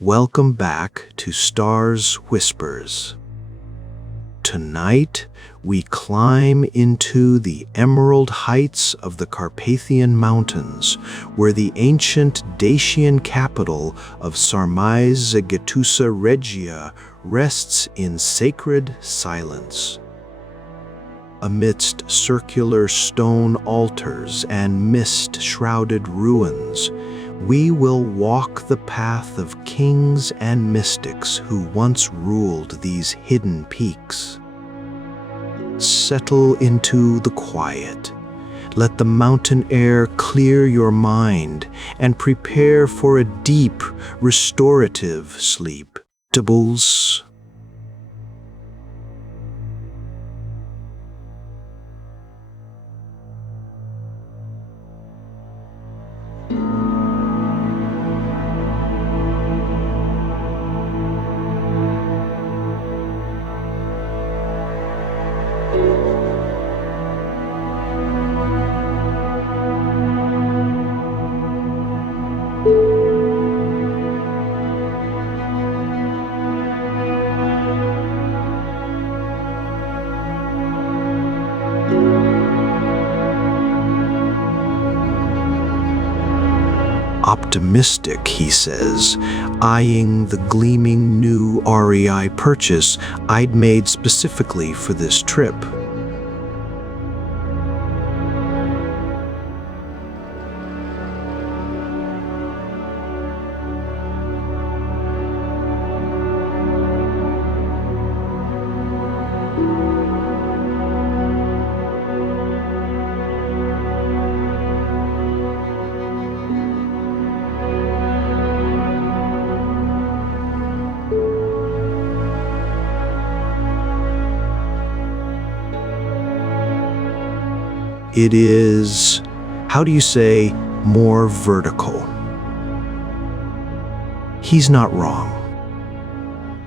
Welcome back to Stars Whispers. Tonight, we climb into the emerald heights of the Carpathian Mountains, where the ancient Dacian capital of Sarmizegetusa Regia rests in sacred silence. Amidst circular stone altars and mist-shrouded ruins, we will walk the path of kings and mystics who once ruled these hidden peaks. Settle into the quiet. Let the mountain air clear your mind and prepare for a deep, restorative sleep. Tables. Optimistic, he says, eyeing the gleaming new REI purchase I'd made specifically for this trip. It is, how do you say, more vertical. He's not wrong.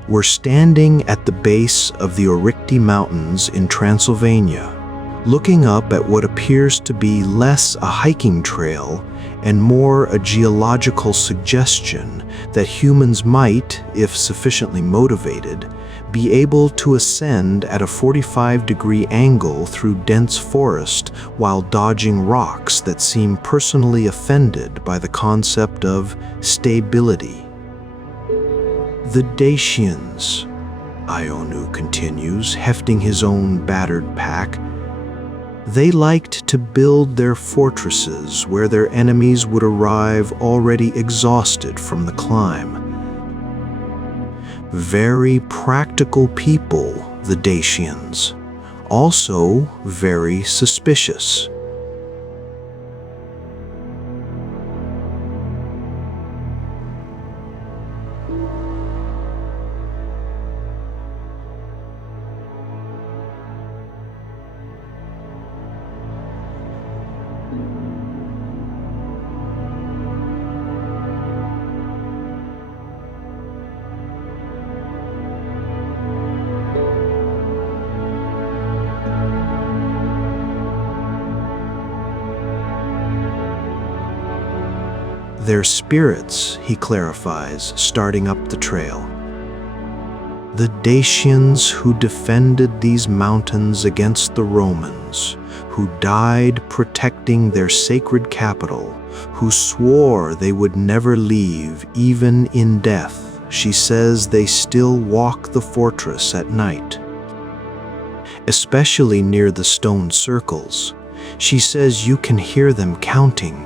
We're standing at the base of the Oricti Mountains in Transylvania, looking up at what appears to be less a hiking trail and more a geological suggestion that humans might, if sufficiently motivated, be able to ascend at a 45-degree angle through dense forest while dodging rocks that seem personally offended by the concept of stability. The Dacians, Ionu continues, hefting his own battered pack, they liked to build their fortresses where their enemies would arrive already exhausted from the climb. Very practical people, the Dacians, also very suspicious. Their spirits, he clarifies, starting up the trail. The Dacians who defended these mountains against the Romans, who died protecting their sacred capital, who swore they would never leave even in death, she says they still walk the fortress at night. Especially near the stone circles, she says you can hear them counting.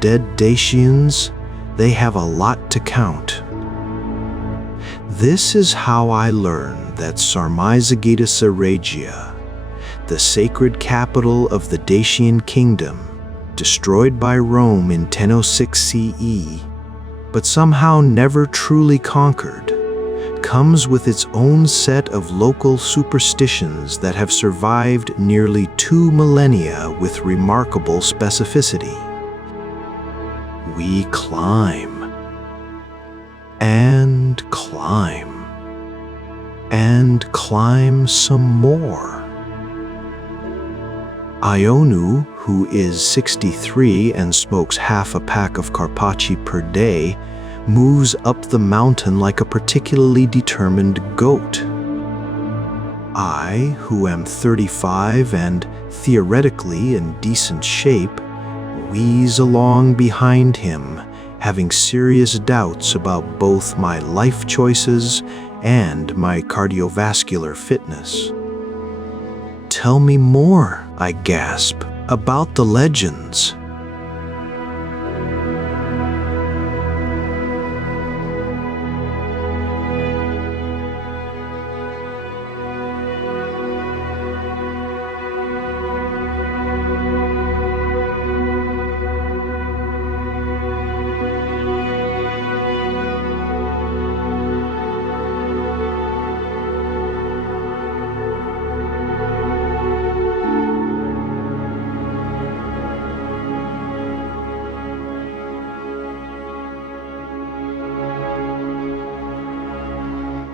Dead Dacians, they have a lot to count. This is how I learned that Sarmizegetusa Regia, the sacred capital of the Dacian kingdom, destroyed by Rome in 1006 CE, but somehow never truly conquered, comes with its own set of local superstitions that have survived nearly 2 millennia with remarkable specificity. We climb, and climb, and climb some more. Ionu, who is 63 and smokes half a pack of Carpacci per day, moves up the mountain like a particularly determined goat. I, who am 35 and theoretically in decent shape, wheeze along behind him, having serious doubts about both my life choices and my cardiovascular fitness. "Tell me more," I gasp, "about the legends."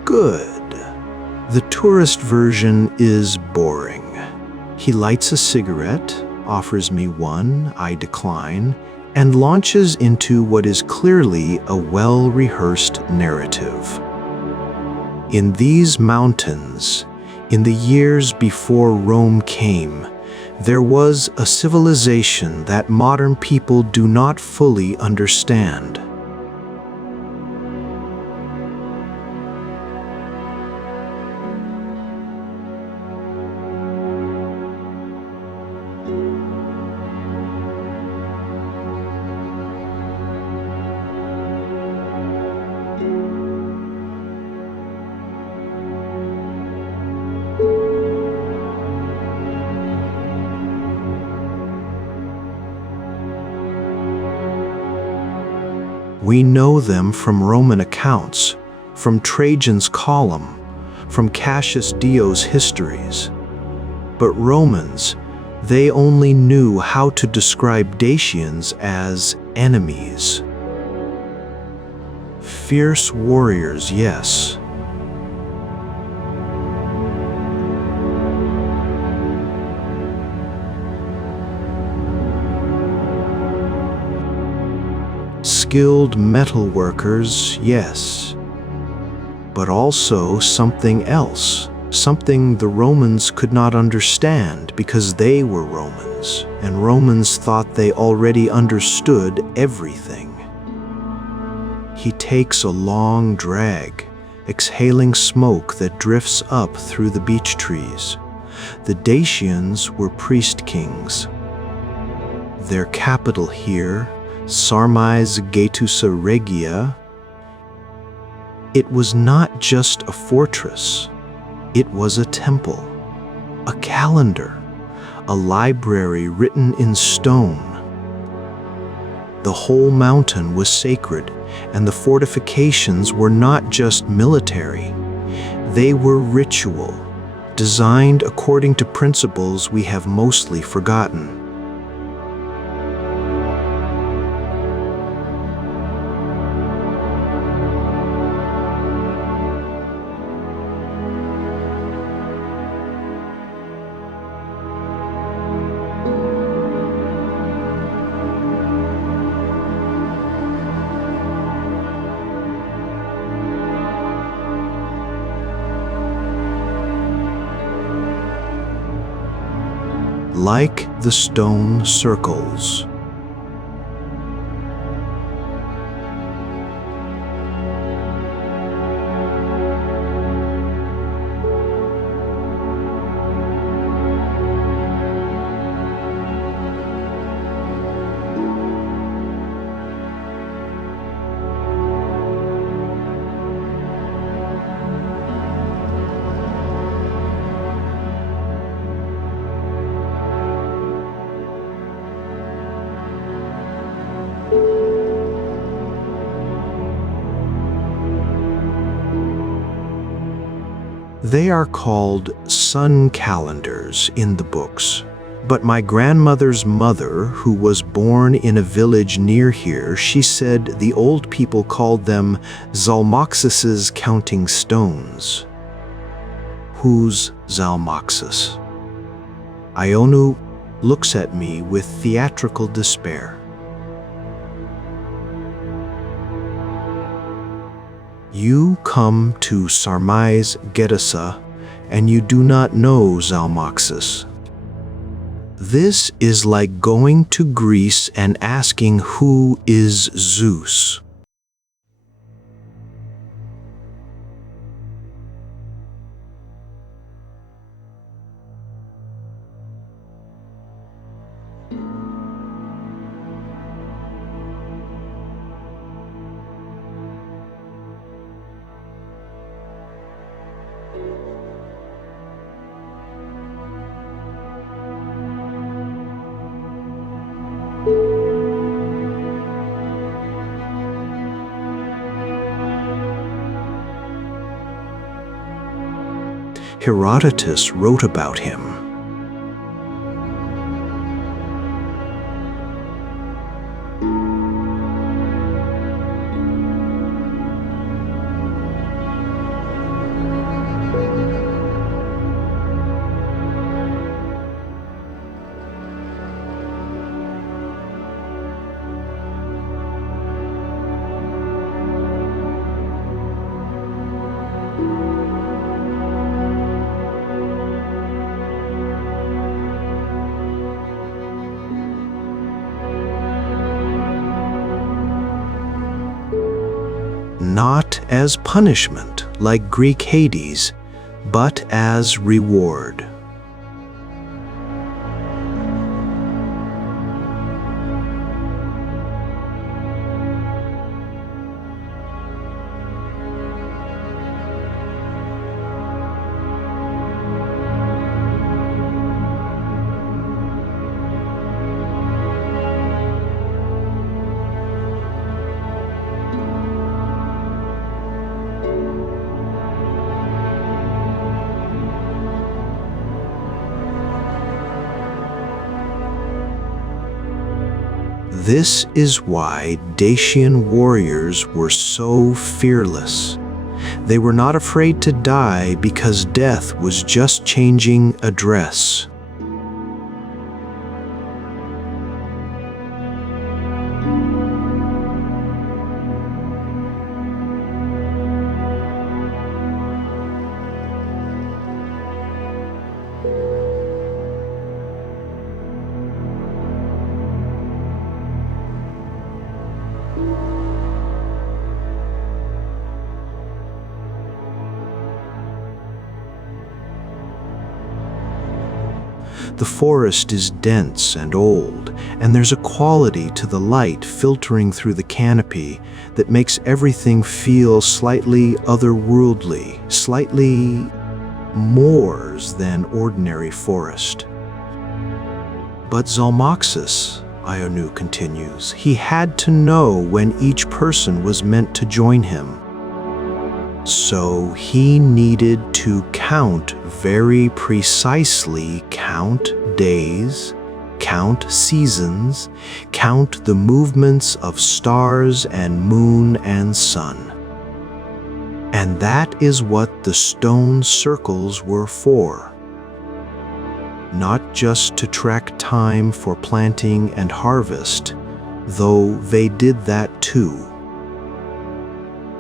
Good. The tourist version is boring. He lights a cigarette, offers me one, I decline, and launches into what is clearly a well-rehearsed narrative. In these mountains, in the years before Rome came, there was a civilization that modern people do not fully understand. We know them from Roman accounts, from Trajan's column, from Cassius Dio's histories. But Romans, they only knew how to describe Dacians as enemies. Fierce warriors, yes. Skilled metal workers, yes, but also something else, something the Romans could not understand because they were Romans, and Romans thought they already understood everything. He takes a long drag, exhaling smoke that drifts up through the beech trees. The Dacians were priest kings. Their capital here, Sarmizegetusa Regia, it was not just a fortress, it was a temple, a calendar, a library written in stone. The whole mountain was sacred, and the fortifications were not just military, they were ritual, designed according to principles we have mostly forgotten. Like the stone circles. They are called sun calendars in the books, but my grandmother's mother, who was born in a village near here, she said the old people called them Zalmoxis's counting stones. Who's Zalmoxis? Ionu looks at me with theatrical despair. You come to Sarmizegetusa and you do not know Zalmoxis. This is like going to Greece and asking who is Zeus. Herodotus wrote about him. Not as punishment like Greek Hades, but as reward. This is why Dacian warriors were so fearless. They were not afraid to die because death was just changing a dress. The forest is dense and old, and there's a quality to the light filtering through the canopy that makes everything feel slightly otherworldly, slightly more than ordinary forest. But Zalmoxis, Ionu continues, he had to know when each person was meant to join him. So he needed to count very precisely, count days, count seasons, count the movements of stars and moon and sun. And that is what the stone circles were for. Not just to track time for planting and harvest, though they did that too,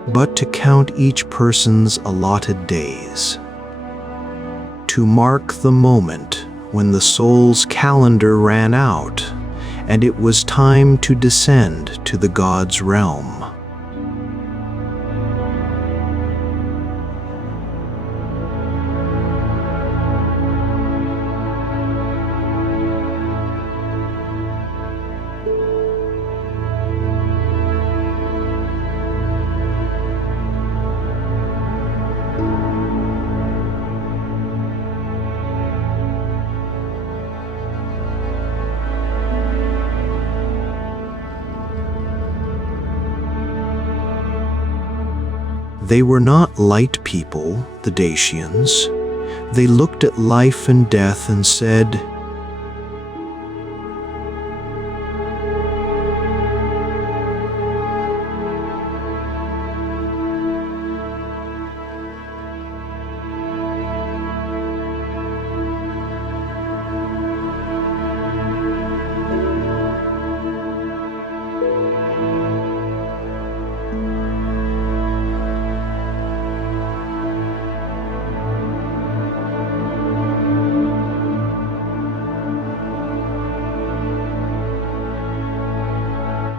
but to count each person's allotted days, to mark the moment when the soul's calendar ran out and it was time to descend to the god's realm. They were not light people, the Dacians. They looked at life and death and said,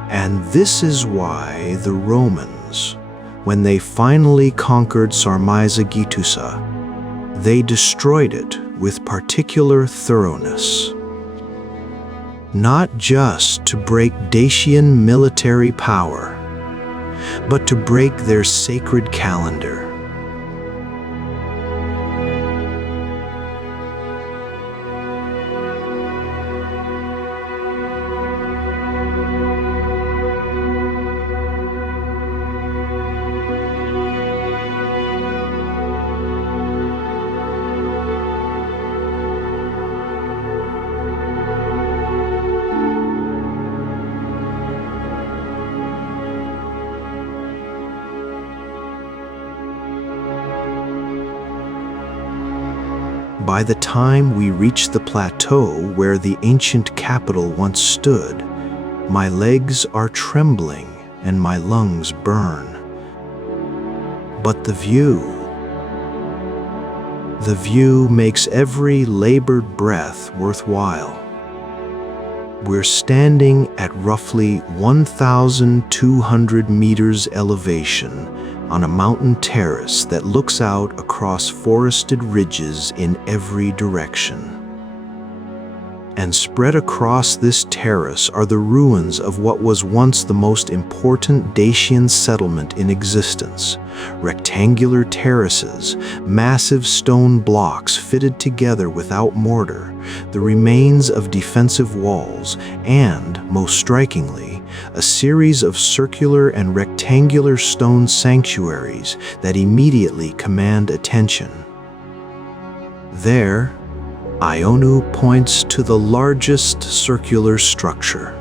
and this is why the Romans, when they finally conquered Sarmizegetusa, they destroyed it with particular thoroughness. Not just to break Dacian military power, but to break their sacred calendar. By the time we reach the plateau where the ancient capital once stood, my legs are trembling and my lungs burn. But the view makes every labored breath worthwhile. We're standing at roughly 1,200 meters elevation on a mountain terrace that looks out across forested ridges in every direction. And spread across this terrace are the ruins of what was once the most important Dacian settlement in existence. Rectangular terraces, massive stone blocks fitted together without mortar, the remains of defensive walls, and, most strikingly, a series of circular and rectangular stone sanctuaries that immediately command attention. There, Ionu points to the largest circular structure.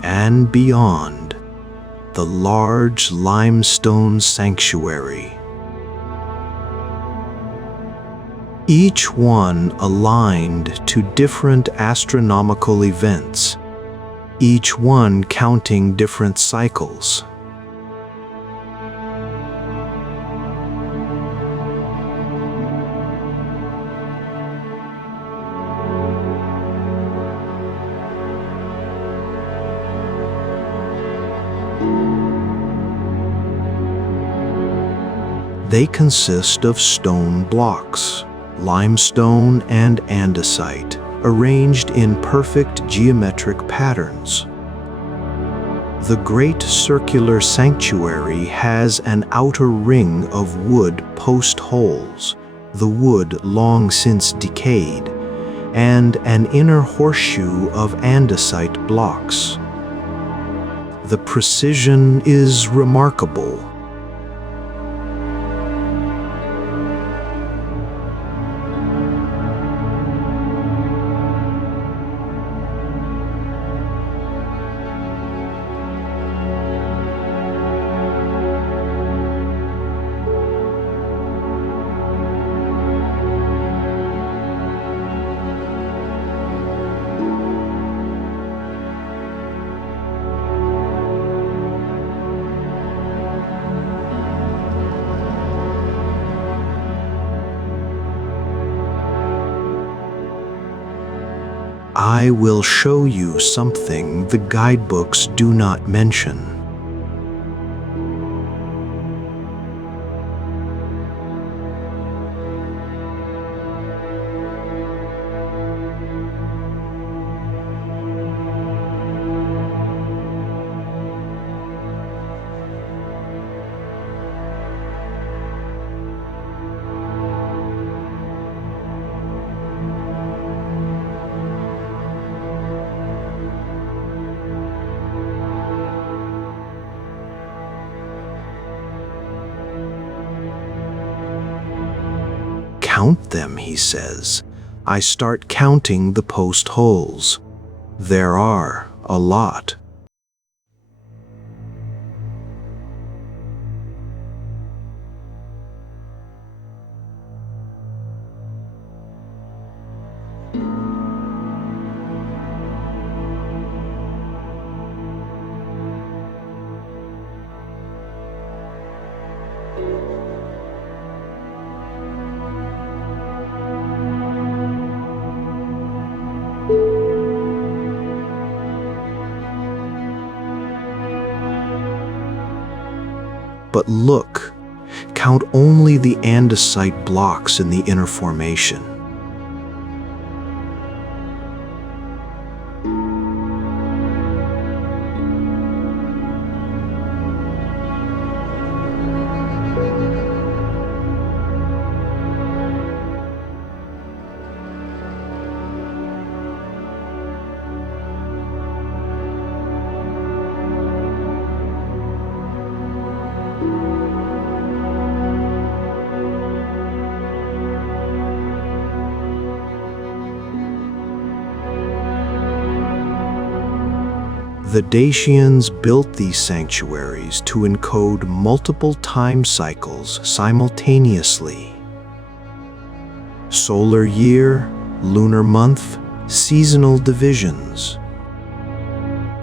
And beyond, the large limestone sanctuary. Each one aligned to different astronomical events, each one counting different cycles. They consist of stone blocks, limestone and andesite, arranged in perfect geometric patterns. The great circular sanctuary has an outer ring of wood post holes, the wood long since decayed, and an inner horseshoe of andesite blocks. The precision is remarkable. I will show you something the guidebooks do not mention. Count them, he says. I start counting the post holes. There are a lot. But look, count only the andesite blocks in the inner formation. The Dacians built these sanctuaries to encode multiple time cycles simultaneously. Solar year, lunar month, seasonal divisions.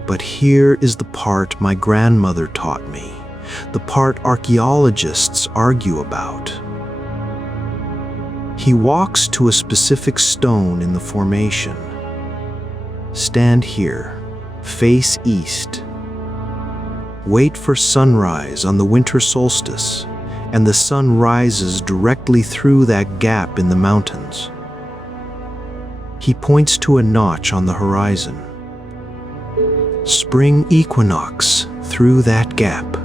But here is the part my grandmother taught me, the part archaeologists argue about. He walks to a specific stone in the formation. Stand here. Face east. Wait for sunrise on the winter solstice, and the sun rises directly through that gap in the mountains. He points to a notch on the horizon. Spring equinox through that gap.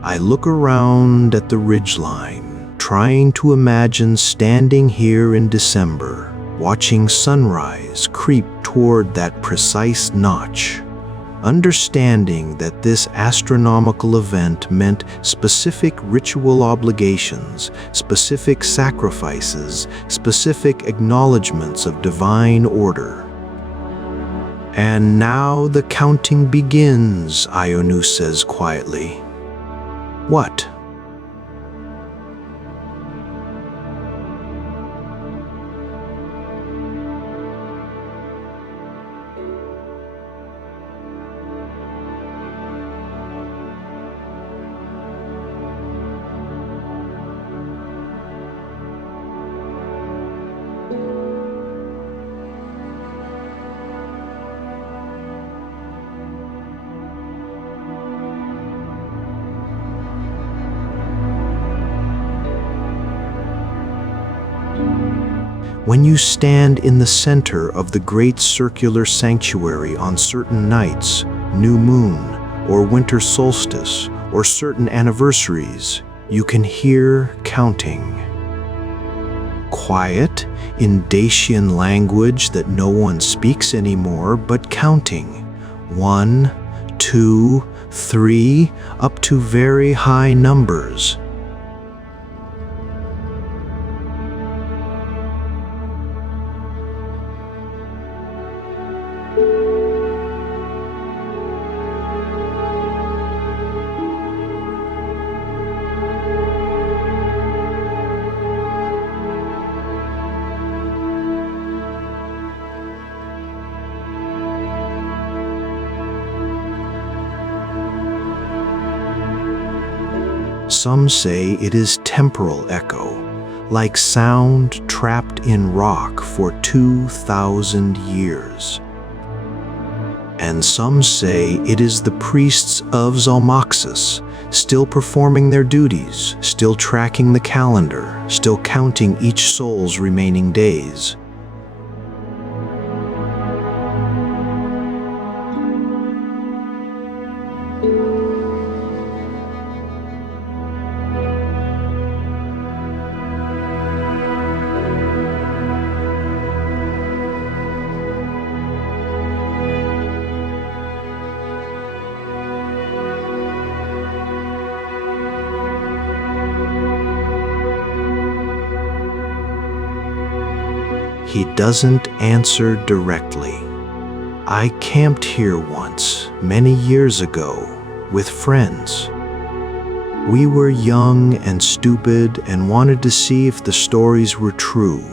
I look around at the ridgeline, trying to imagine standing here in December, watching sunrise creep toward that precise notch, understanding that this astronomical event meant specific ritual obligations, specific sacrifices, specific acknowledgments of divine order. And now the counting begins, Ionu says quietly. What? When you stand in the center of the great circular sanctuary on certain nights, new moon, or winter solstice, or certain anniversaries, you can hear counting. Quiet, in Dacian language that no one speaks anymore, but counting. 1, 2, 3, up to very high numbers. Some say it is temporal echo, like sound trapped in rock for 2,000 years. And some say it is the priests of Zalmoxis, still performing their duties, still tracking the calendar, still counting each soul's remaining days. He doesn't answer directly. I camped here once, many years ago, with friends. We were young and stupid and wanted to see if the stories were true.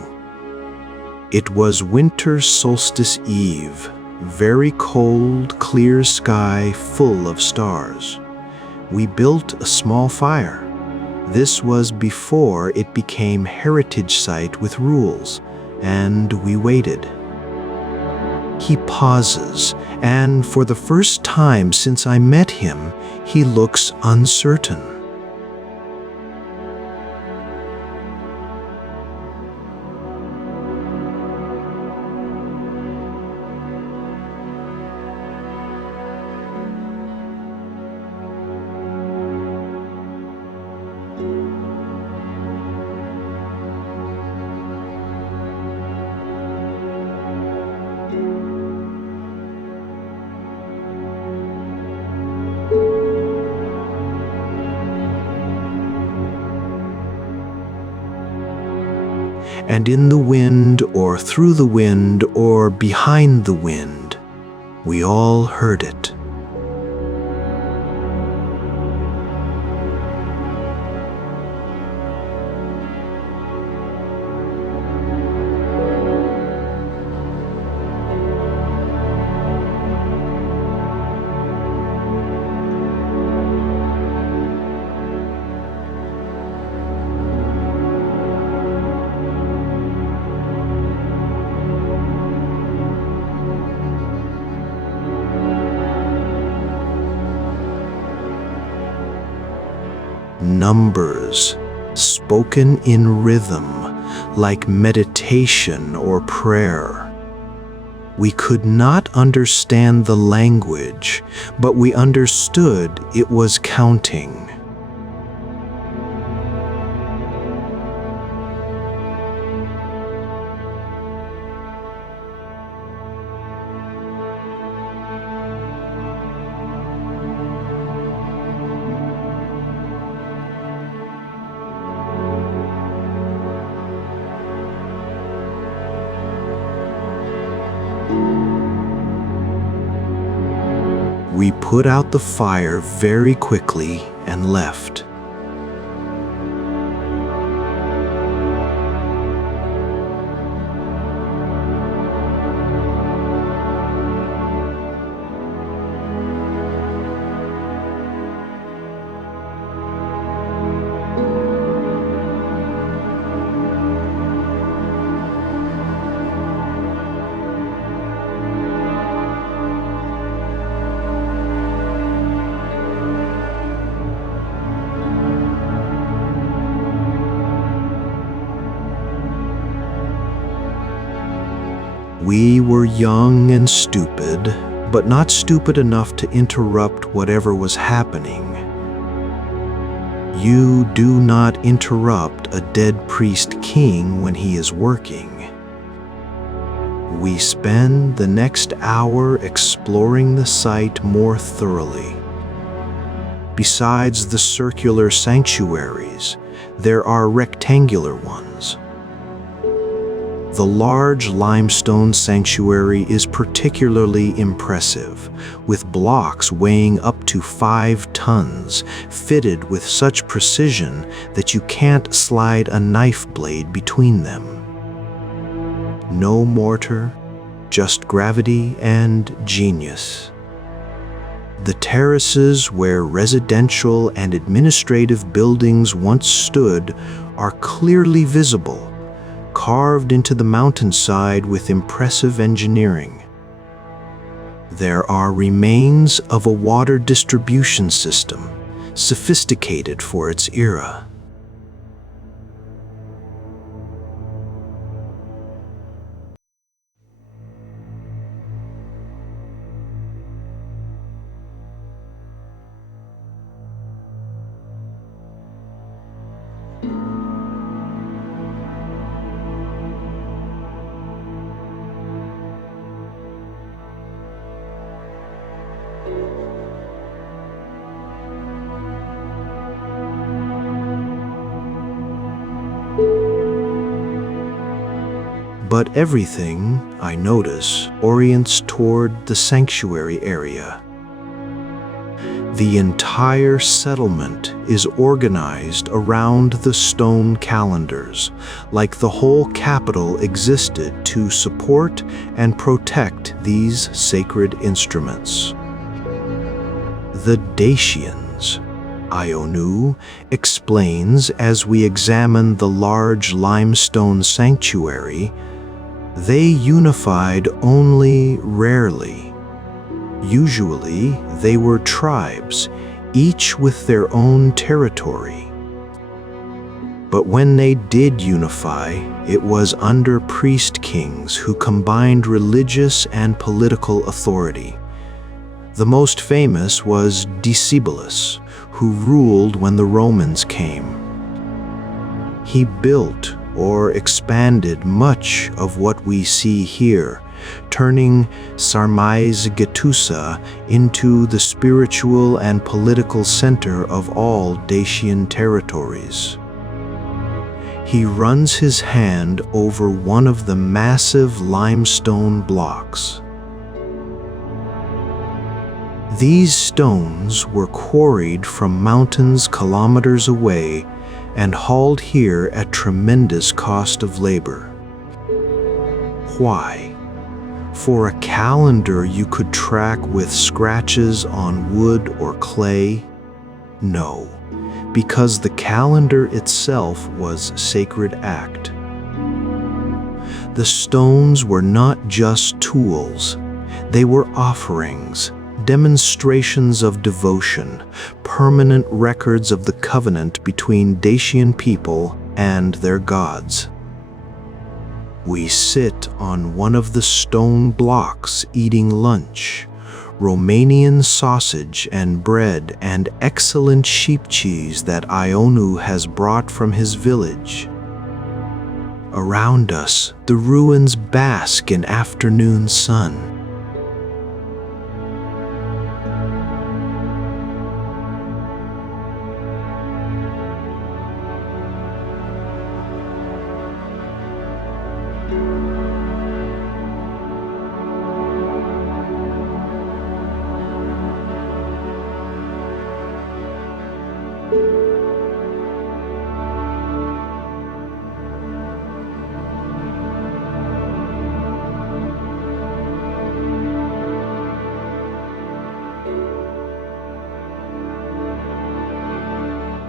It was winter solstice eve, very cold, clear sky full of stars. We built a small fire. This was before it became heritage site with rules, and we waited. He pauses, and for the first time since I met him, he looks uncertain. And in the wind, or through the wind, or behind the wind, we all heard it. Numbers, spoken in rhythm, like meditation or prayer. We could not understand the language, but we understood it was counting. We put out the fire very quickly and left. We were young and stupid, but not stupid enough to interrupt whatever was happening. You do not interrupt a dead priest king when he is working. We spend the next hour exploring the site more thoroughly. Besides the circular sanctuaries, there are rectangular ones. The large limestone sanctuary is particularly impressive, with blocks weighing up to 5 tons, fitted with such precision that you can't slide a knife blade between them. No mortar, just gravity and genius. The terraces where residential and administrative buildings once stood are clearly visible, carved into the mountainside with impressive engineering. There are remains of a water distribution system, sophisticated for its era. But everything, I notice, orients toward the sanctuary area. The entire settlement is organized around the stone calendars, like the whole capital existed to support and protect these sacred instruments. The Dacians, Ionu explains as we examine the large limestone sanctuary, they unified only rarely. Usually, they were tribes, each with their own territory. But when they did unify, it was under priest kings who combined religious and political authority. The most famous was Decebalus, who ruled when the Romans came. He built or expanded much of what we see here, turning Sarmizegetusa into the spiritual and political center of all Dacian territories. He runs his hand over one of the massive limestone blocks. These stones were quarried from mountains kilometers away and hauled here at tremendous cost of labor. Why? For a calendar you could track with scratches on wood or clay? No, because the calendar itself was sacred act. The stones were not just tools, they were offerings, demonstrations of devotion, permanent records of the covenant between Dacian people and their gods. We sit on one of the stone blocks eating lunch, Romanian sausage and bread and excellent sheep cheese that Ionu has brought from his village. Around us, the ruins bask in afternoon sun.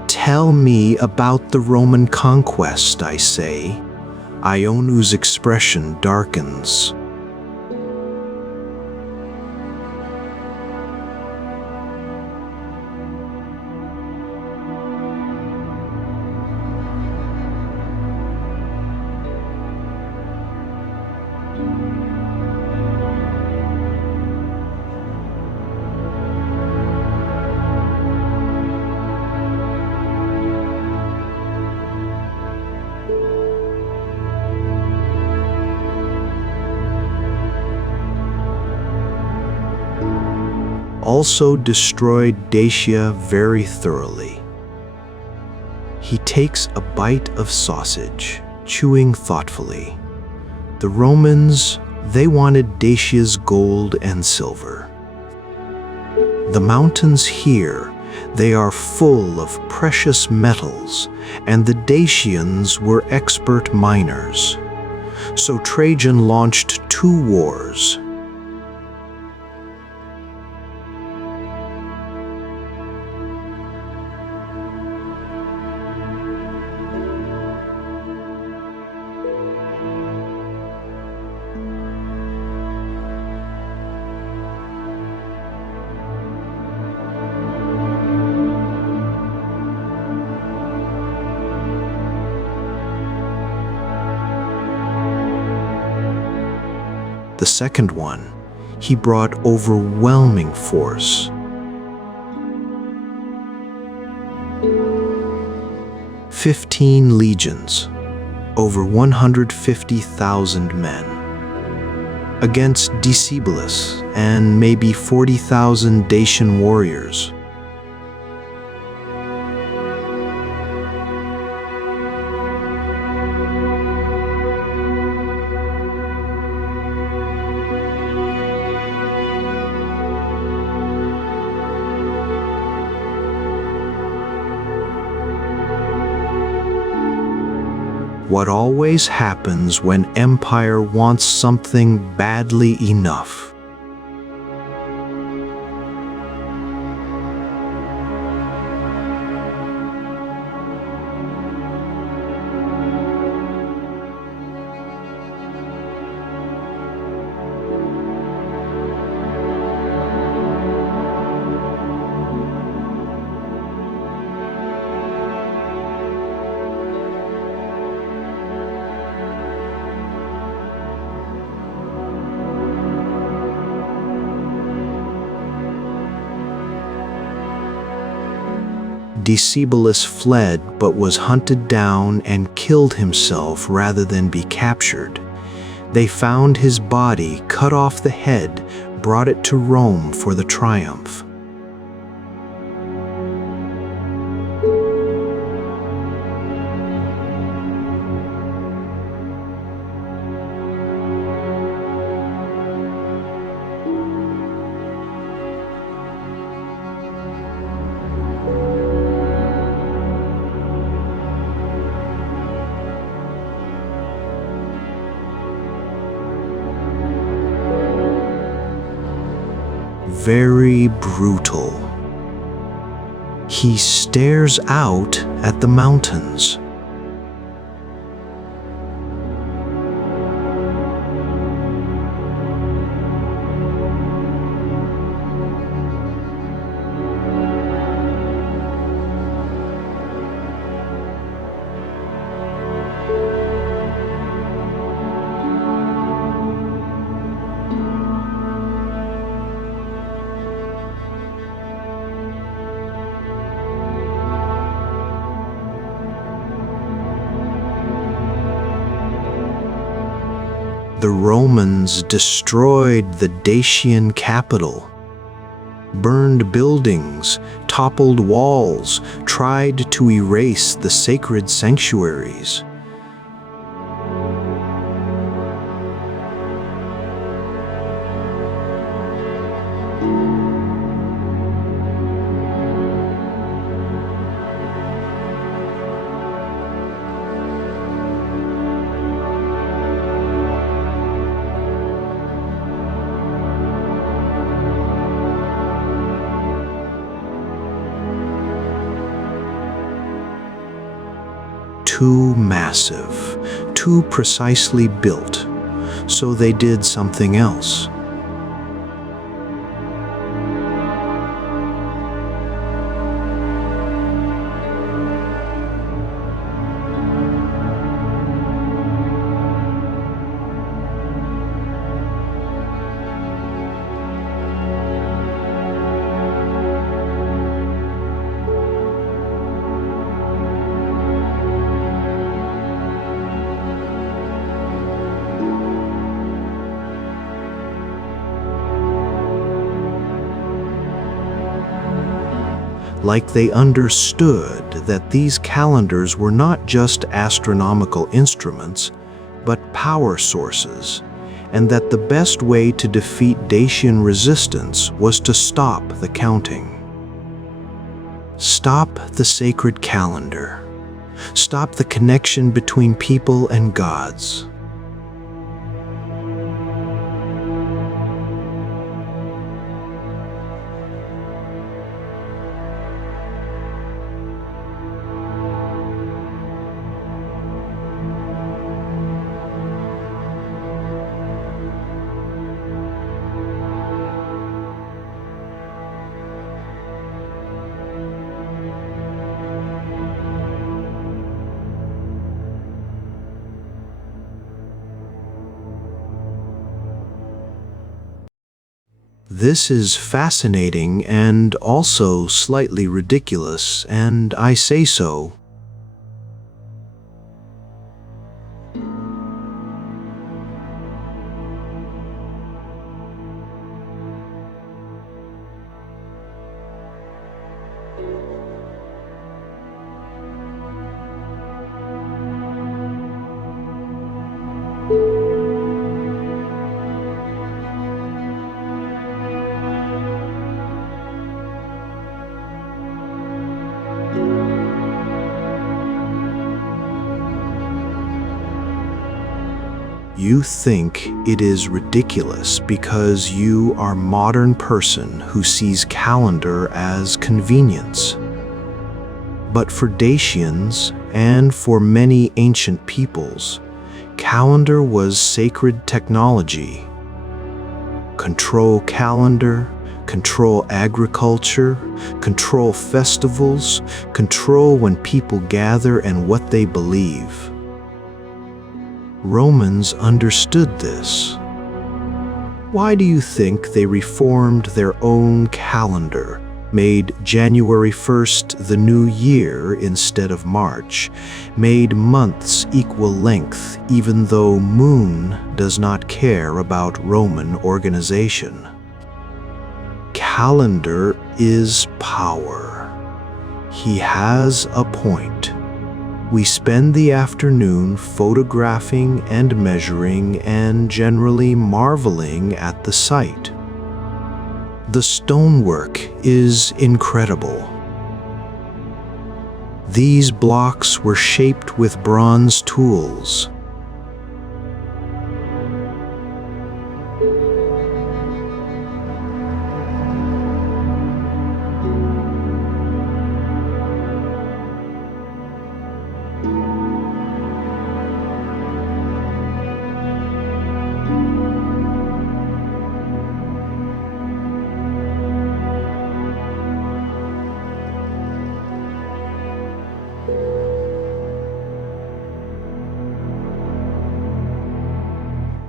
Tell me about the Roman conquest, I say. Ionu's expression darkens. Also destroyed Dacia very thoroughly. He takes a bite of sausage, chewing thoughtfully. The Romans, they wanted Dacia's gold and silver. The mountains here, they are full of precious metals, and the Dacians were expert miners. So Trajan launched 2 wars. The second one, he brought overwhelming force. 15 legions, over 150,000 men, against Decebalus and maybe 40,000 Dacian warriors. What always happens when empire wants something badly enough. Decebalus fled but was hunted down and killed himself rather than be captured. They found his body, cut off the head, brought it to Rome for the triumph. Very brutal. He stares out at the mountains. The Romans destroyed the Dacian capital, burned buildings, toppled walls, tried to erase the sacred sanctuaries. Too massive, too precisely built, so they did something else. Like they understood that these calendars were not just astronomical instruments, but power sources, and that the best way to defeat Dacian resistance was to stop the counting. Stop the sacred calendar. Stop the connection between people and gods. This is fascinating and also slightly ridiculous, and I say so. You think it is ridiculous because you are a modern person who sees calendar as convenience. But for Dacians and for many ancient peoples, calendar was sacred technology. Control calendar, control agriculture, control festivals, control when people gather and what they believe. Romans understood this. Why do you think they reformed their own calendar, made January 1st the new year instead of March, made months equal length even though moon does not care about Roman organization? Calendar is power. He has a point. We spend the afternoon photographing and measuring and generally marveling at the site. The stonework is incredible. These blocks were shaped with bronze tools.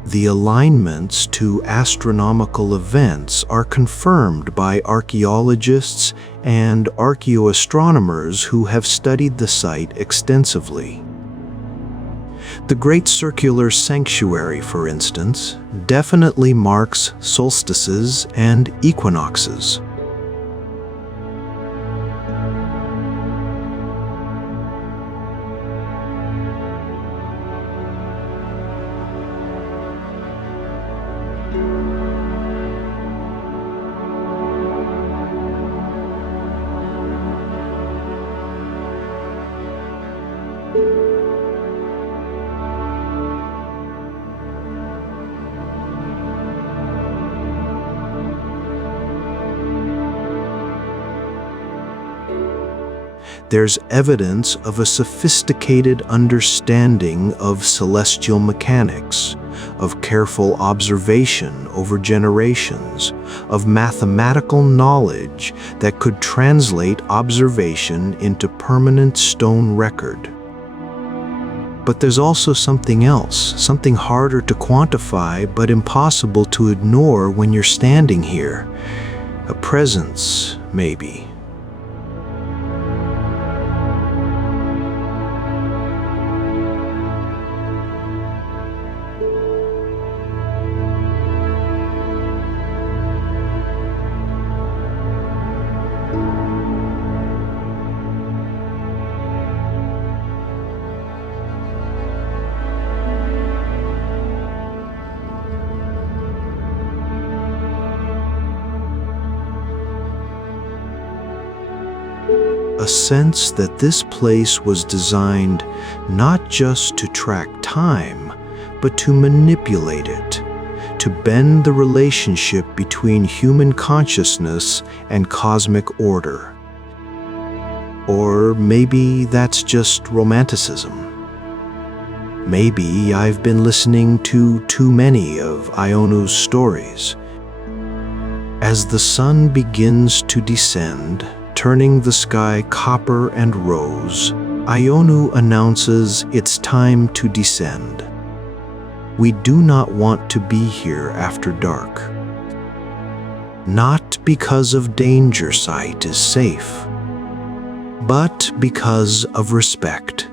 The alignments to astronomical events are confirmed by archaeologists and archaeoastronomers who have studied the site extensively. The Great Circular Sanctuary, for instance, definitely marks solstices and equinoxes. There's evidence of a sophisticated understanding of celestial mechanics, of careful observation over generations, of mathematical knowledge that could translate observation into permanent stone record. But there's also something else, something harder to quantify but impossible to ignore when you're standing here. A presence, maybe. A sense that this place was designed not just to track time, but to manipulate it, to bend the relationship between human consciousness and cosmic order. Or maybe that's just romanticism. Maybe I've been listening to too many of Ionu's stories. As the sun begins to descend, turning the sky copper and rose, Ionu announces it's time to descend. We do not want to be here after dark. not because of danger sight is safe, but because of respect.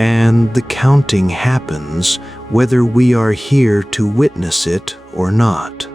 And the counting happens whether we are here to witness it or not.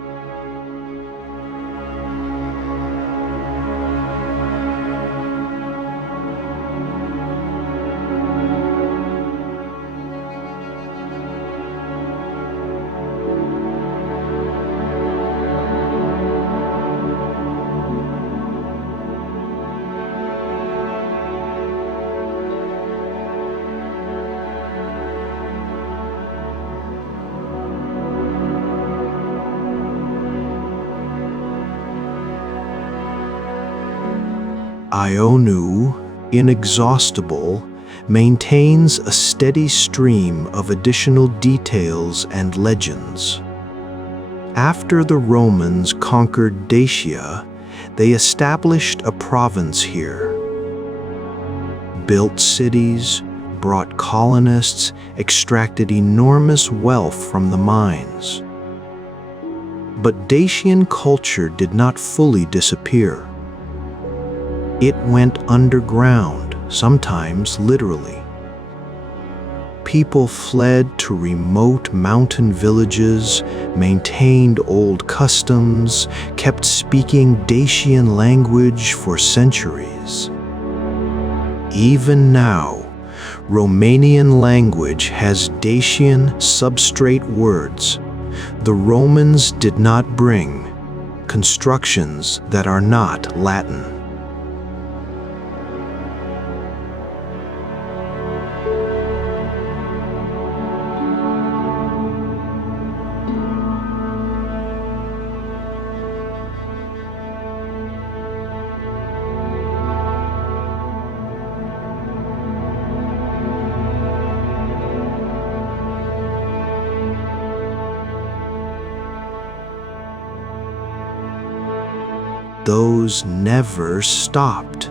Ionu, inexhaustible, maintains a steady stream of additional details and legends. After the Romans conquered Dacia, they established a province here, built cities, brought colonists, extracted enormous wealth from the mines. But Dacian culture did not fully disappear. It went underground, sometimes literally. People fled to remote mountain villages, maintained old customs, kept speaking Dacian language for centuries. Even now, Romanian language has Dacian substrate words the Romans did not bring, constructions that are not Latin. Those never stopped.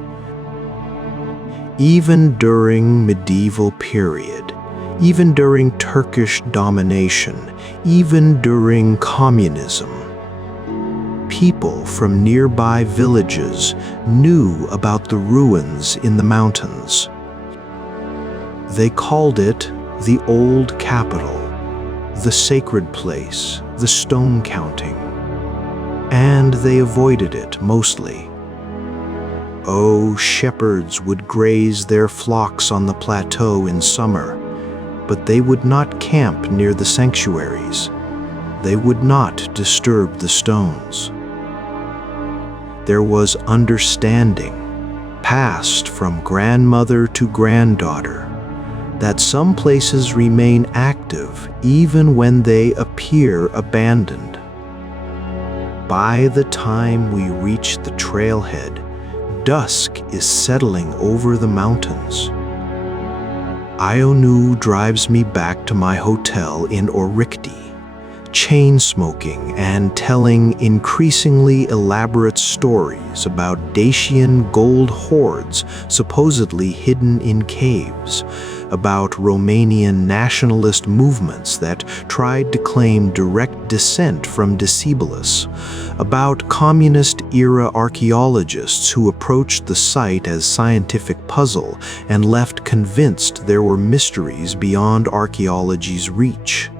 Even during medieval period, even during Turkish domination, even during communism, people from nearby villages knew about the ruins in the mountains. They called it the Old Capital, the sacred place, the stone counting. And they avoided it mostly. Oh, shepherds would graze their flocks on the plateau in summer, but they would not camp near the sanctuaries. They would not disturb the stones. There was understanding, passed from grandmother to granddaughter, that some places remain active even when they appear abandoned. By the time we reach the trailhead, dusk is settling over the mountains. Ionu drives me back to my hotel in Orikti, chain-smoking and telling increasingly elaborate stories about Dacian gold hoards supposedly hidden in caves, about Romanian nationalist movements that tried to claim direct descent from Discipulus, about communist-era archaeologists who approached the site as scientific puzzle and left convinced there were mysteries beyond archaeology's reach.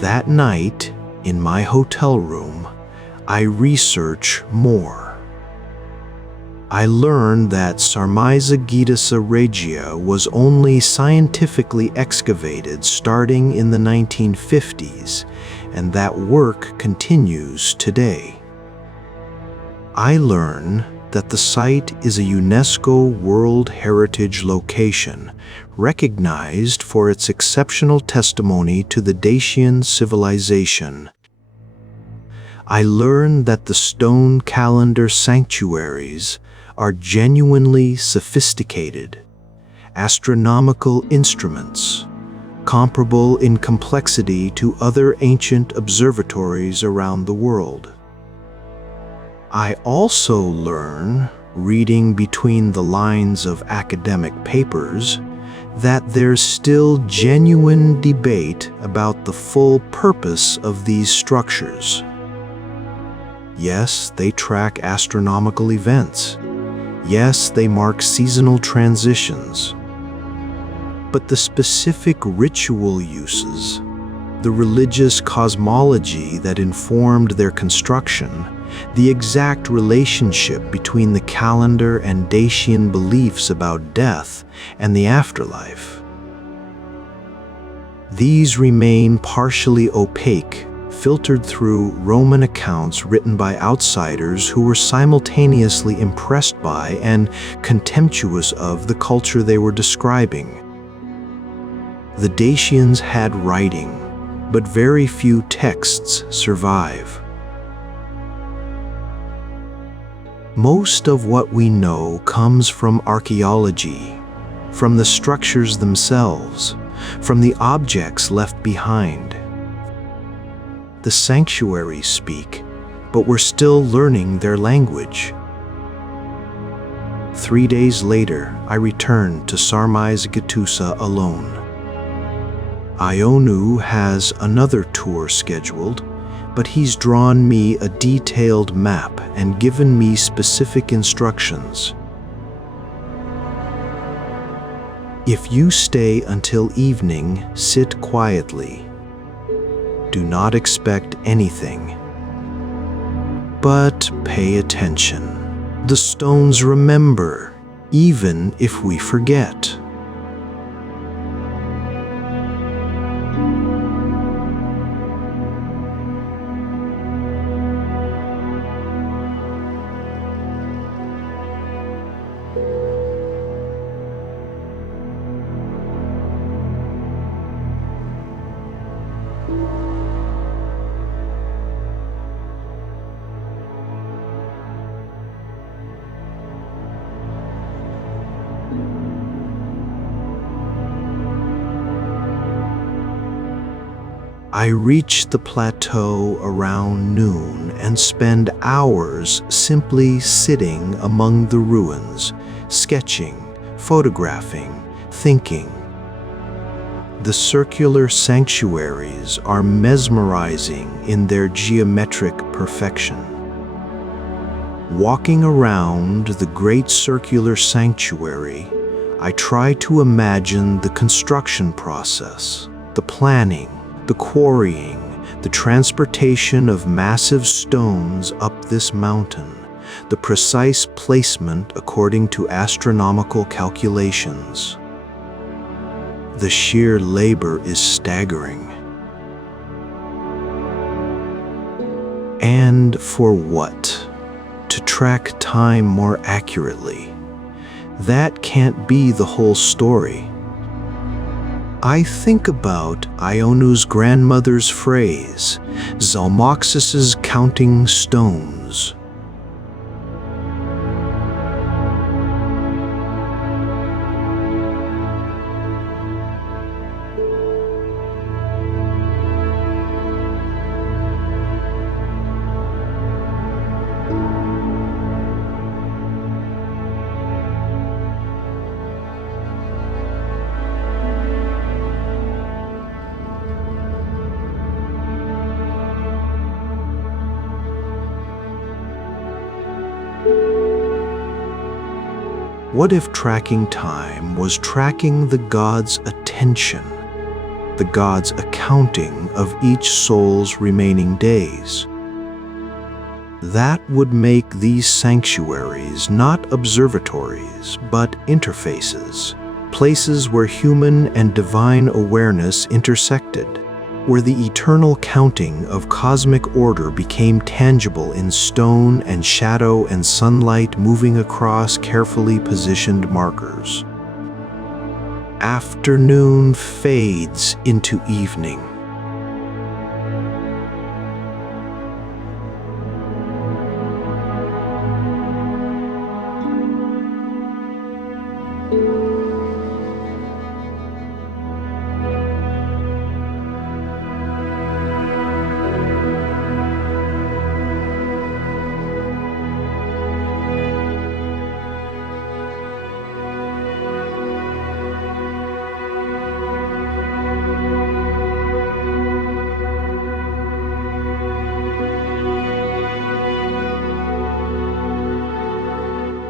That night, in my hotel room, I research more. I learned that Sarmizegetusa Regia was only scientifically excavated starting in the 1950s, and that work continues today. I learn that the site is a UNESCO World Heritage location recognized for its exceptional testimony to the Dacian civilization. I learned that the stone calendar sanctuaries are genuinely sophisticated, astronomical instruments, comparable in complexity to other ancient observatories around the world. I also learn, reading between the lines of academic papers, that there's still genuine debate about the full purpose of these structures. Yes, they track astronomical events. Yes, they mark seasonal transitions. But the specific ritual uses, the religious cosmology that informed their construction, the exact relationship between the calendar and Dacian beliefs about death and the afterlife, these remain partially opaque, filtered through Roman accounts written by outsiders who were simultaneously impressed by and contemptuous of the culture they were describing. The Dacians had writing, but very few texts survive. Most of what we know comes from archaeology, from the structures themselves, from the objects left behind. The sanctuaries speak, but we're still learning their language. 3 days later, I returned to Sarmizegetusa alone. Ionu has another tour scheduled, but he's drawn me a detailed map and given me specific instructions. If you stay until evening, sit quietly. Do not expect anything. But pay attention. The stones remember, even if we forget. I reach the plateau around noon and spend hours simply sitting among the ruins, sketching, photographing, thinking. The circular sanctuaries are mesmerizing in their geometric perfection. Walking around the great circular sanctuary, I try to imagine the construction process, the planning, the quarrying, the transportation of massive stones up this mountain, the precise placement according to astronomical calculations. The sheer labor is staggering. And for what? To track time more accurately. That can't be the whole story. I think about Ionu's grandmother's phrase, Zalmoxis's counting stones. What if tracking time was tracking the gods' attention, the gods' accounting of each soul's remaining days? That would make these sanctuaries not observatories, but interfaces, places where human and divine awareness intersected, where the eternal counting of cosmic order became tangible in stone and shadow and sunlight moving across carefully positioned markers. Afternoon fades into evening.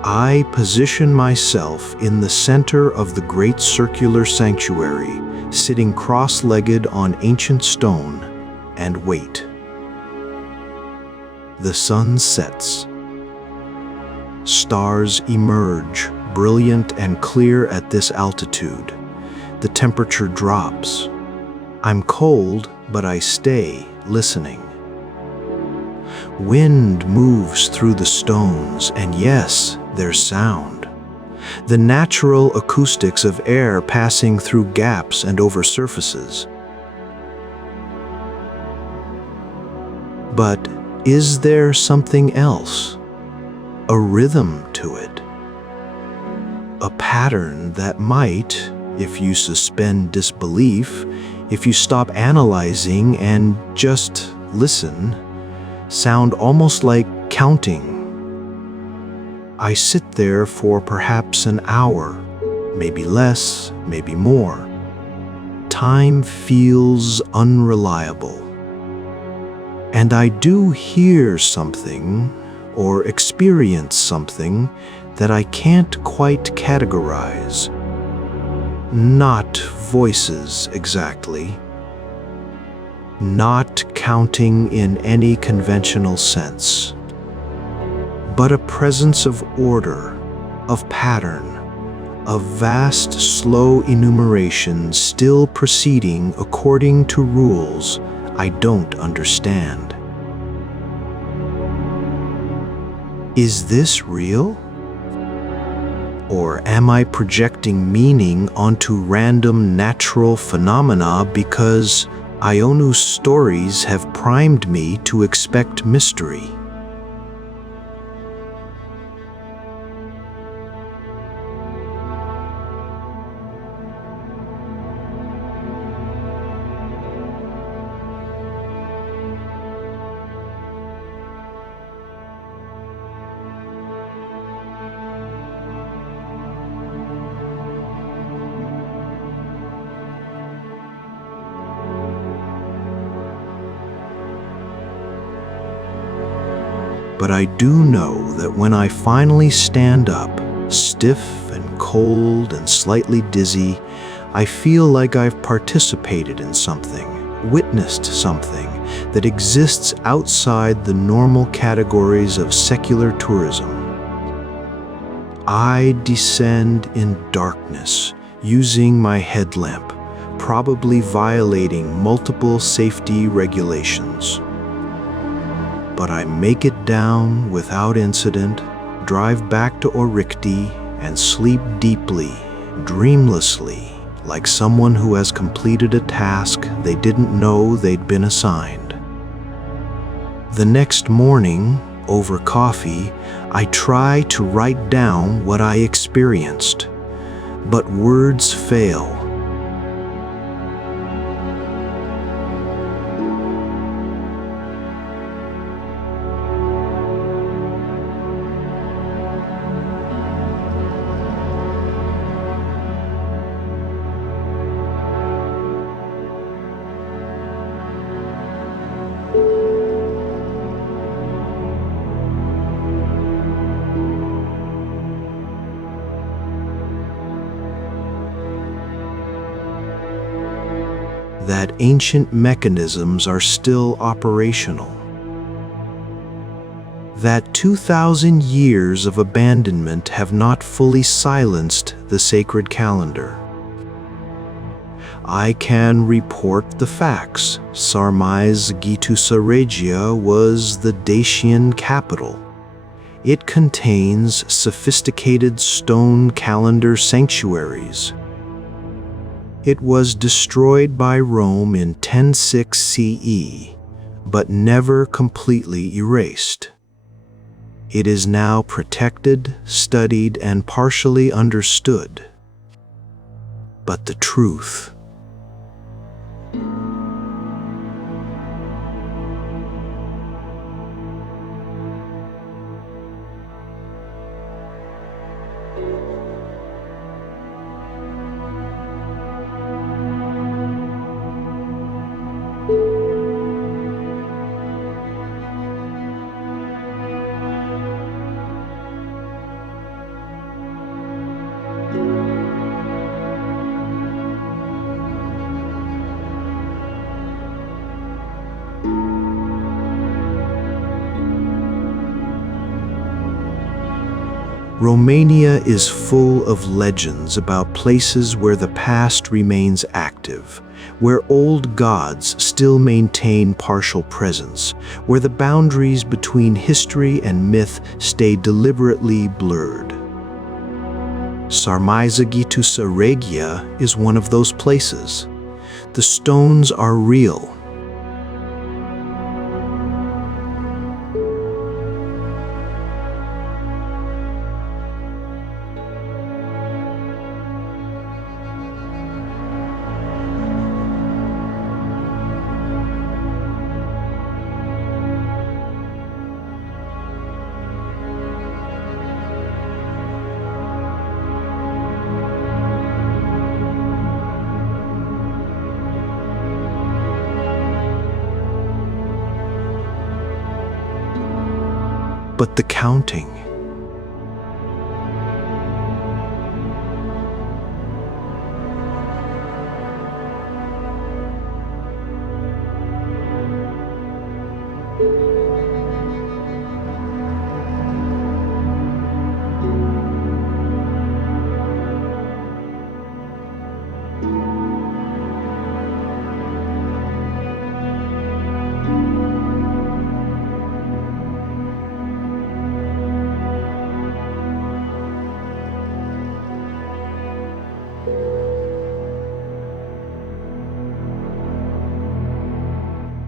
I position myself in the center of the great circular sanctuary, sitting cross-legged on ancient stone, and wait. The sun sets. Stars emerge, brilliant and clear at this altitude. The temperature drops. I'm cold, but I stay, listening. Wind moves through the stones, and yes, there's sound. The natural acoustics of air passing through gaps and over surfaces. But is there something else? A rhythm to it? A pattern that might, if you suspend disbelief, if you stop analyzing and just listen, sound almost like counting. I sit there for perhaps an hour, maybe less, maybe more. Time feels unreliable. And I do hear something or experience something that I can't quite categorize. Not voices exactly. Not counting in any conventional sense, but a presence of order, of pattern, of vast, slow enumeration still proceeding according to rules I don't understand. Is this real? Or am I projecting meaning onto random natural phenomena because Ionu's stories have primed me to expect mystery? But I do know that when I finally stand up, stiff and cold and slightly dizzy, I feel like I've participated in something, witnessed something that exists outside the normal categories of secular tourism. I descend in darkness, using my headlamp, probably violating multiple safety regulations. But I make it down without incident, drive back to Orikti, and sleep deeply, dreamlessly, like someone who has completed a task they didn't know they'd been assigned. The next morning, over coffee, I try to write down what I experienced, but words fail. That ancient mechanisms are still operational. That 2,000 years of abandonment have not fully silenced the sacred calendar. I can report the facts. Sarmizegetusa Regia was the Dacian capital. It contains sophisticated stone calendar sanctuaries. It was destroyed by Rome in 1006 CE, but never completely erased. It is now protected, studied, and partially understood. But the truth. Romania is full of legends about places where the past remains active, where old gods still maintain partial presence, where the boundaries between history and myth stay deliberately blurred. Sarmizegetusa Regia is one of those places. The stones are real. But the counting.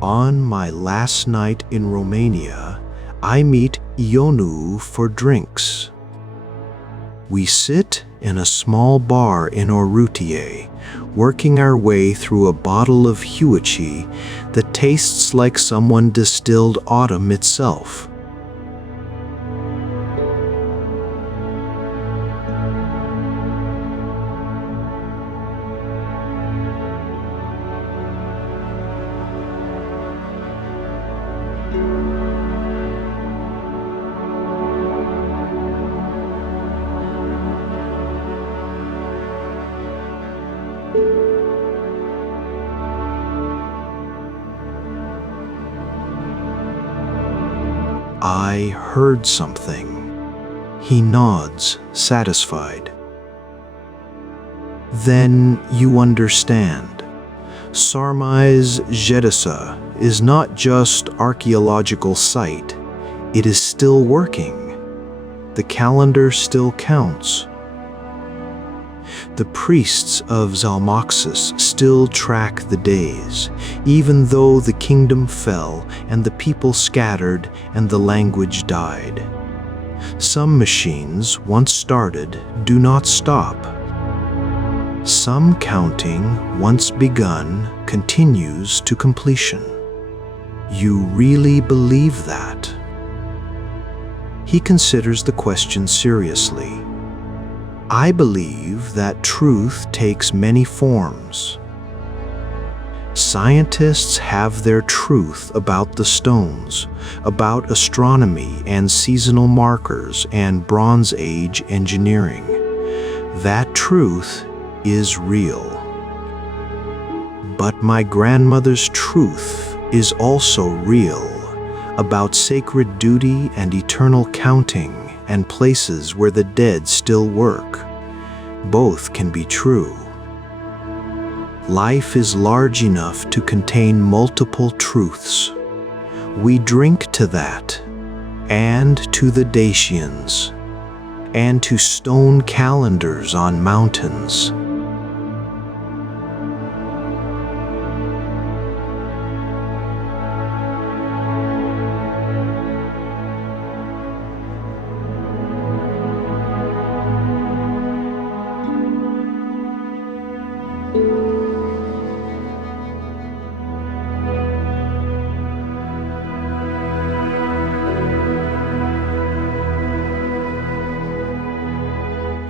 On my last night in Romania, I meet Ionu for drinks. We sit in a small bar in Orutier, working our way through a bottle of Huici that tastes like someone distilled autumn itself. I heard something. He nods, satisfied. Then you understand. Sarmizegetusa is not just archaeological site. It is still working. The calendar still counts. The priests of Zalmoxis still track the days, even though the kingdom fell and the people scattered and the language died. Some machines, once started, do not stop. Some counting, once begun, continues to completion. You really believe that? He considers the question seriously. I believe that truth takes many forms. Scientists have their truth about the stones, about astronomy and seasonal markers and Bronze Age engineering. That truth is real. But my grandmother's truth is also real, about sacred duty and eternal counting and places where the dead still work. Both can be true. Life is large enough to contain multiple truths. We drink to that, and to the Dacians, and to stone calendars on mountains.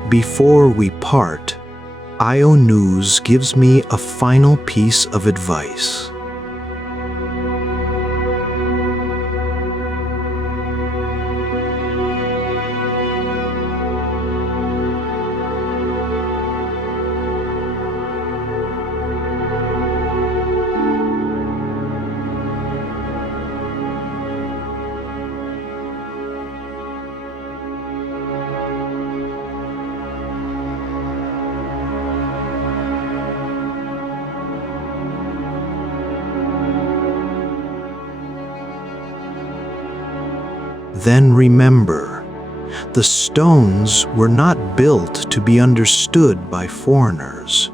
Before we part, IO News gives me a final piece of advice. Then remember, the stones were not built to be understood by foreigners.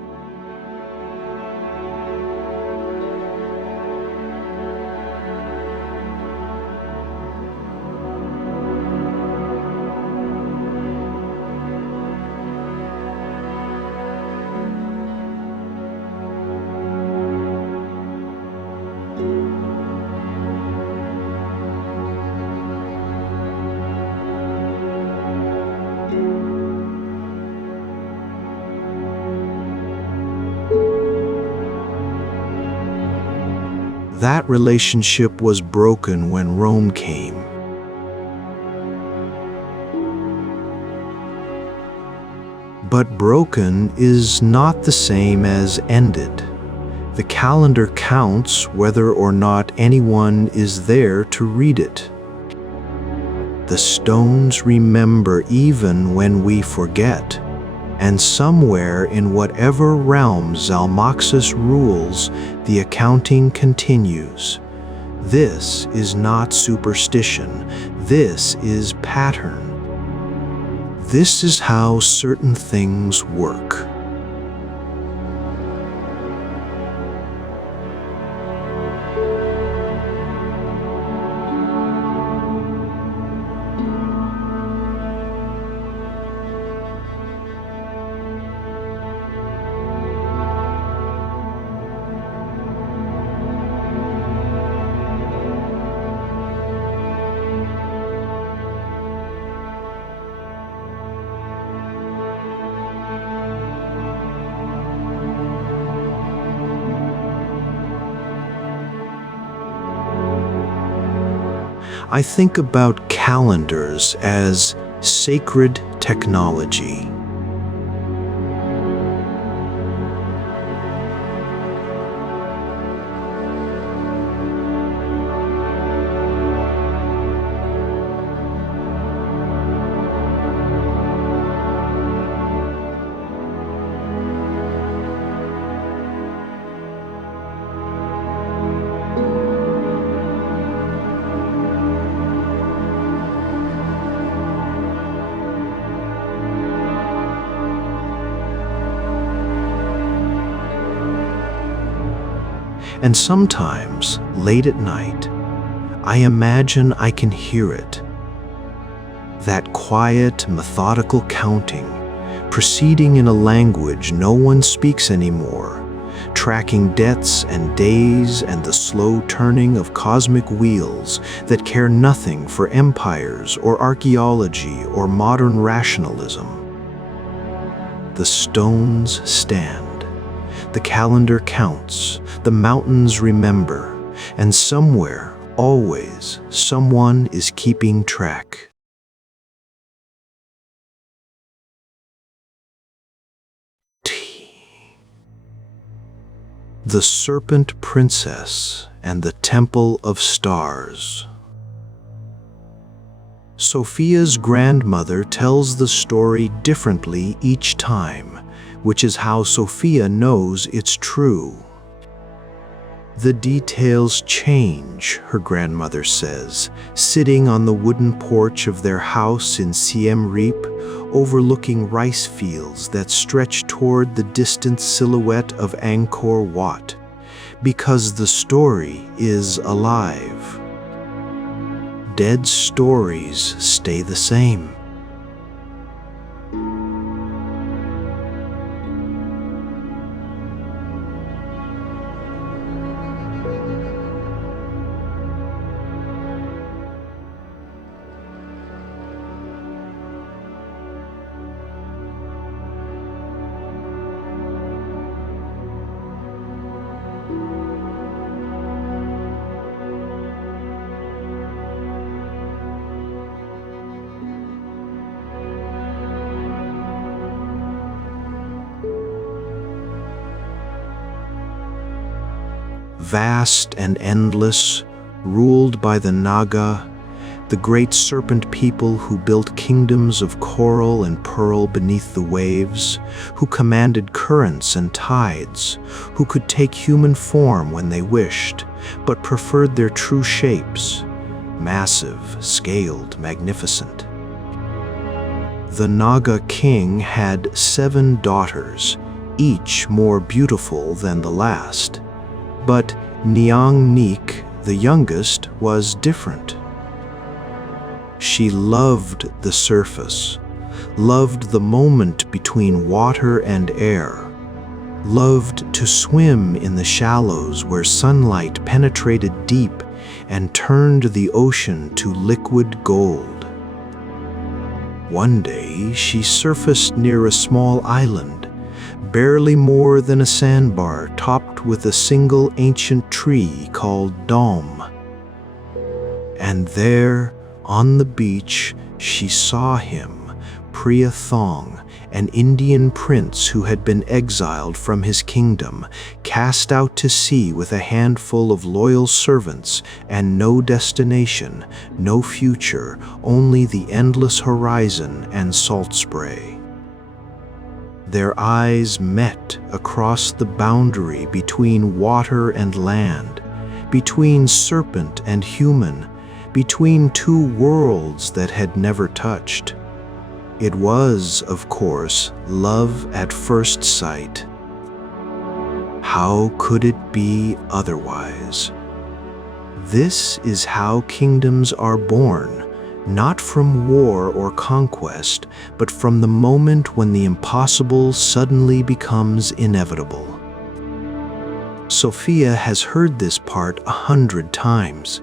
That relationship was broken when Rome came. But broken is not the same as ended. The calendar counts whether or not anyone is there to read it. The stones remember even when we forget. And somewhere in whatever realm Zalmoxis rules, the accounting continues. This is not superstition. This is pattern. This is how certain things work. I think about calendars as sacred technology. And sometimes, late at night, I imagine I can hear it. That quiet, methodical counting, proceeding in a language no one speaks anymore, tracking deaths and days and the slow turning of cosmic wheels that care nothing for empires or archaeology or modern rationalism. The stones stand. The calendar counts, the mountains remember, and somewhere, always, someone is keeping track. The Serpent Princess and the Temple of Stars. Sophia's grandmother tells the story differently each time, which is how Sophia knows it's true. The details change, her grandmother says, sitting on the wooden porch of their house in Siem Reap, overlooking rice fields that stretch toward the distant silhouette of Angkor Wat, because the story is alive. Dead stories stay the same. vast and endless, ruled by the Naga, the great serpent people who built kingdoms of coral and pearl beneath the waves, who commanded currents and tides, who could take human form when they wished, but preferred their true shapes, massive, scaled, magnificent. The Naga king had 7 daughters, each more beautiful than the last. But Niang Nik, the youngest, was different. She loved the surface, loved the moment between water and air, loved to swim in the shallows where sunlight penetrated deep and turned the ocean to liquid gold. One day she surfaced near a small island, barely more than a sandbar topped with a single ancient tree called Dom. And there, on the beach, she saw him, Priya Thong, an Indian prince who had been exiled from his kingdom, cast out to sea with a handful of loyal servants and no destination, no future, only the endless horizon and salt spray. Their eyes met across the boundary between water and land, between serpent and human, between 2 worlds that had never touched. It was, of course, love at first sight. How could it be otherwise? This is how kingdoms are born, not from war or conquest, but from the moment when the impossible suddenly becomes inevitable. Sophia has heard this part 100 times.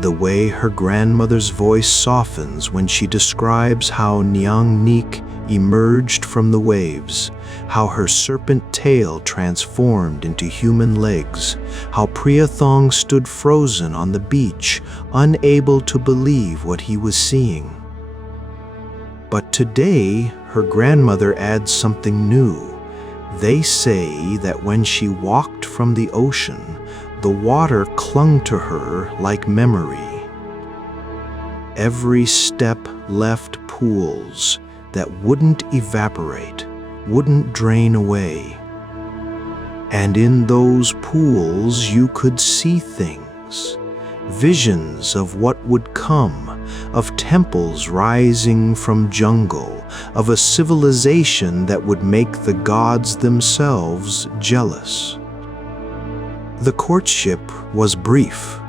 The way her grandmother's voice softens when she describes how Niang Nik emerged from the waves, how her serpent tail transformed into human legs, how Priya Thong stood frozen on the beach, unable to believe what he was seeing. But today, her grandmother adds something new. They say that when she walked from the ocean, the water clung to her like memory. Every step left pools that wouldn't evaporate, wouldn't drain away. And in those pools you could see things, visions of what would come, of temples rising from jungle, of a civilization that would make the gods themselves jealous. The courtship was brief.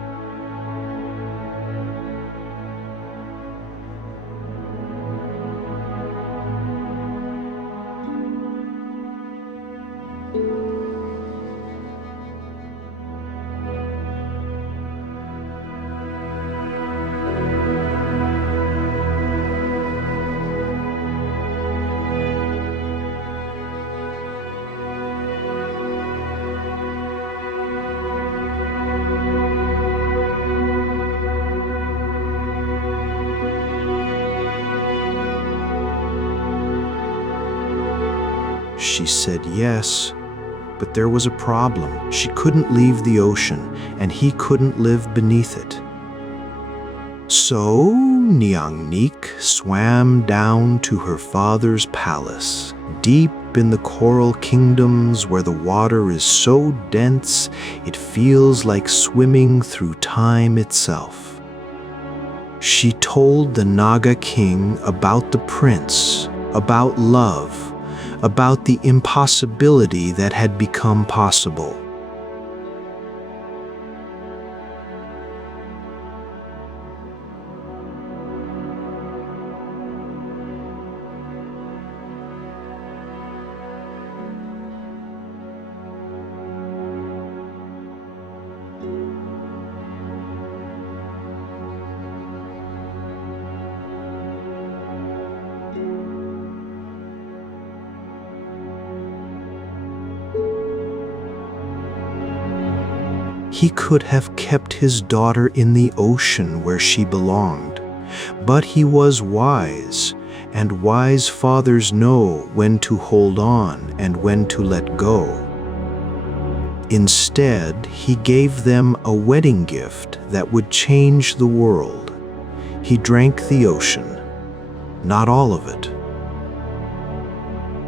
She said yes, but there was a problem. She couldn't leave the ocean, and he couldn't live beneath it. So Niang Nik swam down to her father's palace, deep in the coral kingdoms where the water is so dense it feels like swimming through time itself. She told the Naga king about the prince, about love, about the impossibility that had become possible. He could have kept his daughter in the ocean where she belonged, but he was wise, and wise fathers know when to hold on and when to let go. Instead, he gave them a wedding gift that would change the world. He drank the ocean, not all of it.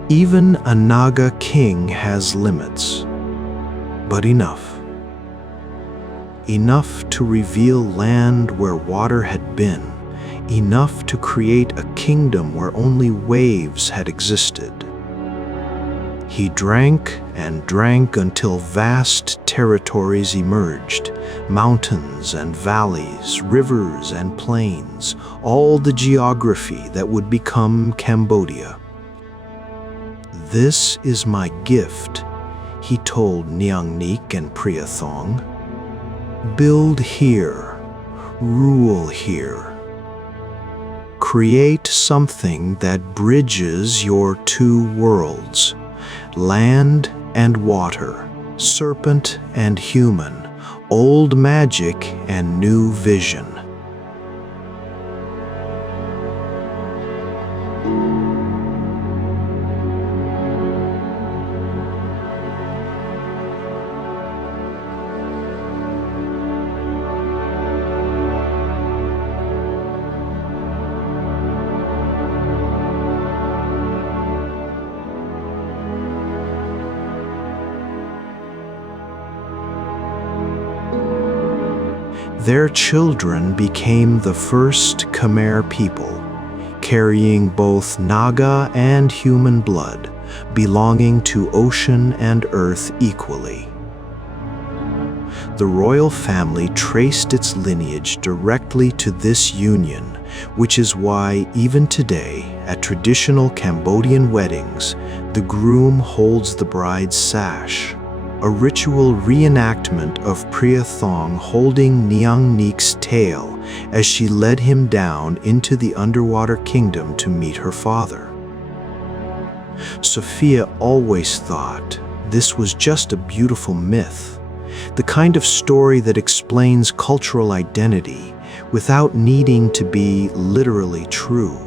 Even a Naga king has limits, but enough. Enough to reveal land where water had been, enough to create a kingdom where only waves had existed. He drank and drank until vast territories emerged, mountains and valleys, rivers and plains, all the geography that would become Cambodia. "This is my gift," he told Niang Nik and Priathong. "Build here, rule here. Create something that bridges your two worlds, land and water, serpent and human, old magic and new vision." Their children became the first Khmer people, carrying both Naga and human blood, belonging to ocean and earth equally. The royal family traced its lineage directly to this union, which is why even today, at traditional Cambodian weddings, the groom holds the bride's sash, a ritual reenactment of Priathong holding Niang Nik's tail as she led him down into the underwater kingdom to meet her father. Sophia always thought this was just a beautiful myth, the kind of story that explains cultural identity without needing to be literally true.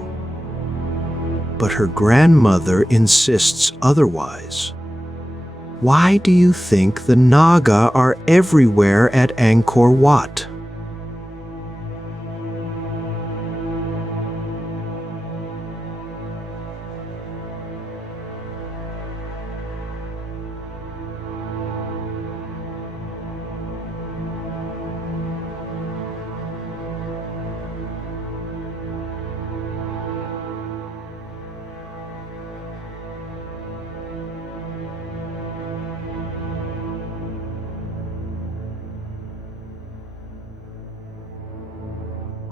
But her grandmother insists otherwise. Why do you think the Naga are everywhere at Angkor Wat?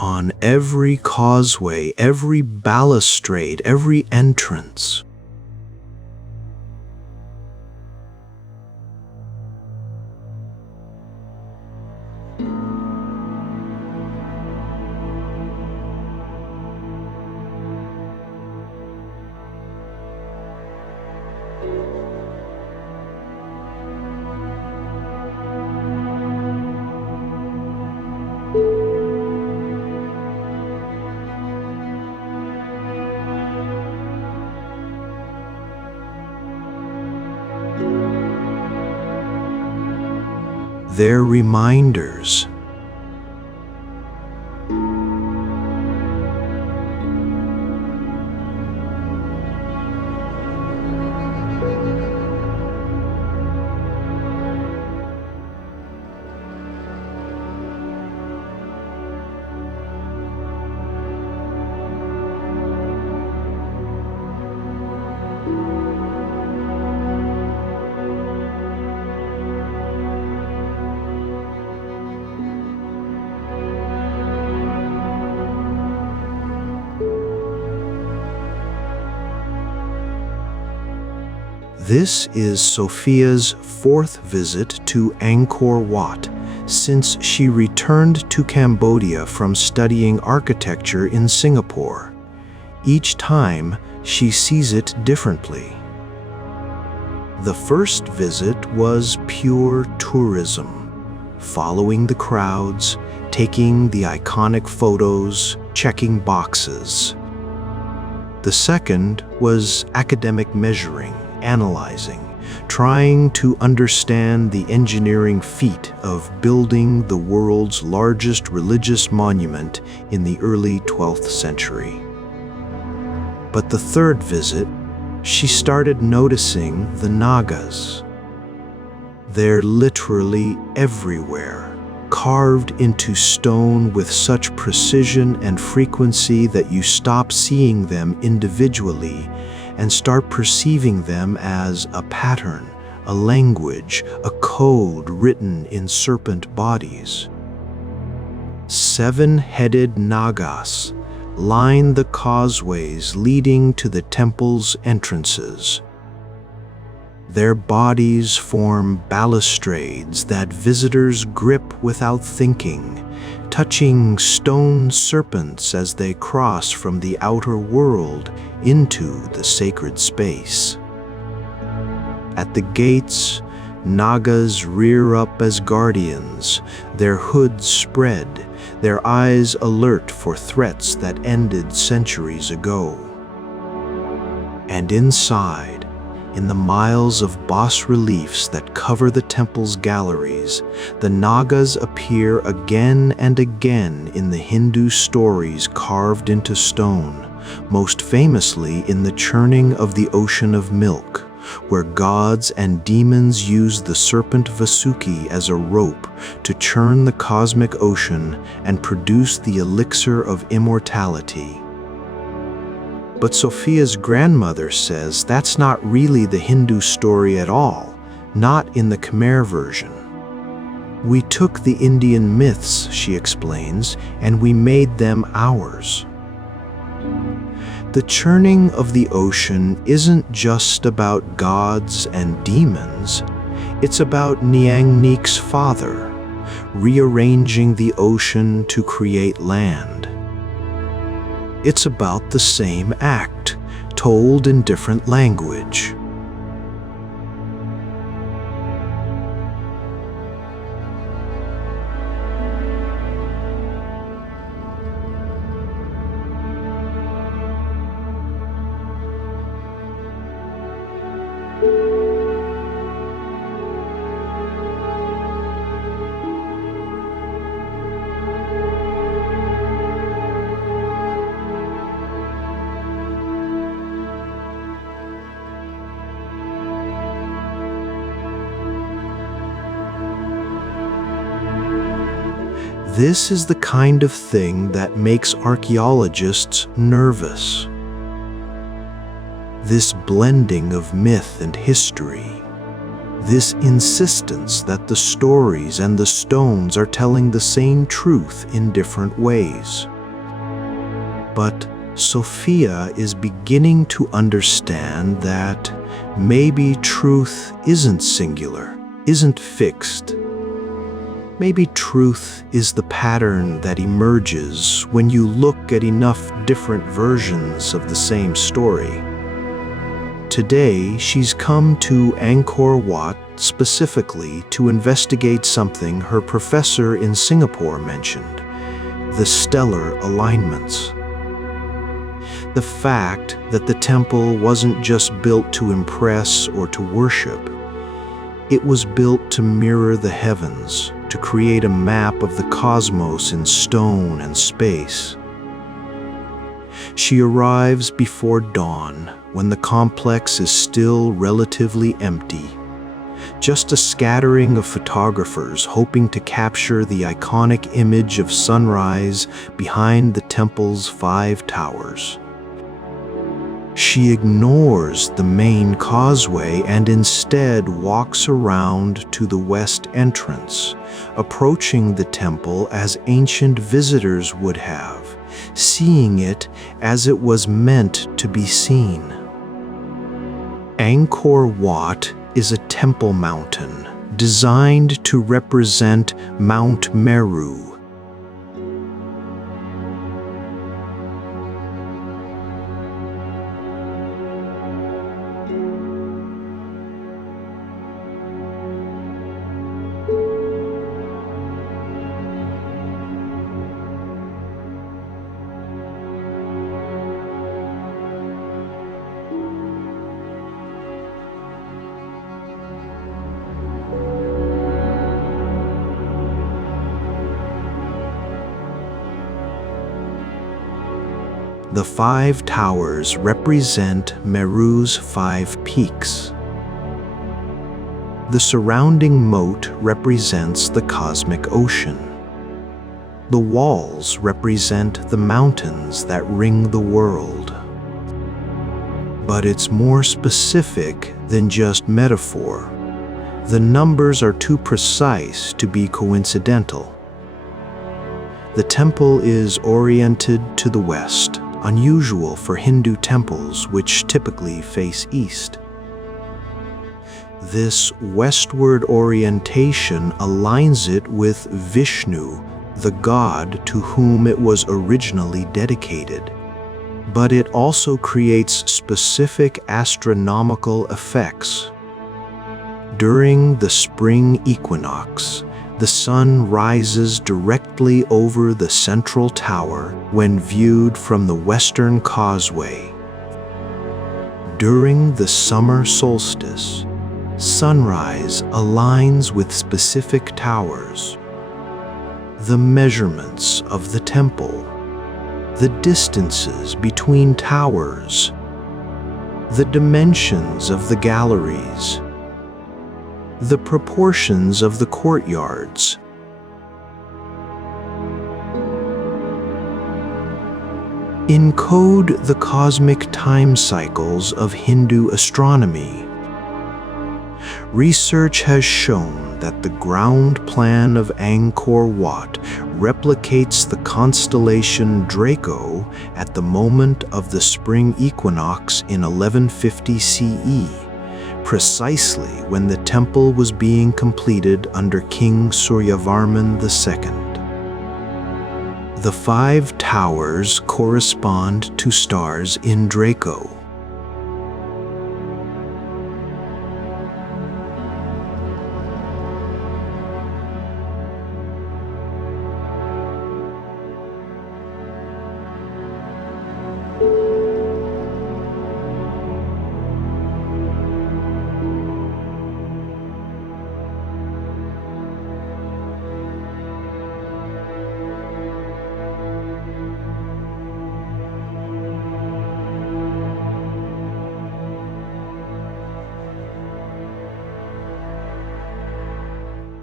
On every causeway, every balustrade, every entrance, they're reminders. This is Sophia's fourth visit to Angkor Wat since she returned to Cambodia from studying architecture in Singapore. Each time, she sees it differently. The first visit was pure tourism. following the crowds, taking the iconic photos, checking boxes. The second was academic measuring, analyzing, trying to understand the engineering feat of building the world's largest religious monument in the early 12th century. But the third visit, she started noticing the Nagas. They're literally everywhere, carved into stone with such precision and frequency that you stop seeing them individually and start perceiving them as a pattern, a language, a code written in serpent bodies. 7-headed Nagas line the causeways leading to the temple's entrances. Their bodies form balustrades that visitors grip without thinking, touching stone serpents as they cross from the outer world into the sacred space. At the gates, Nagas rear up as guardians, their hoods spread, their eyes alert for threats that ended centuries ago. And inside, in the miles of bas-reliefs that cover the temple's galleries, the Nagas appear again and again in the Hindu stories carved into stone, most famously in the churning of the ocean of milk, where gods and demons use the serpent Vasuki as a rope to churn the cosmic ocean and produce the elixir of immortality. But Sophia's grandmother says that's not really the Hindu story at all, not in the Khmer version. We took the Indian myths, she explains, and we made them ours. The churning of the ocean isn't just about gods and demons, it's about Niang Nik's father, rearranging the ocean to create land. It's about the same act, told in different language. This is the kind of thing that makes archaeologists nervous. This blending of myth and history, this insistence that the stories and the stones are telling the same truth in different ways. But Sophia is beginning to understand that maybe truth isn't singular, isn't fixed. Maybe truth is the pattern that emerges when you look at enough different versions of the same story. Today, she's come to Angkor Wat specifically to investigate something her professor in Singapore mentioned: the stellar alignments. The fact that the temple wasn't just built to impress or to worship. It was built to mirror the heavens, to create a map of the cosmos in stone and space. She arrives before dawn, when the complex is still relatively empty. Just a scattering of photographers hoping to capture the iconic image of sunrise behind the temple's 5 towers. She ignores the main causeway and instead walks around to the west entrance, approaching the temple as ancient visitors would have, seeing it as it was meant to be seen. Angkor Wat is a temple mountain designed to represent Mount Meru. The 5 towers represent Meru's 5 peaks. The surrounding moat represents the cosmic ocean. The walls represent the mountains that ring the world. But it's more specific than just metaphor. The numbers are too precise to be coincidental. The temple is oriented to the west, unusual for Hindu temples which typically face east. This westward orientation aligns it with Vishnu, the god to whom it was originally dedicated. But it also creates specific astronomical effects. During the spring equinox, the sun rises directly over the central tower when viewed from the western causeway. During the summer solstice, sunrise aligns with specific towers. The measurements of the temple, the distances between towers, the dimensions of the galleries, the proportions of the courtyards. Encode the cosmic time cycles of Hindu astronomy. Research has shown that the ground plan of Angkor Wat replicates the constellation Draco at the moment of the spring equinox in 1150 CE, precisely when the temple was being completed under King Suryavarman II. The 5 towers correspond to stars in Draco.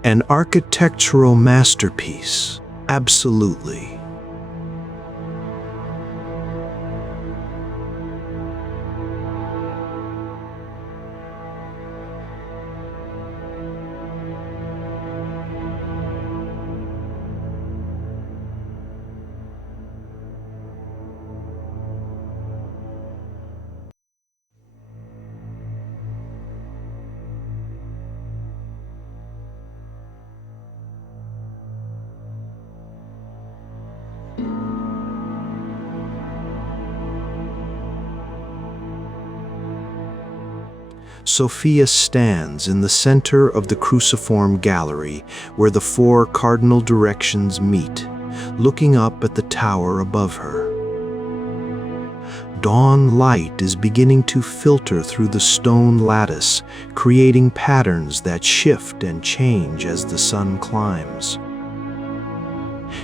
An architectural masterpiece, absolutely. Sophia stands in the center of the cruciform gallery where the 4 cardinal directions meet, looking up at the tower above her. Dawn light is beginning to filter through the stone lattice, creating patterns that shift and change as the sun climbs.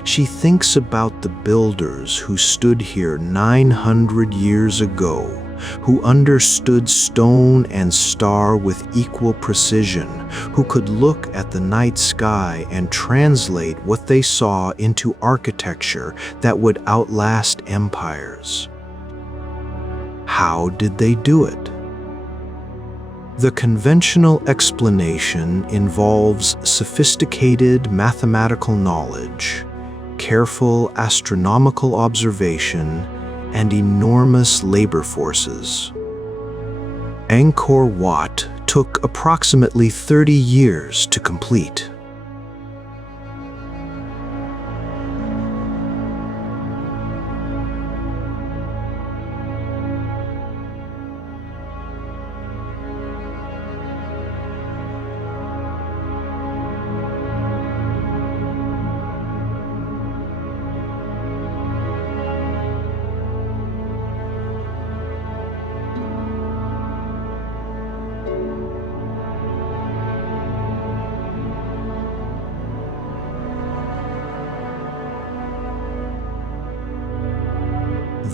She thinks about the builders who stood here 900 years ago, who understood stone and star with equal precision, who could look at the night sky and translate what they saw into architecture that would outlast empires. How did they do it? The conventional explanation involves sophisticated mathematical knowledge, careful astronomical observation, and enormous labor forces. Angkor Wat took approximately 30 years to complete.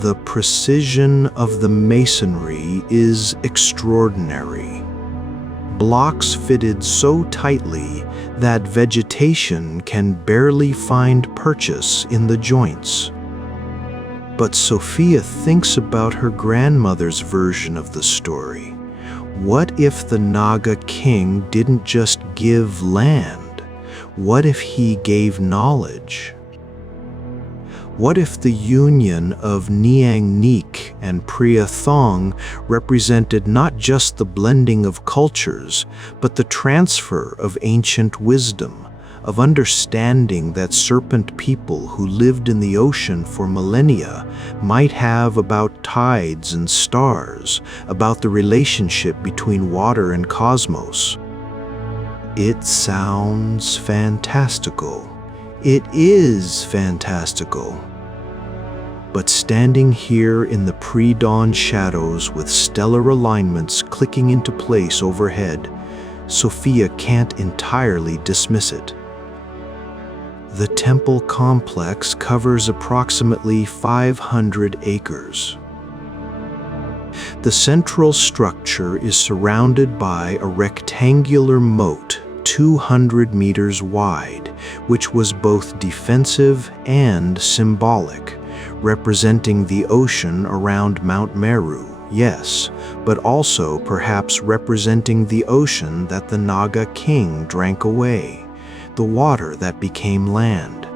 The precision of the masonry is extraordinary. Blocks fitted so tightly that vegetation can barely find purchase in the joints. But Sophia thinks about her grandmother's version of the story. What if the Naga king didn't just give land? What if he gave knowledge? What if the union of Niang Nik and Priya Thong represented not just the blending of cultures, but the transfer of ancient wisdom, of understanding that serpent people who lived in the ocean for millennia might have about tides and stars, about the relationship between water and cosmos? It sounds fantastical. It is fantastical. But standing here in the pre-dawn shadows with stellar alignments clicking into place overhead, Sophia can't entirely dismiss it. The temple complex covers approximately 500 acres. The central structure is surrounded by a rectangular moat 200 meters wide, which was both defensive and symbolic, representing the ocean around Mount Meru, yes, but also perhaps representing the ocean that the Naga king drank away, the water that became land.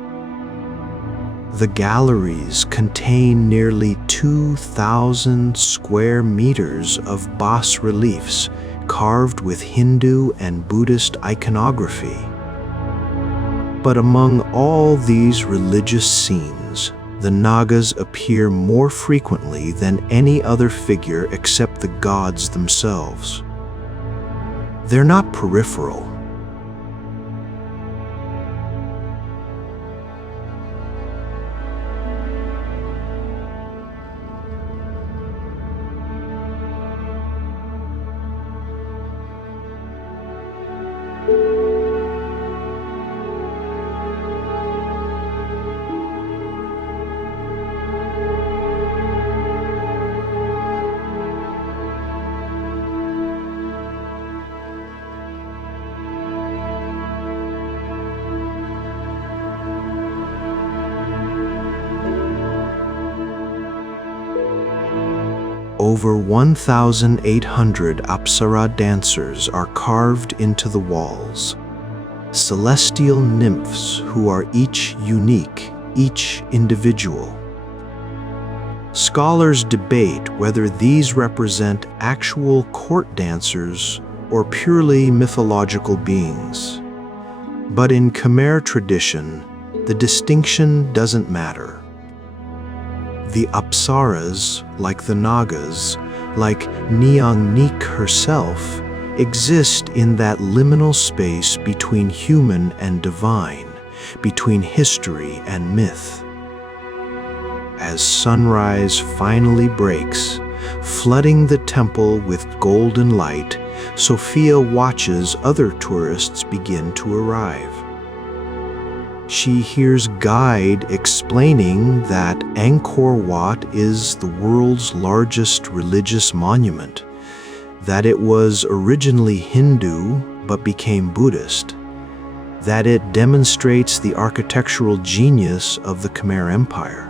The galleries contain nearly 2,000 square meters of bas-reliefs carved with Hindu and Buddhist iconography. But among all these religious scenes, the Nagas appear more frequently than any other figure except the gods themselves. They're not peripheral. Over 1,800 Apsara dancers are carved into the walls. Celestial nymphs who are each unique, each individual. Scholars debate whether these represent actual court dancers or purely mythological beings. But in Khmer tradition, the distinction doesn't matter. The Apsaras, like the Nagas, like Niang Nik herself, exist in that liminal space between human and divine, between history and myth. As sunrise finally breaks, flooding the temple with golden light, Sophia watches other tourists begin to arrive. She hears guide explaining that Angkor Wat is the world's largest religious monument, that it was originally Hindu but became Buddhist, that it demonstrates the architectural genius of the Khmer Empire.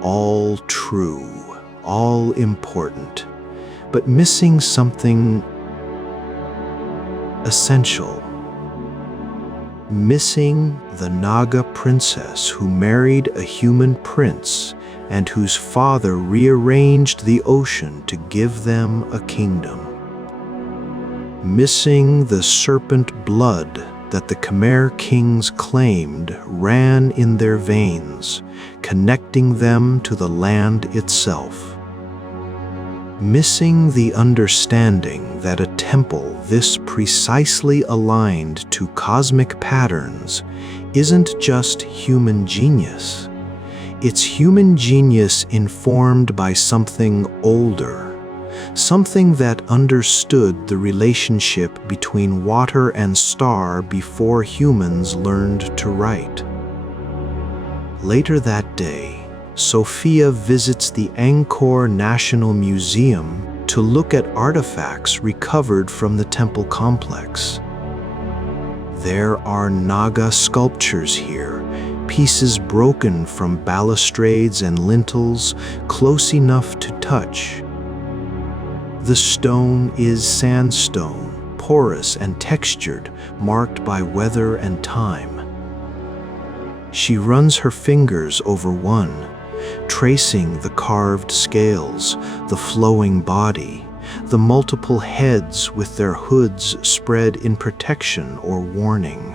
All true, all important, but missing something essential. Missing the Naga princess who married a human prince and whose father rearranged the ocean to give them a kingdom. Missing the serpent blood that the Khmer kings claimed ran in their veins, connecting them to the land itself. Missing the understanding that a temple this precisely aligned to cosmic patterns isn't just human genius. It's human genius informed by something older, something that understood the relationship between water and star before humans learned to write. Later that day, Sophia visits the Angkor National Museum to look at artifacts recovered from the temple complex. There are Naga sculptures here, pieces broken from balustrades and lintels close enough to touch. The stone is sandstone, porous and textured, marked by weather and time. She runs her fingers over one, tracing the carved scales, the flowing body, the multiple heads with their hoods spread in protection or warning.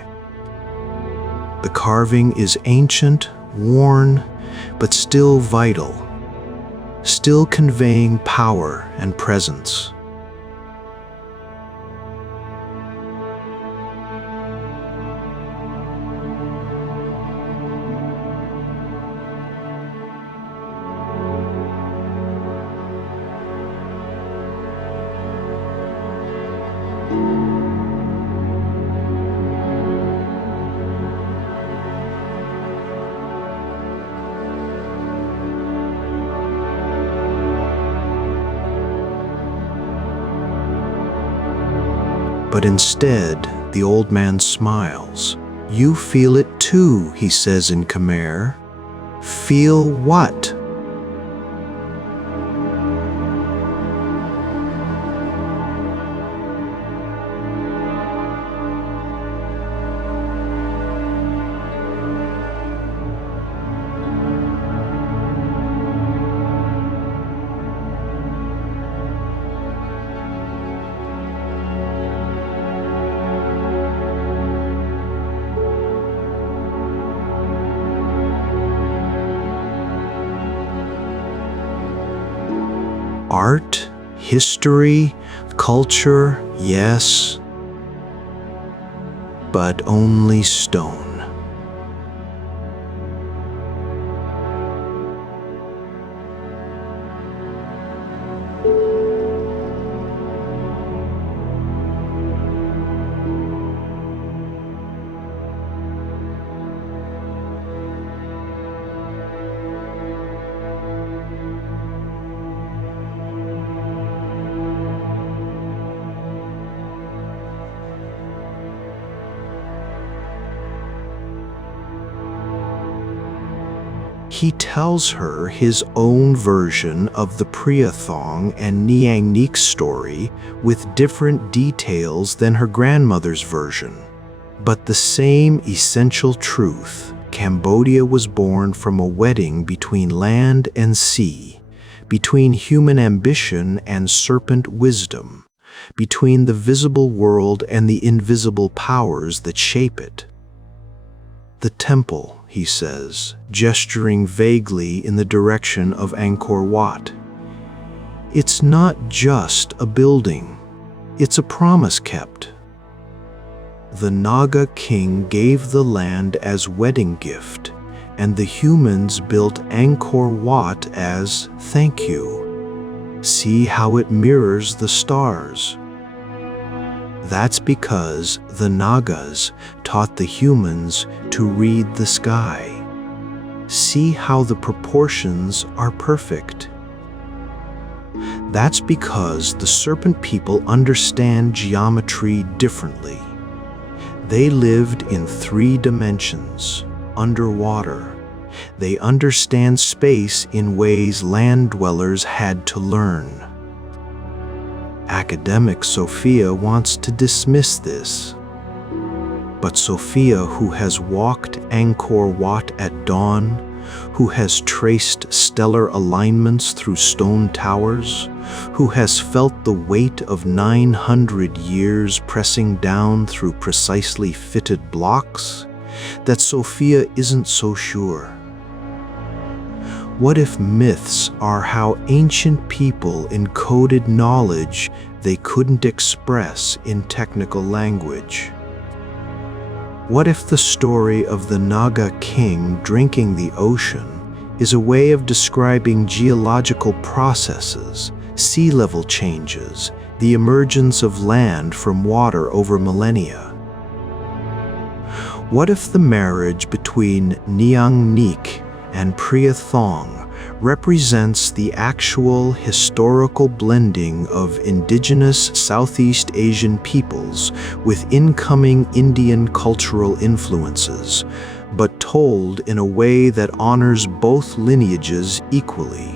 The carving is ancient, worn, but still vital, still conveying power and presence. But instead, the old man smiles. "You feel it too," he says in Khmer. "Feel what?" Art, history, culture, yes, but only stone. He tells her his own version of the Priathong and Niang Nik story with different details than her grandmother's version. But the same essential truth: Cambodia was born from a wedding between land and sea, between human ambition and serpent wisdom, between the visible world and the invisible powers that shape it. The temple, he says, gesturing vaguely in the direction of Angkor Wat. It's not just a building, it's a promise kept. The Naga king gave the land as wedding gift, and the humans built Angkor Wat as thank you. See how it mirrors the stars. That's because the Nagas taught the humans to read the sky. See how the proportions are perfect. That's because the serpent people understand geometry differently. They lived in 3 dimensions, underwater. They understand space in ways land dwellers had to learn. Academic Sophia wants to dismiss this. But Sophia, who has walked Angkor Wat at dawn, who has traced stellar alignments through stone towers, who has felt the weight of 900 years pressing down through precisely fitted blocks, that Sophia isn't so sure. What if myths are how ancient people encoded knowledge they couldn't express in technical language? What if the story of the Naga king drinking the ocean is a way of describing geological processes, sea level changes, the emergence of land from water over millennia? What if the marriage between Niang Nik and Priya Thong represents the actual historical blending of indigenous Southeast Asian peoples with incoming Indian cultural influences, but told in a way that honors both lineages equally.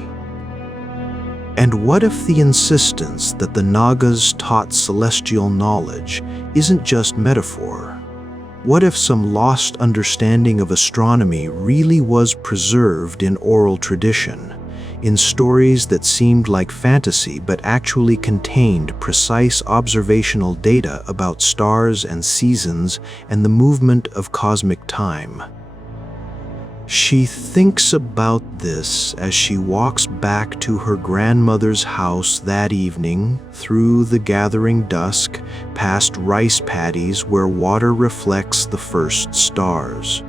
And what if the insistence that the Nagas taught celestial knowledge isn't just metaphor? What if some lost understanding of astronomy really was preserved in oral tradition, in stories that seemed like fantasy but actually contained precise observational data about stars and seasons and the movement of cosmic time? She thinks about this as she walks back to her grandmother's house that evening, through the gathering dusk, past rice paddies where water reflects the first stars.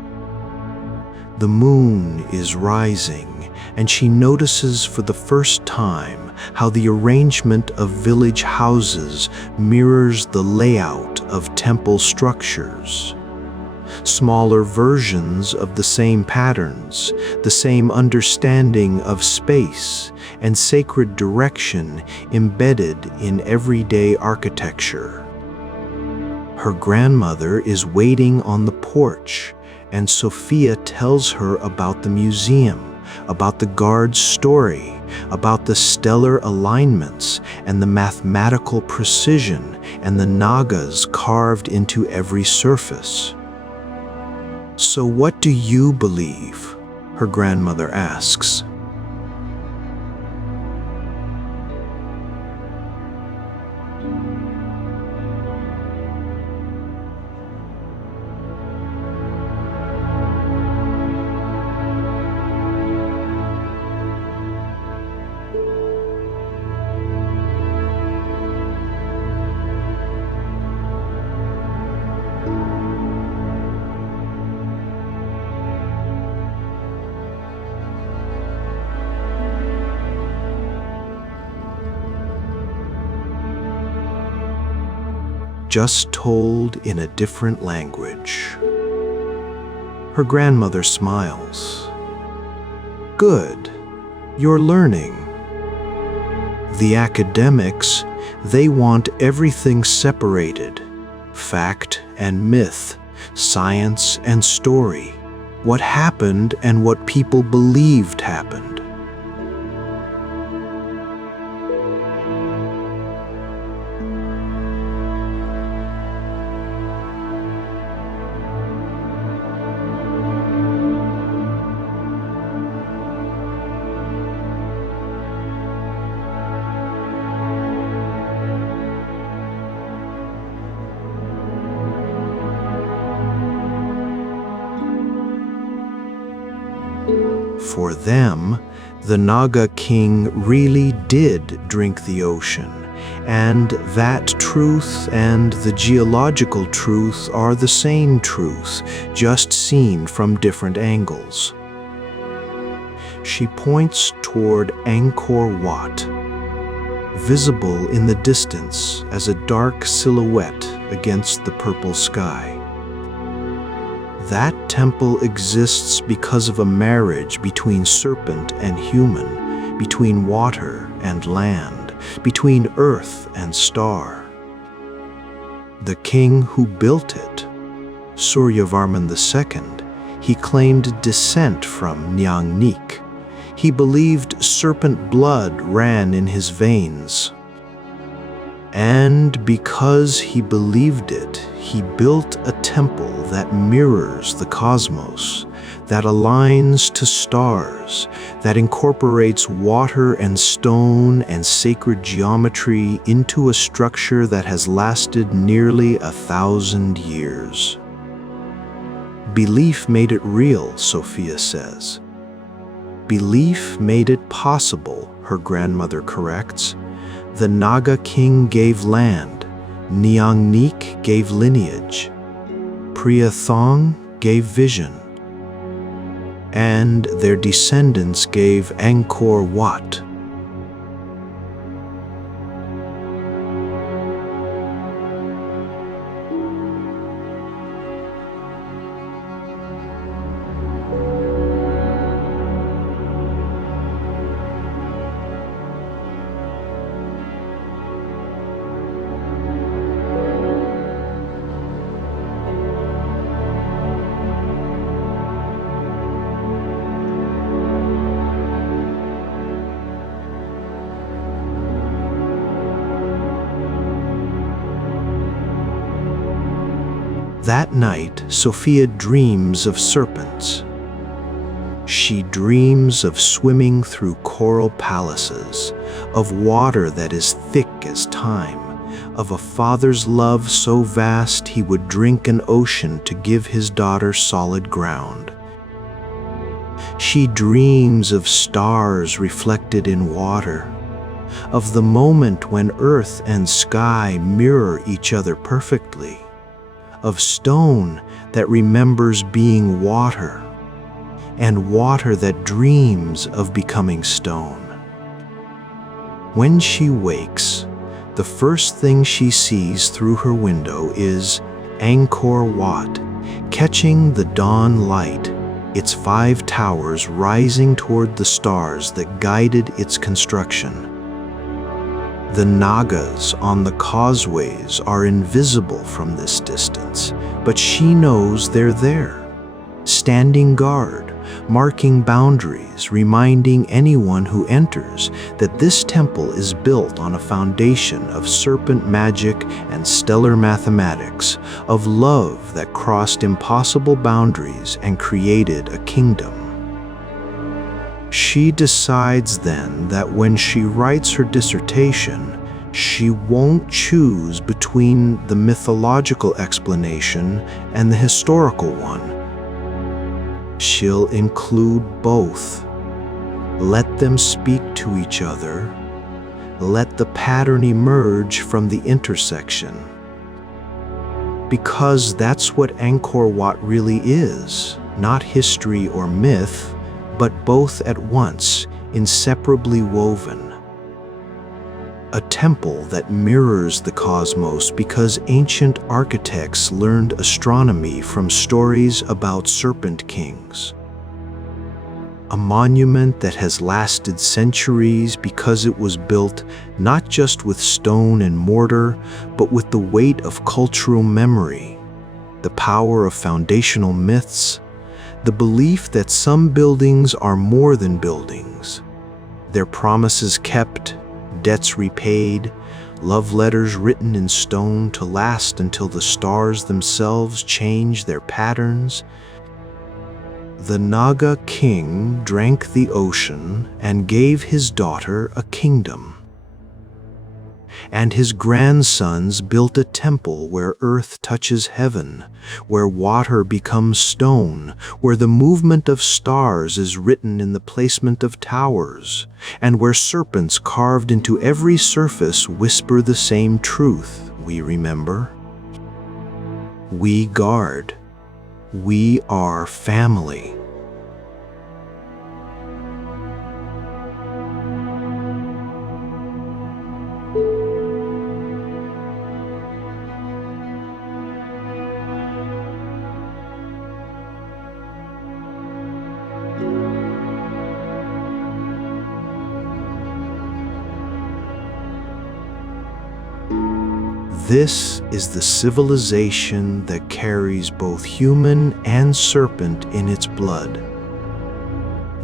The moon is rising, and she notices for the first time how the arrangement of village houses mirrors the layout of temple structures. Smaller versions of the same patterns, the same understanding of space and sacred direction embedded in everyday architecture. Her grandmother is waiting on the porch, and Sophia tells her about the museum, about the guard's story, about the stellar alignments and the mathematical precision and the Nagas carved into every surface. "So what do you believe?" her grandmother asks. Just told in a different language. Her grandmother smiles. "Good, you're learning. The academics, they want everything separated. Fact and myth, science and story. What happened and what people believed happened. For them, the Naga king really did drink the ocean, and that truth and the geological truth are the same truth, just seen from different angles." She points toward Angkor Wat, visible in the distance as a dark silhouette against the purple sky. That temple exists because of a marriage between serpent and human, between water and land, between earth and star. The king who built it, Suryavarman II, he claimed descent from Nyangnik. He believed serpent blood ran in his veins. And because he believed it, he built a temple that mirrors the cosmos, that aligns to stars, that incorporates water and stone and sacred geometry into a structure that has lasted nearly 1,000 years. Belief made it real, Sophia says. Belief made it possible, her grandmother corrects. The Naga king gave land, Nyangnik gave lineage, Priya Thong gave vision, and their descendants gave Angkor Wat. That night, Sophia dreams of serpents. She dreams of swimming through coral palaces, of water that is thick as time, of a father's love so vast he would drink an ocean to give his daughter solid ground. She dreams of stars reflected in water, of the moment when earth and sky mirror each other perfectly, of stone that remembers being water, and water that dreams of becoming stone. When she wakes, the first thing she sees through her window is Angkor Wat, catching the dawn light, its 5 towers rising toward the stars that guided its construction. The Nagas on the causeways are invisible from this distance, but she knows they're there, standing guard, marking boundaries, reminding anyone who enters that this temple is built on a foundation of serpent magic and stellar mathematics, of love that crossed impossible boundaries and created a kingdom. She decides then that when she writes her dissertation, she won't choose between the mythological explanation and the historical one. She'll include both. Let them speak to each other. Let the pattern emerge from the intersection. Because that's what Angkor Wat really is, not history or myth, but both at once, inseparably woven. A temple that mirrors the cosmos because ancient architects learned astronomy from stories about serpent kings. A monument that has lasted centuries because it was built not just with stone and mortar, but with the weight of cultural memory, the power of foundational myths, the belief that some buildings are more than buildings, their promises kept, debts repaid, love letters written in stone to last until the stars themselves change their patterns. The Naga king drank the ocean and gave his daughter a kingdom. And his grandsons built a temple where earth touches heaven, where water becomes stone, where the movement of stars is written in the placement of towers, and where serpents carved into every surface whisper the same truth, we remember. We guard. We are family. This is the civilization that carries both human and serpent in its blood.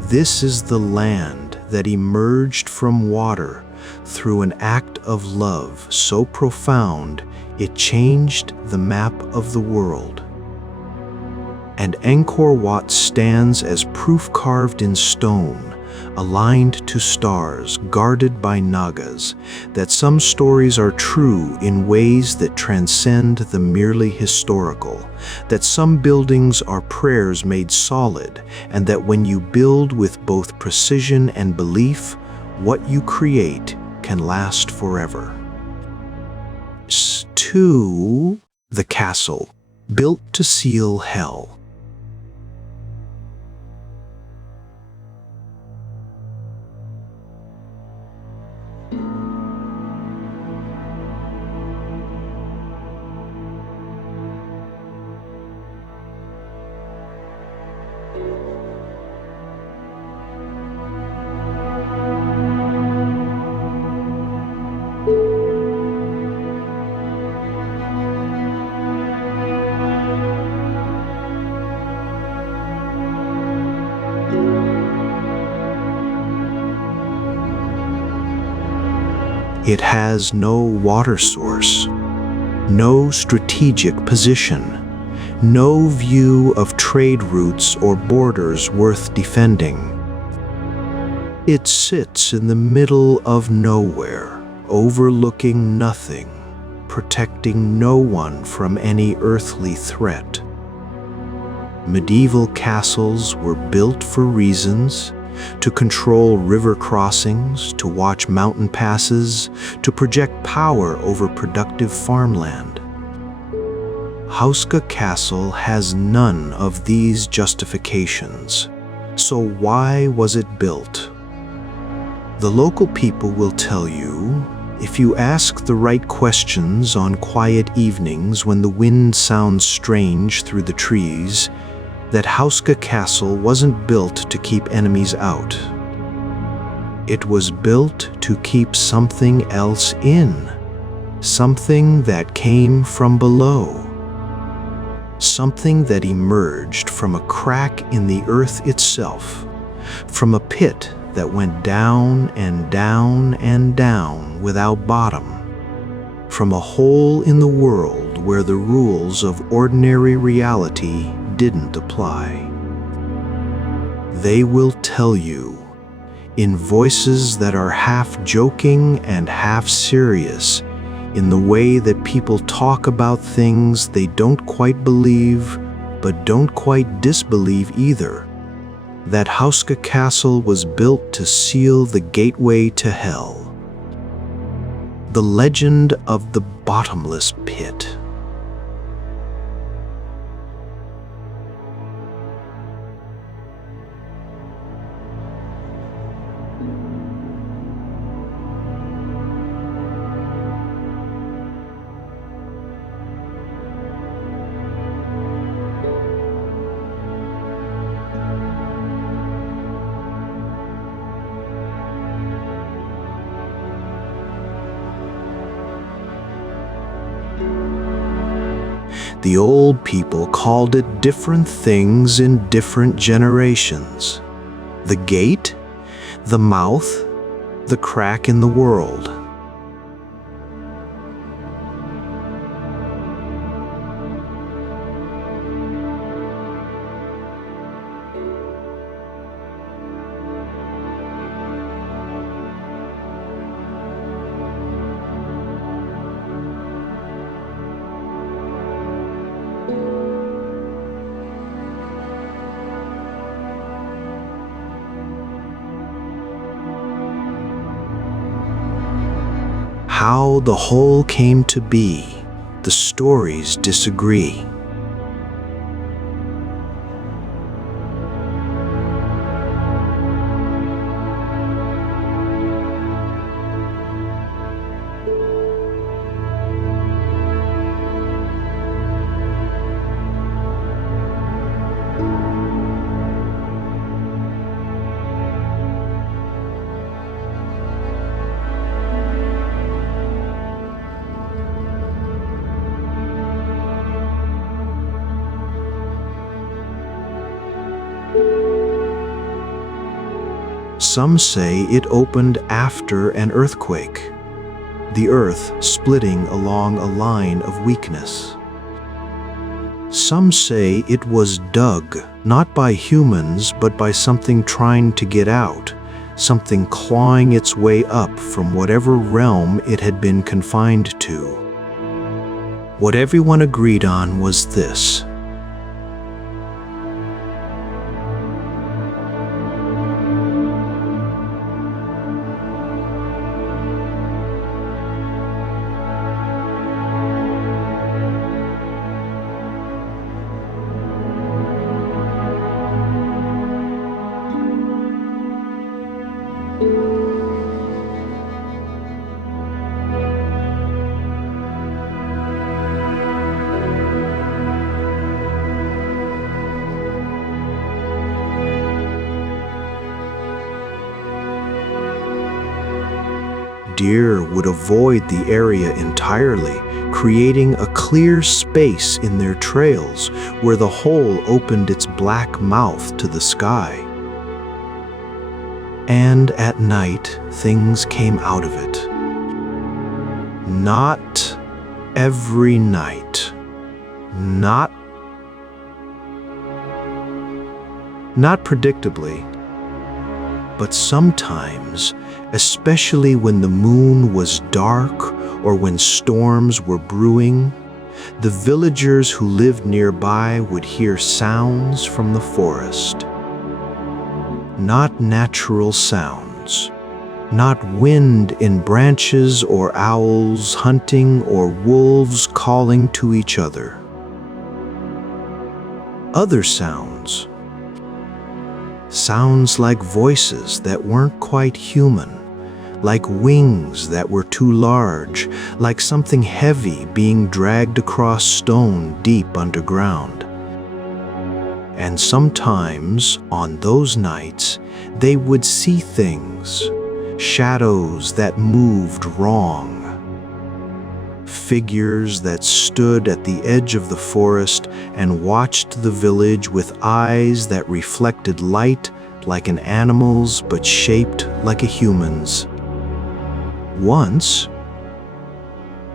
This is the land that emerged from water through an act of love so profound it changed the map of the world. And Angkor Wat stands as proof carved in stone, aligned to stars, guarded by Nagas, that some stories are true in ways that transcend the merely historical, that some buildings are prayers made solid, and that when you build with both precision and belief, what you create can last forever. 2. The castle, built to seal hell. It has no water source, no strategic position, no view of trade routes or borders worth defending. It sits in the middle of nowhere, overlooking nothing, protecting no one from any earthly threat. Medieval castles were built for reasons: to control river crossings, to watch mountain passes, to project power over productive farmland. Houska Castle has none of these justifications. So why was it built? The local people will tell you, if you ask the right questions on quiet evenings when the wind sounds strange through the trees, that Houska Castle wasn't built to keep enemies out. It was built to keep something else in, something that came from below, something that emerged from a crack in the earth itself, from a pit that went down and down and down without bottom, from a hole in the world where the rules of ordinary reality didn't apply. They will tell you, in voices that are half joking and half serious, in the way that people talk about things they don't quite believe, but don't quite disbelieve either, that Houska Castle was built to seal the gateway to hell. The legend of the bottomless pit. The old people called it different things in different generations. The gate, the mouth, the crack in the world. How the whole came to be, the stories disagree. Some say it opened after an earthquake, the earth splitting along a line of weakness. Some say it was dug, not by humans, but by something trying to get out, something clawing its way up from whatever realm it had been confined to. What everyone agreed on was this: deer would avoid the area entirely, creating a clear space in their trails where the hole opened its black mouth to the sky. And at night, things came out of it. Not every night, not not predictably, but sometimes, especially when the moon was dark or when storms were brewing, the villagers who lived nearby would hear sounds from the forest. Not natural sounds, not wind in branches or owls hunting or wolves calling to each other. Other sounds. Sounds like voices that weren't quite human, like wings that were too large, like something heavy being dragged across stone deep underground. And sometimes, on those nights, they would see things, shadows that moved wrong, figures that stood at the edge of the forest and watched the village with eyes that reflected light like an animal's but shaped like a human's. Once,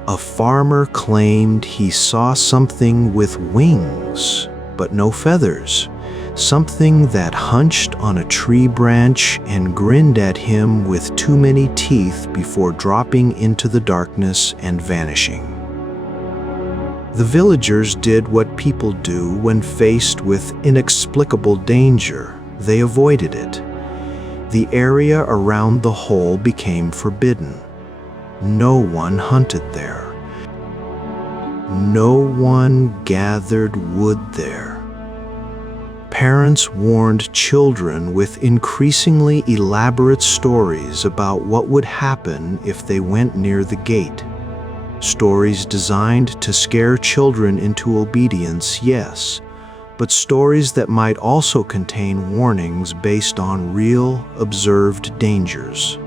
a farmer claimed he saw something with wings but no feathers, something that hunched on a tree branch and grinned at him with too many teeth before dropping into the darkness and vanishing. The villagers did what people do when faced with inexplicable danger. They avoided it. The area around the hole became forbidden. No one hunted there. No one gathered wood there. Parents warned children with increasingly elaborate stories about what would happen if they went near the gate. Stories designed to scare children into obedience, yes, but stories that might also contain warnings based on real, observed dangers.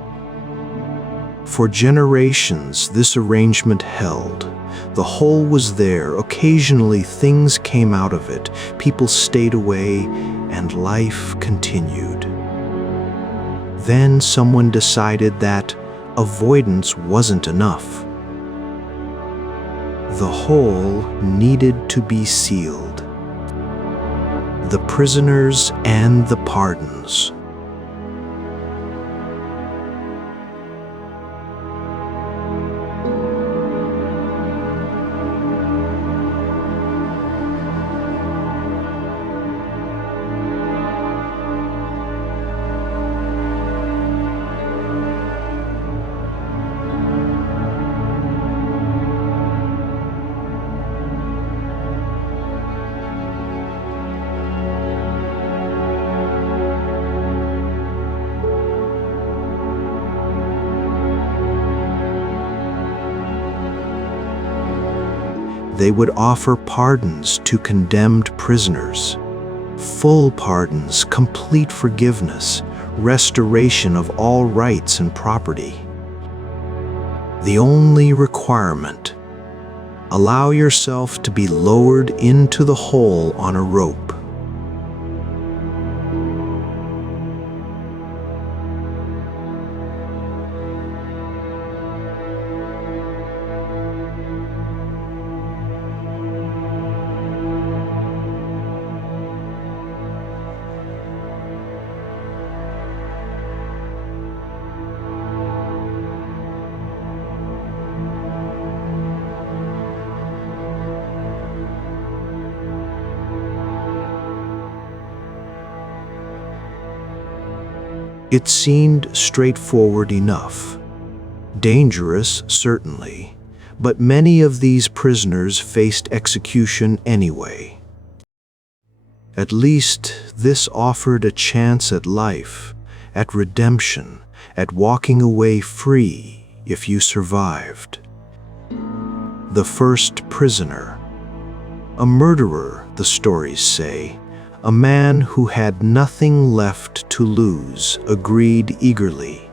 For generations, this arrangement held. The hole was there. Occasionally, things came out of it. People stayed away, and life continued. Then someone decided that avoidance wasn't enough. The hole needed to be sealed. The prisoners and the pardons. They would offer pardons to condemned prisoners. Full pardons, complete forgiveness, restoration of all rights and property. The only requirement: allow yourself to be lowered into the hole on a rope. It seemed straightforward enough. Dangerous, certainly, but many of these prisoners faced execution anyway. At least this offered a chance at life, at redemption, at walking away free if you survived. The first prisoner, a murderer, the stories say, a man who had nothing left to lose, agreed eagerly.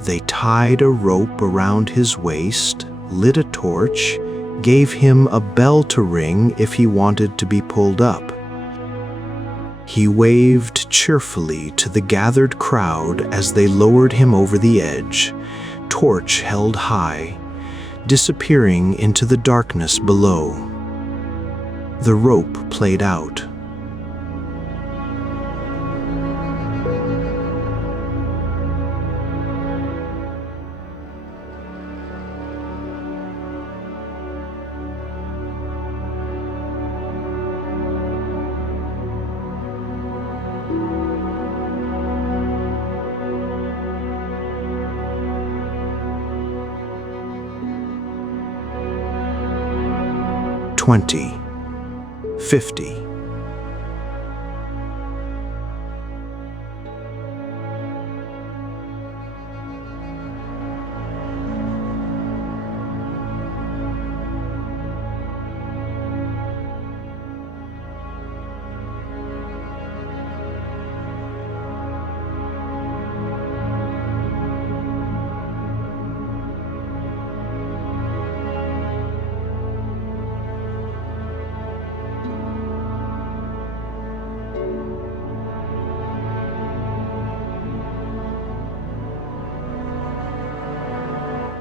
They tied a rope around his waist, lit a torch, gave him a bell to ring if he wanted to be pulled up. He waved cheerfully to the gathered crowd as they lowered him over the edge, torch held high, disappearing into the darkness below. The rope played out. 20, 50.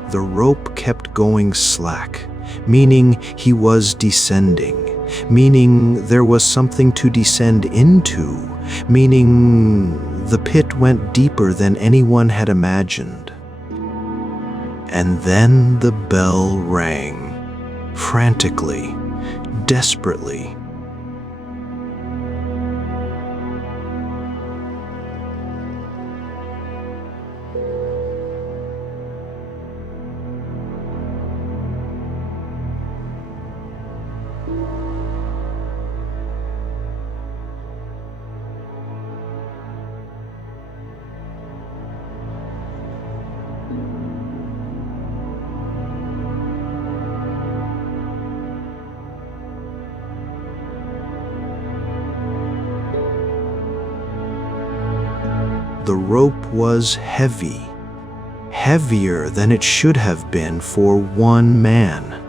The rope kept going slack, meaning he was descending, meaning there was something to descend into, meaning the pit went deeper than anyone had imagined. And then the bell rang, frantically, desperately. The rope was heavy, heavier than it should have been for one man.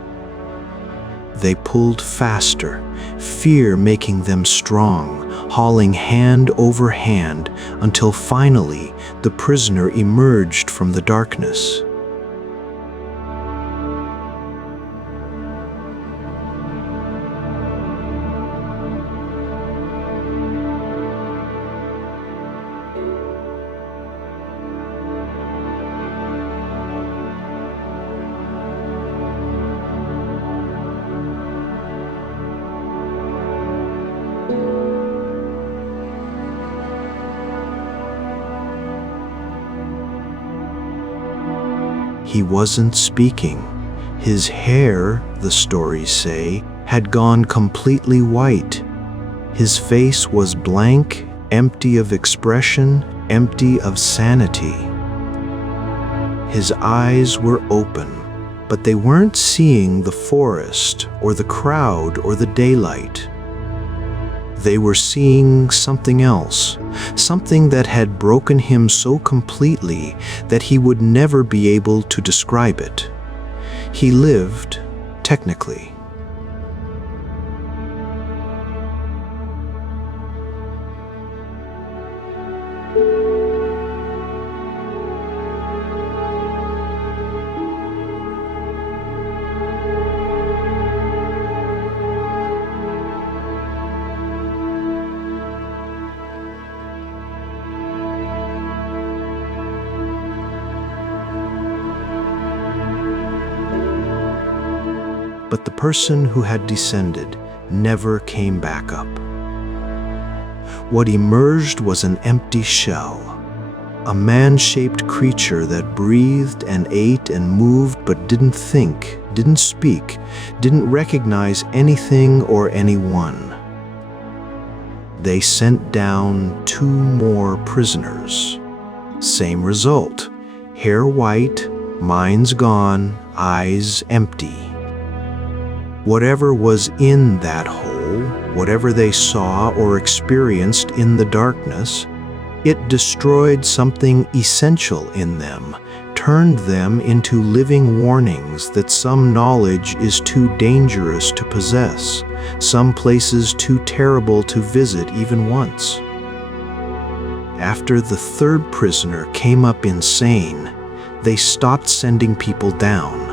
They pulled faster, fear making them strong, hauling hand over hand until finally the prisoner emerged from the darkness. He wasn't speaking. His hair, the stories say, had gone completely white. His face was blank, empty of expression, empty of sanity. His eyes were open, but they weren't seeing the forest or the crowd or the daylight. They were seeing something else, something that had broken him so completely that he would never be able to describe it. He lived, technically. But the person who had descended never came back up. What emerged was an empty shell, a man-shaped creature that breathed and ate and moved but didn't think, didn't speak, didn't recognize anything or anyone. They sent down 2 more prisoners. Same result, hair white, minds gone, eyes empty. Whatever was in that hole, whatever they saw or experienced in the darkness, it destroyed something essential in them, turned them into living warnings that some knowledge is too dangerous to possess, some places too terrible to visit even once. After the 3rd prisoner came up insane, they stopped sending people down.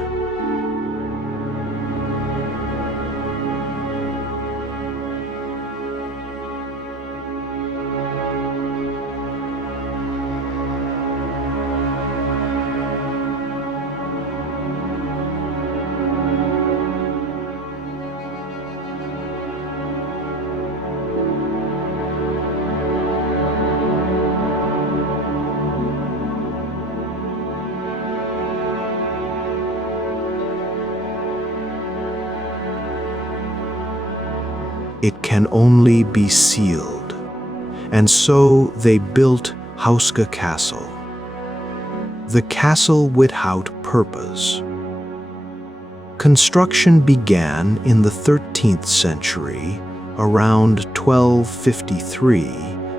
it can only be sealed. And so they built Houska Castle. The castle without purpose. Construction began in the 13th century, around 1253,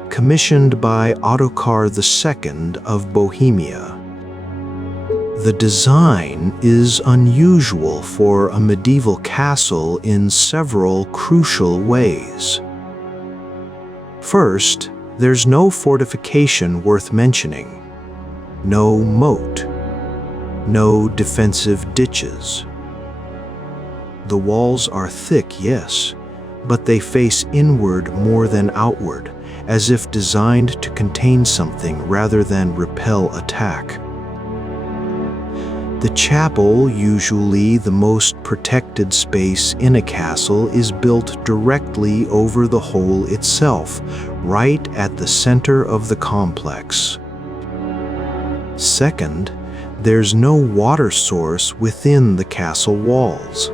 commissioned by Ottokar II of Bohemia. The design is unusual for a medieval castle in several crucial ways. First, there's no fortification worth mentioning. No moat. No defensive ditches. The walls are thick, yes, but they face inward more than outward, as if designed to contain something rather than repel attack. The chapel, usually the most protected space in a castle, is built directly over the hole itself, right at the center of the complex. Second, there's no water source within the castle walls.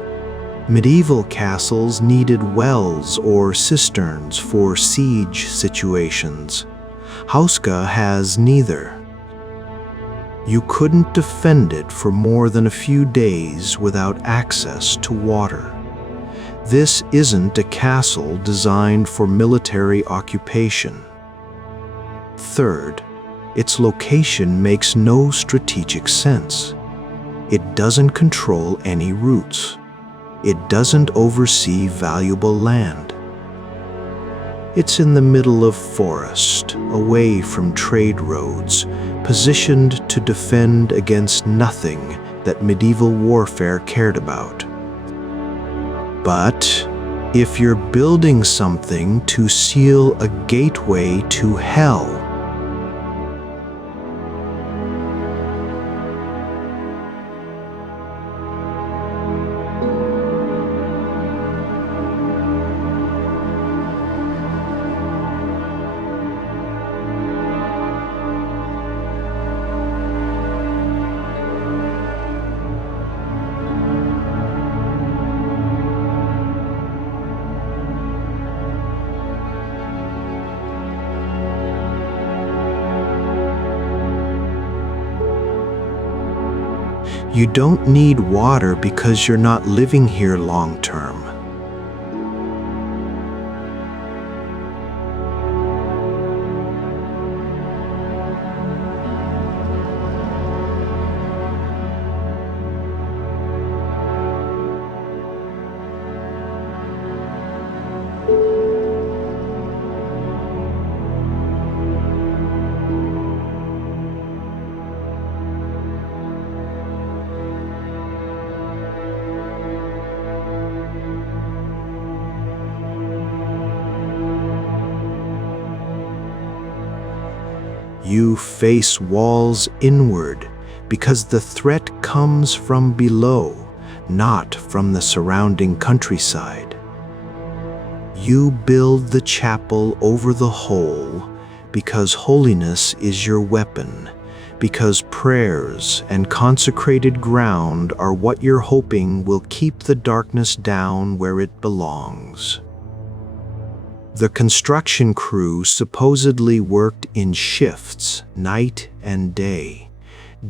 Medieval castles needed wells or cisterns for siege situations. Houska has neither. You couldn't defend it for more than a few days without access to water. This isn't a castle designed for military occupation. Third, its location makes no strategic sense. It doesn't control any routes. It doesn't oversee valuable land. It's in the middle of forest, away from trade roads, positioned to defend against nothing that medieval warfare cared about. But if you're building something to seal a gateway to hell, you don't need water because you're not living here long term. You face walls inward because the threat comes from below, not from the surrounding countryside. You build the chapel over the hole because holiness is your weapon, because prayers and consecrated ground are what you're hoping will keep the darkness down where it belongs. The construction crew supposedly worked in shifts, night and day,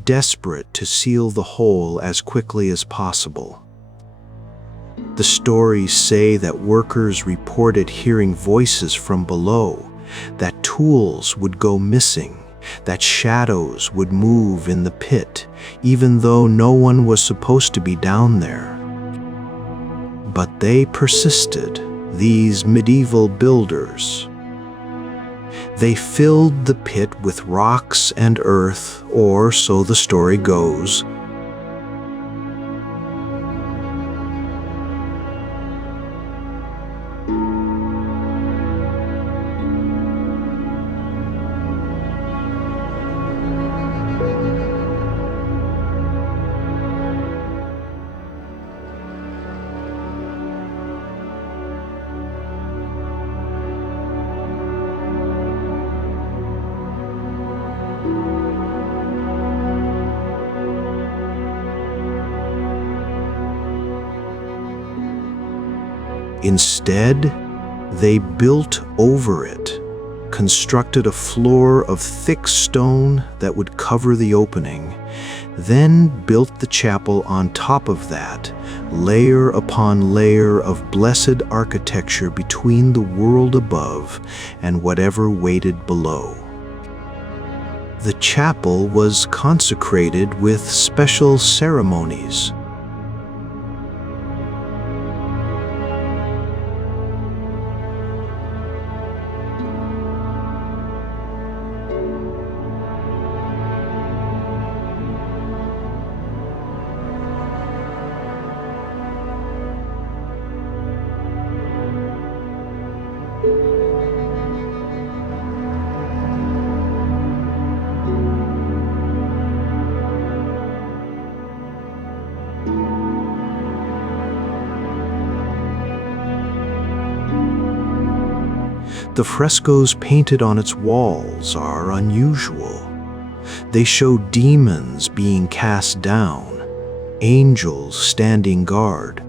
desperate to seal the hole as quickly as possible. The stories say that workers reported hearing voices from below, that tools would go missing, that shadows would move in the pit, even though no one was supposed to be down there. But they persisted. These medieval builders. They filled the pit with rocks and earth, or so the story goes. Instead, They built over it, constructed a floor of thick stone that would cover the opening, then built the chapel on top of that, layer upon layer of blessed architecture between the world above and whatever waited below. The chapel was consecrated with special ceremonies. The frescoes painted on its walls are unusual. They show demons being cast down, angels standing guard.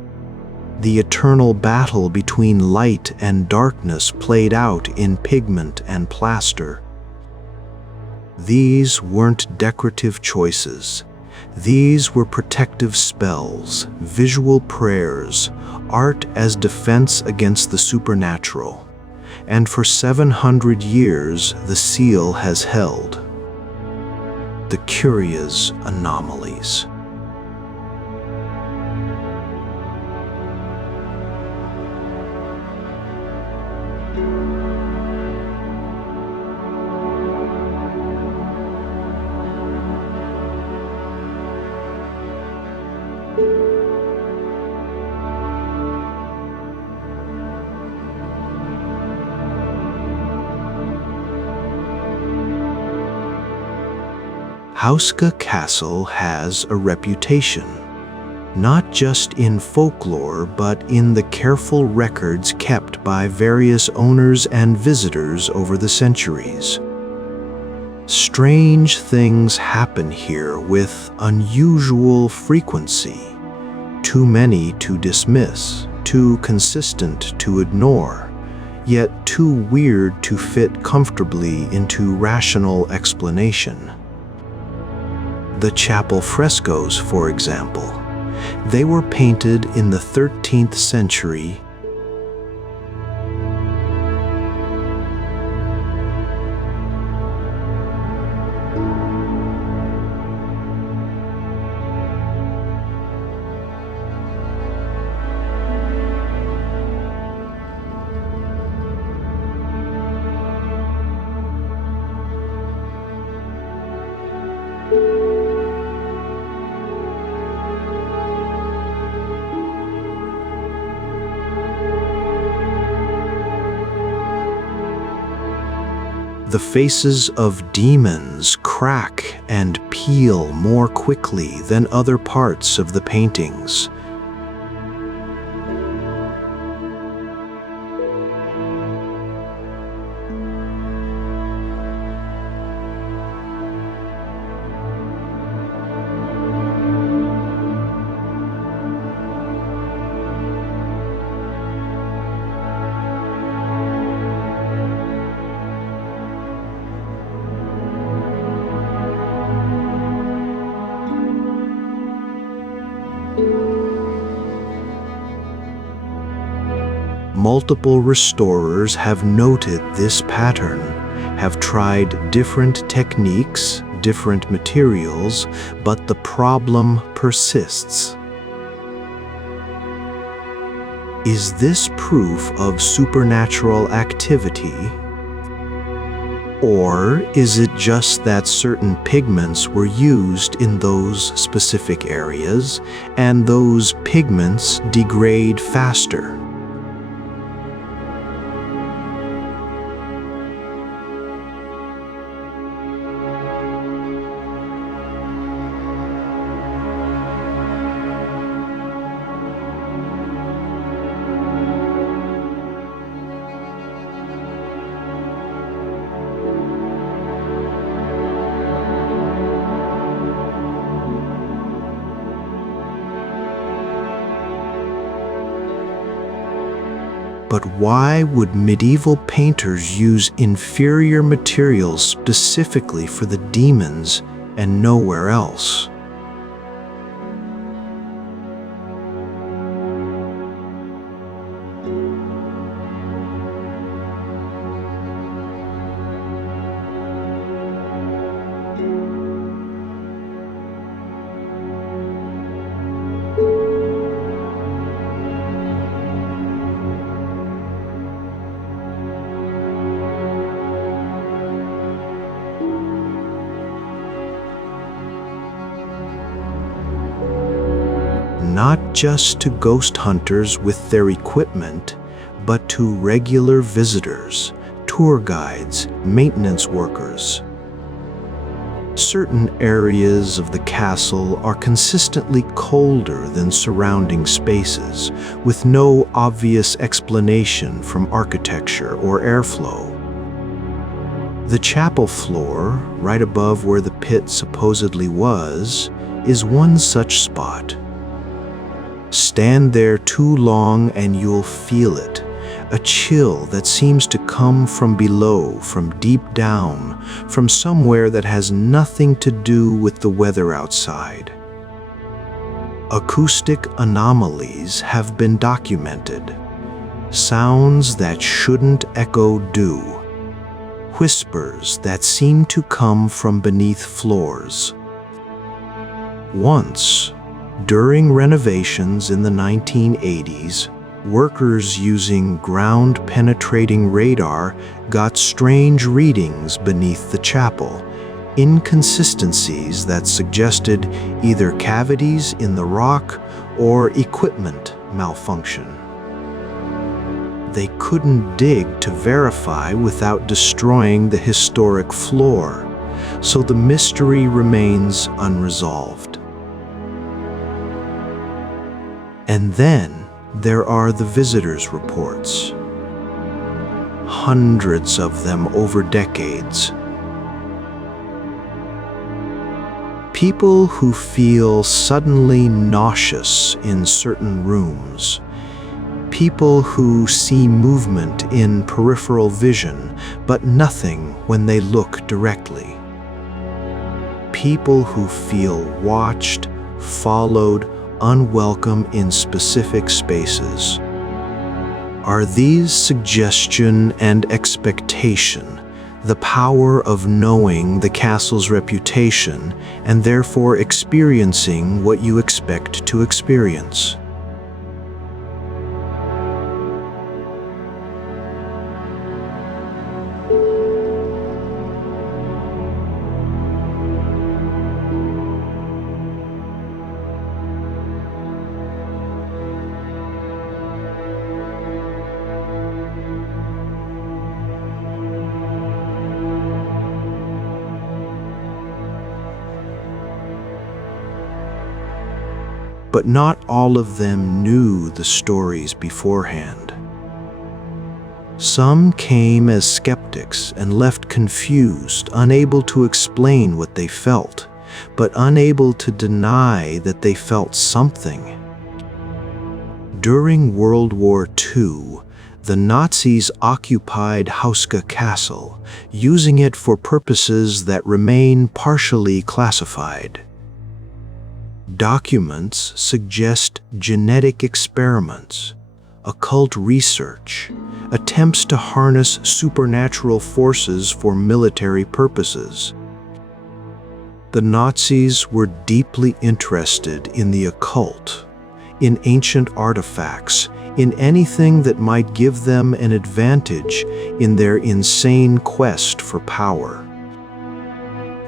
The eternal battle between light and darkness played out in pigment and plaster. These weren't decorative choices. These were protective spells, visual prayers, art as defense against the supernatural. And for 700 years, the seal has held. The curious anomalies. Houska Castle has a reputation, not just in folklore but in the careful records kept by various owners and visitors over the centuries. Strange things happen here with unusual frequency, too many to dismiss, too consistent to ignore, yet too weird to fit comfortably into rational explanation. The chapel frescoes, for example, they were painted in the 13th century. The faces of demons crack and peel more quickly than other parts of the paintings. Multiple restorers have noted this pattern, have tried different techniques, different materials, but the problem persists. Is this proof of supernatural activity? Or is it just that certain pigments were used in those specific areas, and those pigments degrade faster? But why would medieval painters use inferior materials specifically for the demons and nowhere else? Not just to ghost hunters with their equipment, but to regular visitors, tour guides, maintenance workers. Certain areas of the castle are consistently colder than surrounding spaces, with no obvious explanation from architecture or airflow. The chapel floor, right above where the pit supposedly was, is one such spot. Stand there too long and you'll feel it, a chill that seems to come from below, from deep down, from somewhere that has nothing to do with the weather outside. Acoustic anomalies have been documented. Sounds that shouldn't echo do. Whispers that seem to come from beneath floors. Once, during renovations in the 1980s, workers using ground-penetrating radar got strange readings beneath the chapel, inconsistencies that suggested either cavities in the rock or equipment malfunction. They couldn't dig to verify without destroying the historic floor, so the mystery remains unresolved. And then there are the visitors' reports. Hundreds of them over decades. People who feel suddenly nauseous in certain rooms. People who see movement in peripheral vision, but nothing when they look directly. People who feel watched, followed, unwelcome in specific spaces. Are these suggestion and expectation, the power of knowing the castle's reputation and therefore experiencing what you expect to experience? But not all of them knew the stories beforehand. Some came as skeptics and left confused, unable to explain what they felt, but unable to deny that they felt something. During World War II, the Nazis occupied Houska Castle, using it for purposes that remain partially classified. Documents suggest genetic experiments, occult research, attempts to harness supernatural forces for military purposes. The Nazis were deeply interested in the occult, in ancient artifacts, in anything that might give them an advantage in their insane quest for power.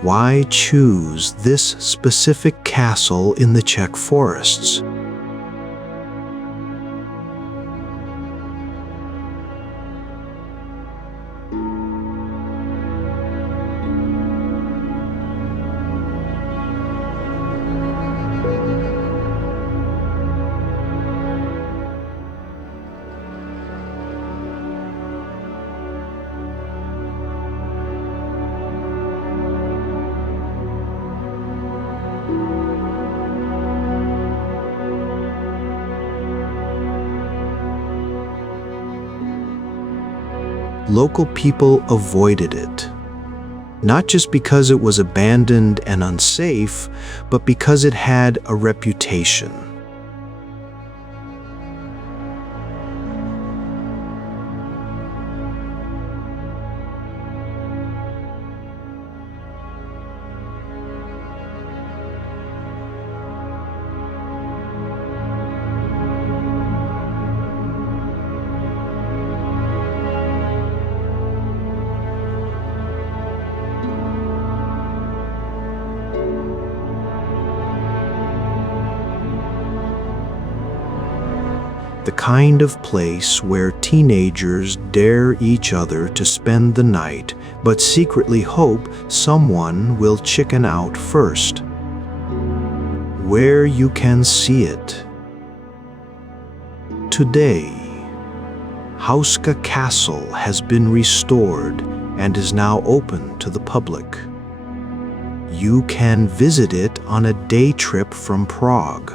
Why choose this specific castle in the Czech forests? local people avoided it. Not just because it was abandoned and unsafe, but because it had a reputation. The kind of place where teenagers dare each other to spend the night, but secretly hope someone will chicken out first. Where you can see it. Today, Houska Castle has been restored and is now open to the public. You can visit it on a day trip from Prague,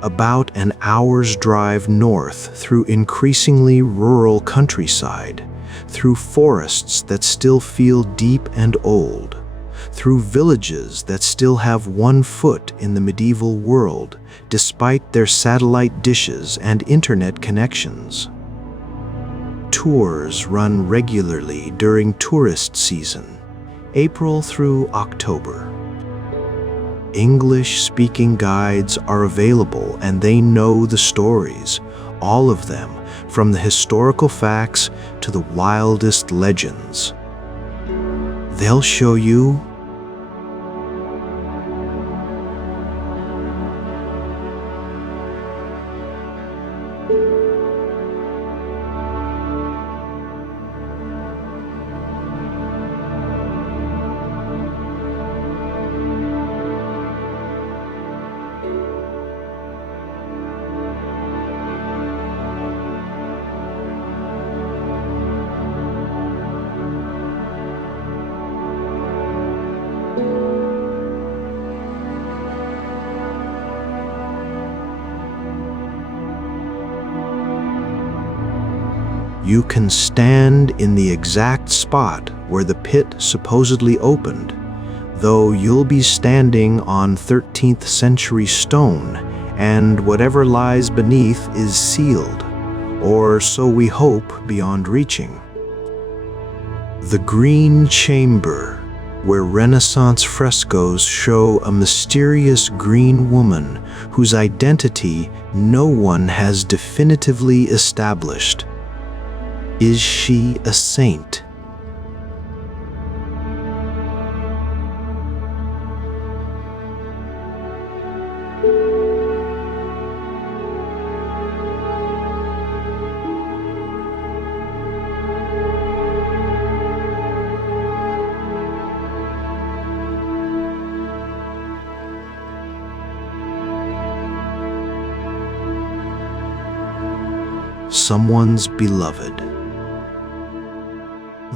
about an hour's drive north through increasingly rural countryside, through forests that still feel deep and old, through villages that still have one foot in the medieval world despite their satellite dishes and internet connections. Tours run regularly during tourist season, April through October. English-speaking guides are available and they know the stories, all of them, from the historical facts to the wildest legends. They'll show you you can stand in the exact spot where the pit supposedly opened, though you'll be standing on 13th century stone and whatever lies beneath is sealed, or so we hope, beyond reaching. The Green Chamber, where Renaissance frescoes show a mysterious green woman whose identity no one has definitively established. Is she a saint? Someone's beloved.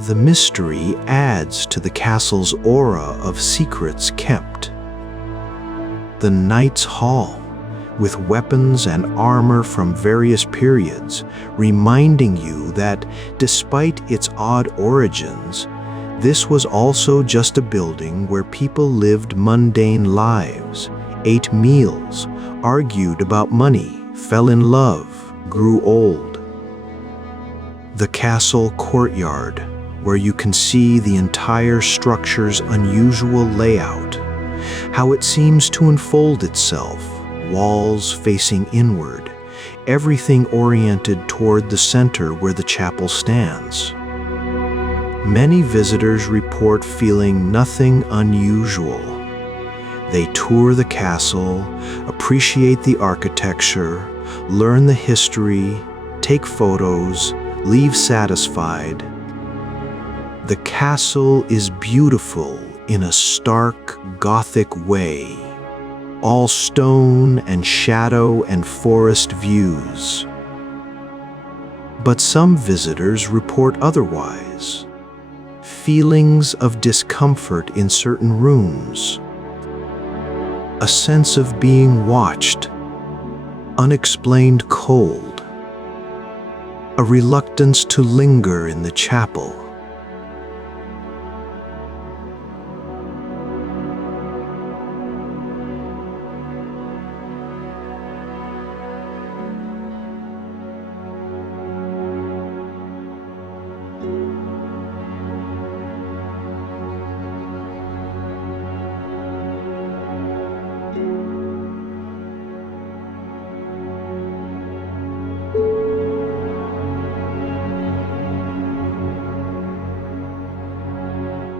The mystery adds to the castle's aura of secrets kept. The Knight's Hall, with weapons and armor from various periods, reminding you that, despite its odd origins, this was also just a building where people lived mundane lives, ate meals, argued about money, fell in love, grew old. The castle courtyard, where you can see the entire structure's unusual layout, how it seems to unfold itself, walls facing inward, everything oriented toward the center where the chapel stands. Many visitors report feeling nothing unusual. They tour the castle, appreciate the architecture, learn the history, take photos, leave satisfied. The castle is beautiful in a stark Gothic way, all stone and shadow and forest views. But some visitors report otherwise. Feelings of discomfort in certain rooms, a sense of being watched, unexplained cold. a reluctance to linger in the chapel.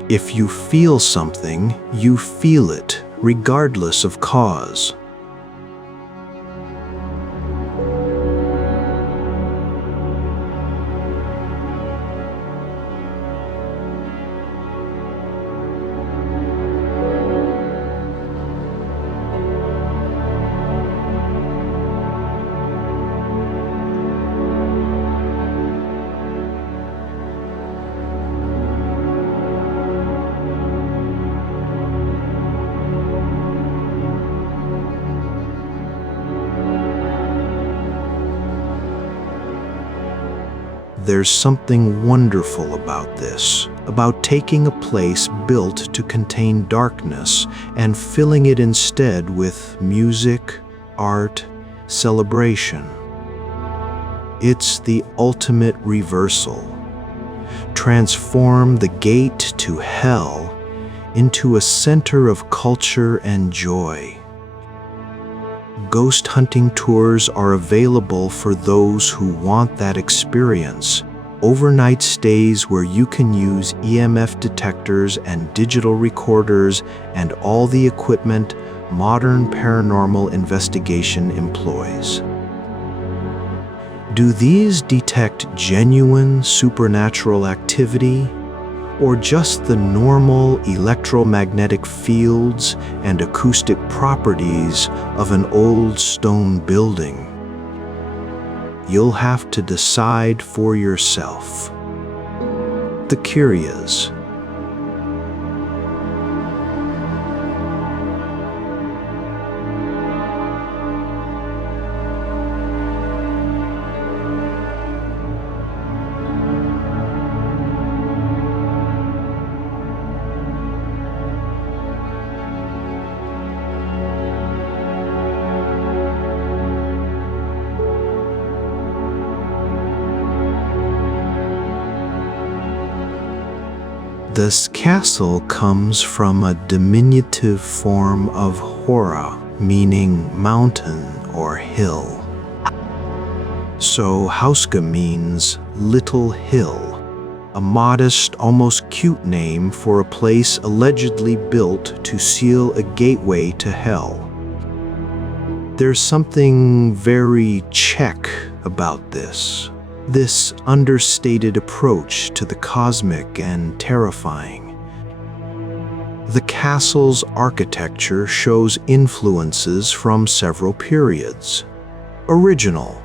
If you feel something, you feel it, regardless of cause. There's something wonderful about this, about taking a place built to contain darkness and filling it instead with music, art, celebration. It's the ultimate reversal. Transform the gate to hell into a center of culture and joy. Ghost hunting tours are available for those who want that experience. Overnight stays where you can use EMF detectors and digital recorders and all the equipment modern paranormal investigation employs. Do these detect genuine supernatural activity, or just the normal electromagnetic fields and acoustic properties of an old stone building? You'll have to decide for yourself. The curious. This castle comes from a diminutive form of hora, meaning mountain or hill. So Houska means little hill, a modest, almost cute name for a place allegedly built to seal a gateway to hell. There's something very Czech about this understated approach to the cosmic and terrifying. The castle's architecture shows influences from several periods. Original,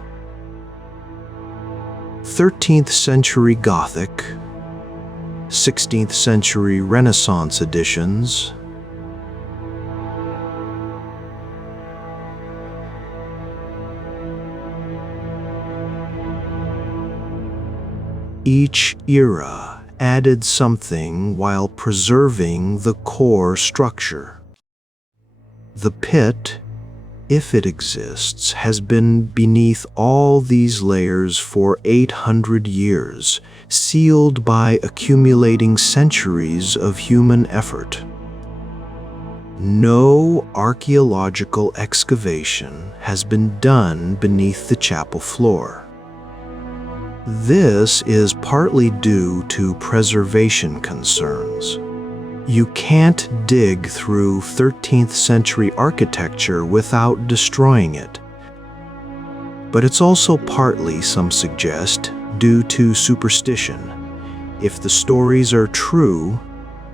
13th century Gothic, 16th century Renaissance editions, each era added something while preserving the core structure. The pit, if it exists, has been beneath all these layers for 800 years, sealed by accumulating centuries of human effort. No archaeological excavation has been done beneath the chapel floor. This is partly due to preservation concerns. You can't dig through 13th century architecture without destroying it. But it's also partly, some suggest, due to superstition. If the stories are true,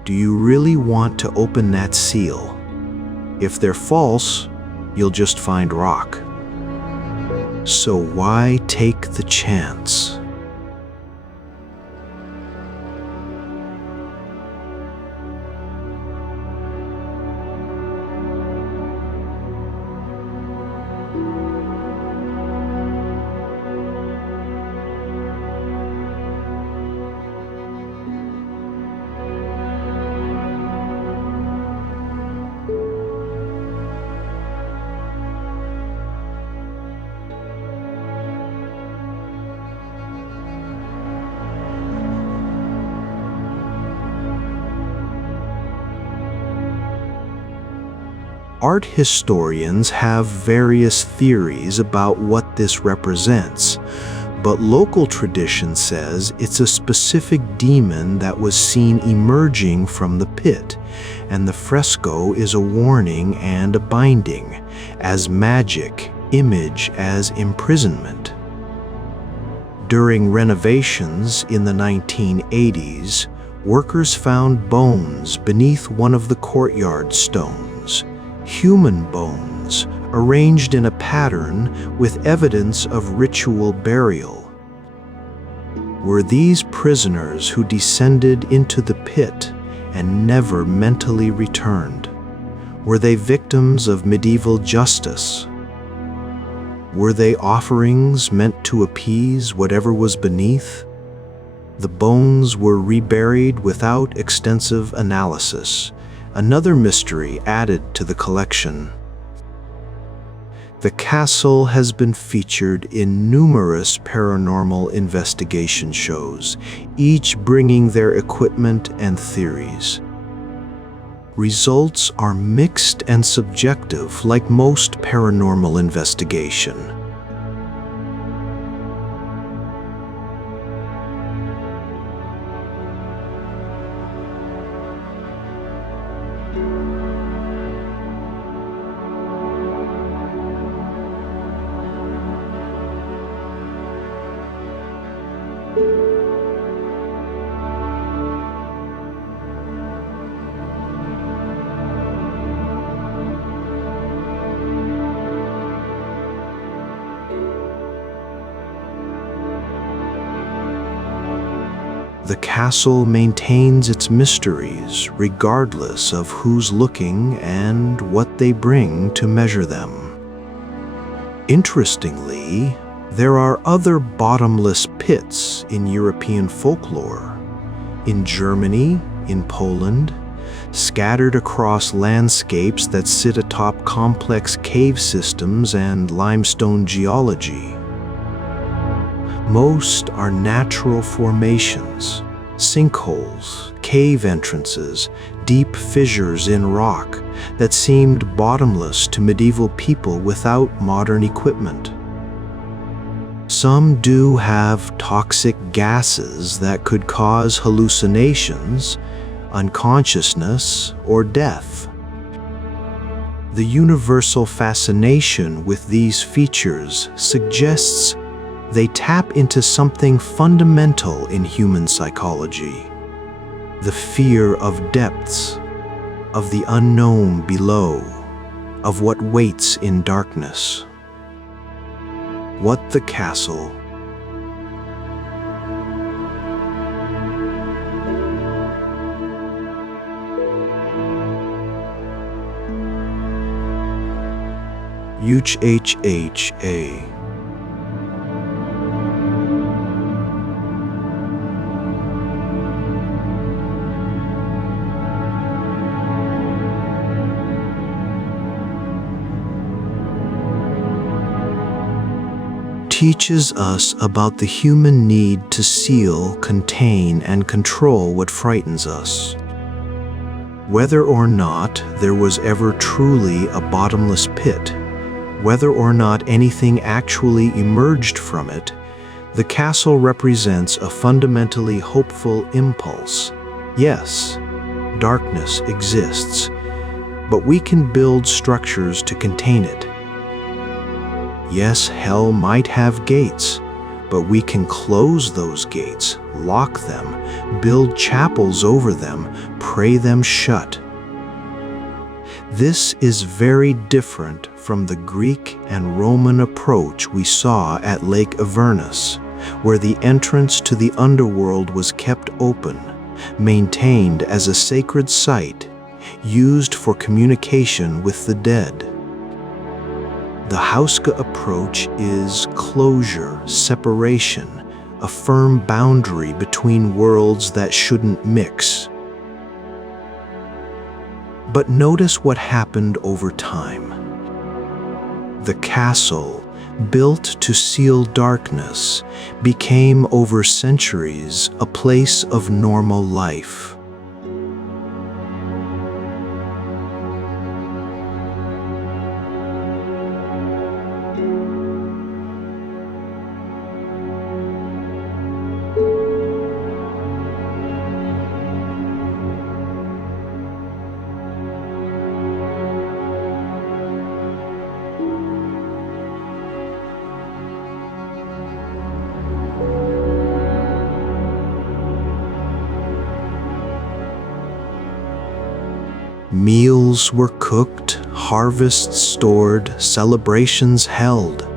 do you really want to open that seal? If they're false, you'll just find rock. So why take the chance? Art historians have various theories about what this represents, but local tradition says it's a specific demon that was seen emerging from the pit, and the fresco is a warning and a binding, as magic, image as imprisonment. During renovations in the 1980s, workers found bones beneath one of the courtyard stones, human bones, arranged in a pattern with evidence of ritual burial. Were these prisoners who descended into the pit and never mentally returned? Were they victims of medieval justice? Were they offerings meant to appease whatever was beneath? The bones were reburied without extensive analysis, another mystery added to the collection. The castle has been featured in numerous paranormal investigation shows, each bringing their equipment and theories. Results are mixed and subjective, like most paranormal investigation. The castle maintains its mysteries regardless of who's looking and what they bring to measure them. Interestingly, there are other bottomless pits in European folklore, in Germany, in Poland, scattered across landscapes that sit atop complex cave systems and limestone geology. Most are natural formations, sinkholes, cave entrances, deep fissures in rock that seemed bottomless to medieval people without modern equipment. Some do have toxic gases that could cause hallucinations, unconsciousness, or death. The universal fascination with these features suggests they tap into something fundamental in human psychology: the fear of depths, of the unknown below, of what waits in darkness. What the castle? HHHA. Teaches us about the human need to seal, contain, and control what frightens us. Whether or not there was ever truly a bottomless pit, whether or not anything actually emerged from it, the castle represents a fundamentally hopeful impulse. Yes, darkness exists, but we can build structures to contain it. Yes, hell might have gates, but we can close those gates, lock them, build chapels over them, pray them shut. This is very different from the Greek and Roman approach we saw at Lake Avernus, where the entrance to the underworld was kept open, maintained as a sacred site, used for communication with the dead. The Houska approach is closure, separation, a firm boundary between worlds that shouldn't mix. But notice what happened over time. The castle, built to seal darkness, became over centuries a place of normal life. Meals were cooked, harvests stored, celebrations held.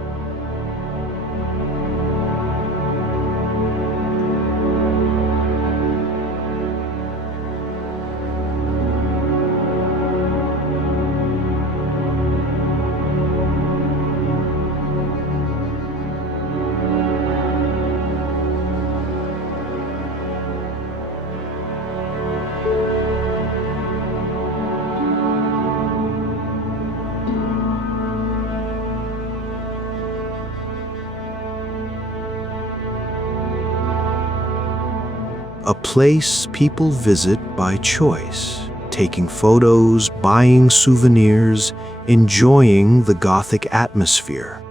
A place people visit by choice, taking photos, buying souvenirs, enjoying the Gothic atmosphere.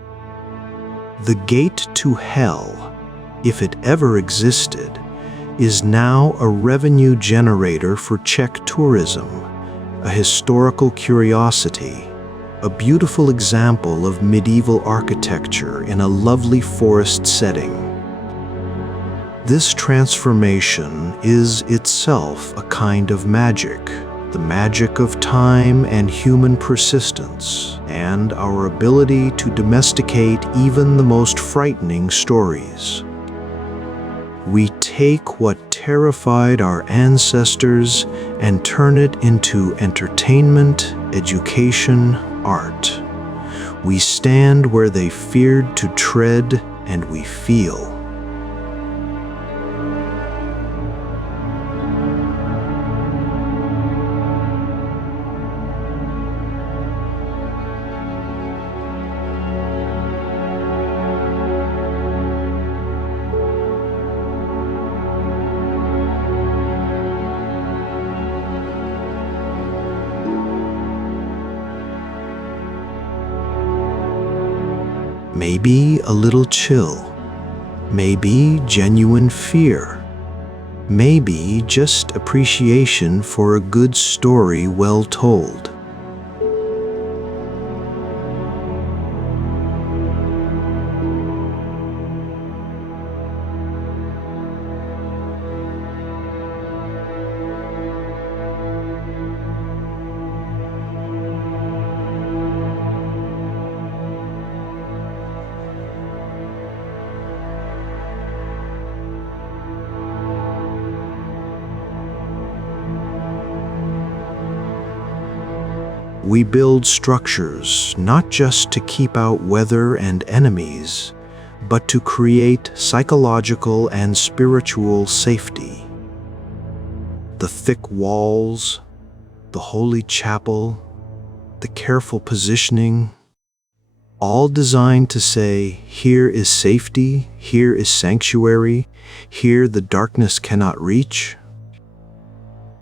The gate to hell, if it ever existed, is now a revenue generator for Czech tourism, a historical curiosity, a beautiful example of medieval architecture in a lovely forest setting. This transformation is itself a kind of magic, the magic of time and human persistence, and our ability to domesticate even the most frightening stories. We take what terrified our ancestors and turn it into entertainment, education, art. We stand where they feared to tread, and we feel. Maybe a little chill, maybe genuine fear, maybe just appreciation for a good story well told. We build structures not just to keep out weather and enemies, but to create psychological and spiritual safety. The thick walls, the holy chapel, the careful positioning, all designed to say, here is safety, here is sanctuary, here the darkness cannot reach.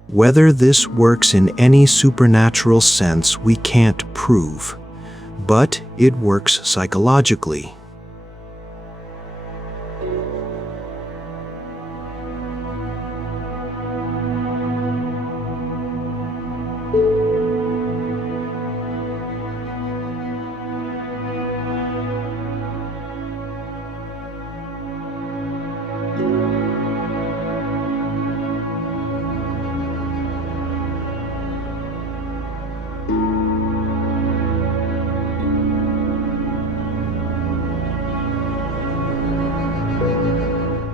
Whether this works in any supernatural sense we can't prove, but it works psychologically.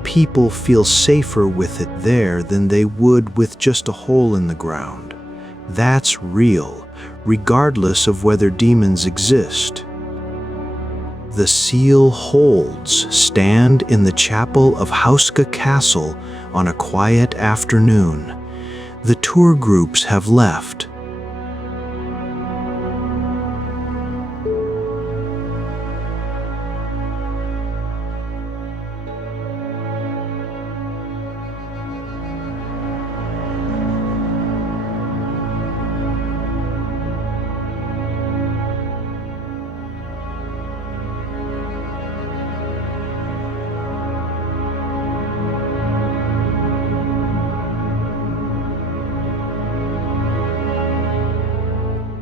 People feel safer with it there than they would with just a hole in the ground. That's real, regardless of whether demons exist. The seal holds stand in the chapel of Houska Castle on a quiet afternoon. The tour groups have left.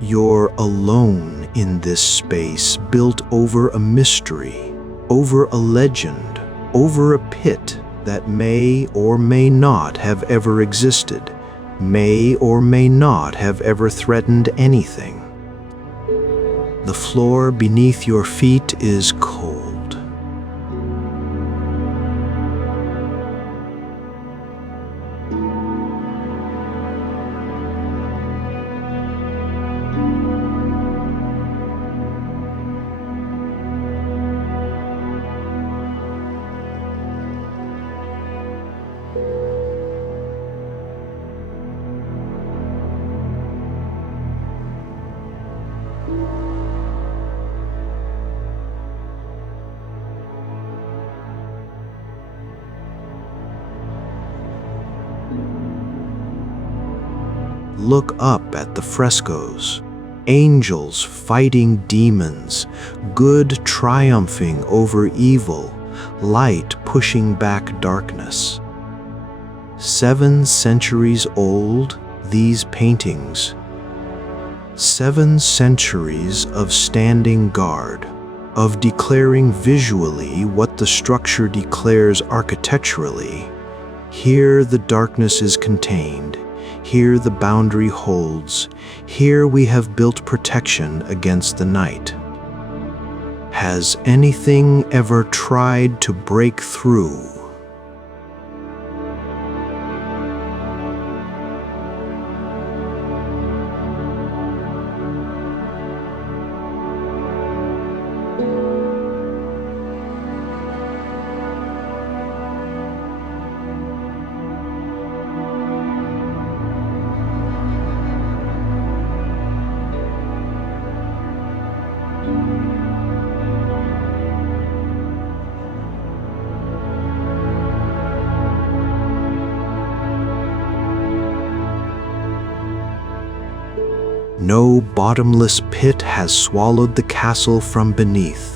You're alone in this space built over a mystery, over a legend, over a pit that may or may not have ever existed, may or may not have ever threatened anything. The floor beneath your feet is cold. Look up at the frescoes. Angels fighting demons, good triumphing over evil, light pushing back darkness. 7 centuries old, these paintings. 7 centuries of standing guard, of declaring visually what the structure declares architecturally. Here the darkness is contained. Here the boundary holds. Here we have built protection against the night. Has anything ever tried to break through? No bottomless pit has swallowed the castle from beneath.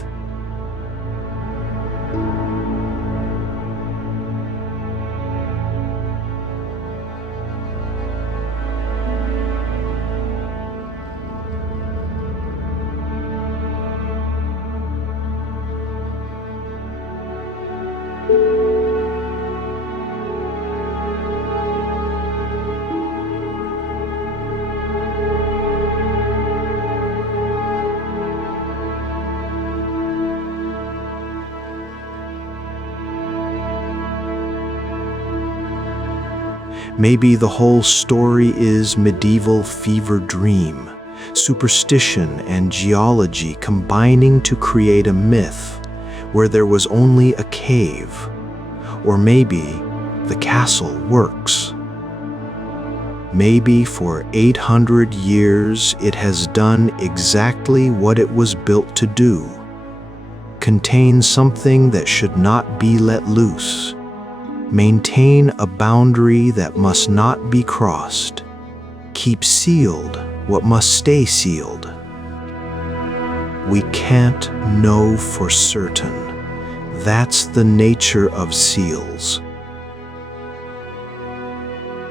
Maybe the whole story is medieval fever dream, superstition and geology combining to create a myth where there was only a cave. Or maybe the castle works. Maybe for 800 years it has done exactly what it was built to do. Contain something that should not be let loose. Maintain a boundary that must not be crossed. Keep sealed what must stay sealed. We can't know for certain. That's the nature of seals.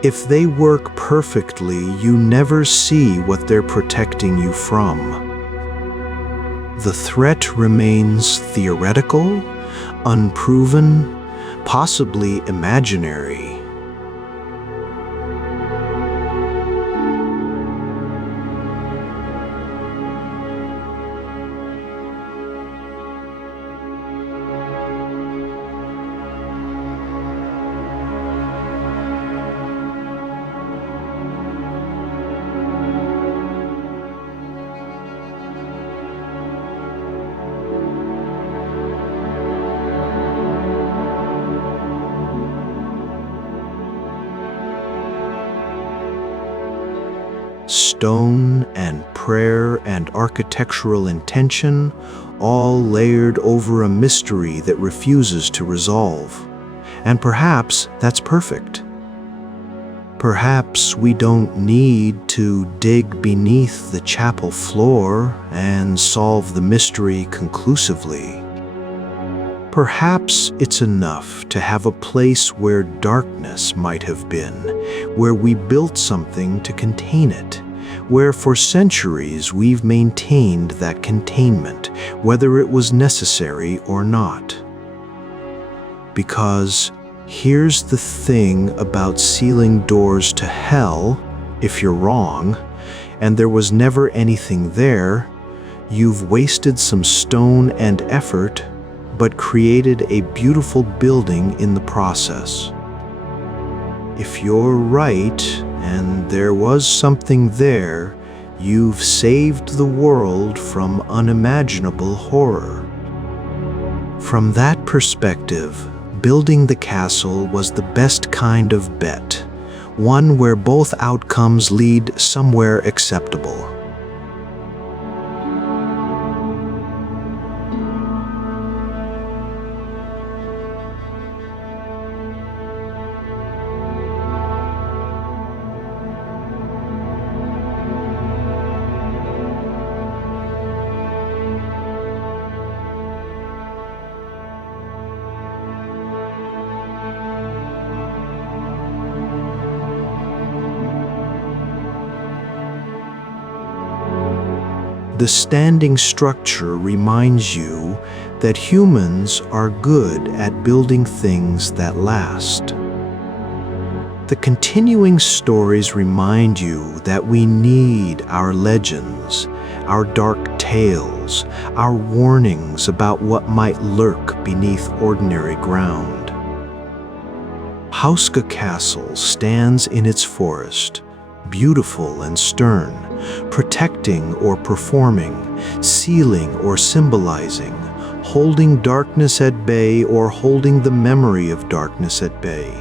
If they work perfectly, you never see what they're protecting you from. The threat remains theoretical, unproven, possibly imaginary. Stone and prayer and architectural intention, all layered over a mystery that refuses to resolve. And perhaps that's perfect. Perhaps we don't need to dig beneath the chapel floor and solve the mystery conclusively. Perhaps it's enough to have a place where darkness might have been, where we built something to contain it, where for centuries we've maintained that containment, whether it was necessary or not. Because Here's the thing about sealing doors to hell: if you're wrong, and there was never anything there, you've wasted some stone and effort, but created a beautiful building in the process. If you're right, and there was something there, you've saved the world from unimaginable horror. From that perspective, building the castle was the best kind of bet, one where both outcomes lead somewhere acceptable. The standing structure reminds you that humans are good at building things that last. The continuing stories remind you that we need our legends, our dark tales, our warnings about what might lurk beneath ordinary ground. Houska Castle stands in its forest, beautiful and stern, protecting or performing, sealing or symbolizing, holding darkness at bay or holding the memory of darkness at bay,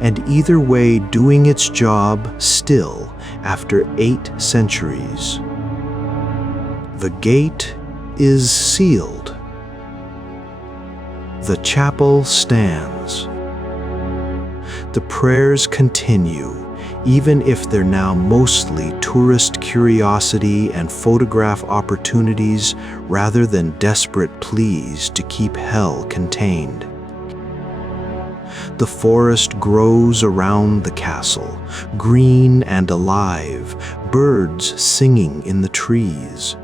and either way doing its job still after 8 centuries. The gate is sealed. The chapel stands. The prayers continue, even if they're now mostly tourist curiosity and photograph opportunities rather than desperate pleas to keep hell contained. The forest grows around the castle, green and alive, birds singing in the trees.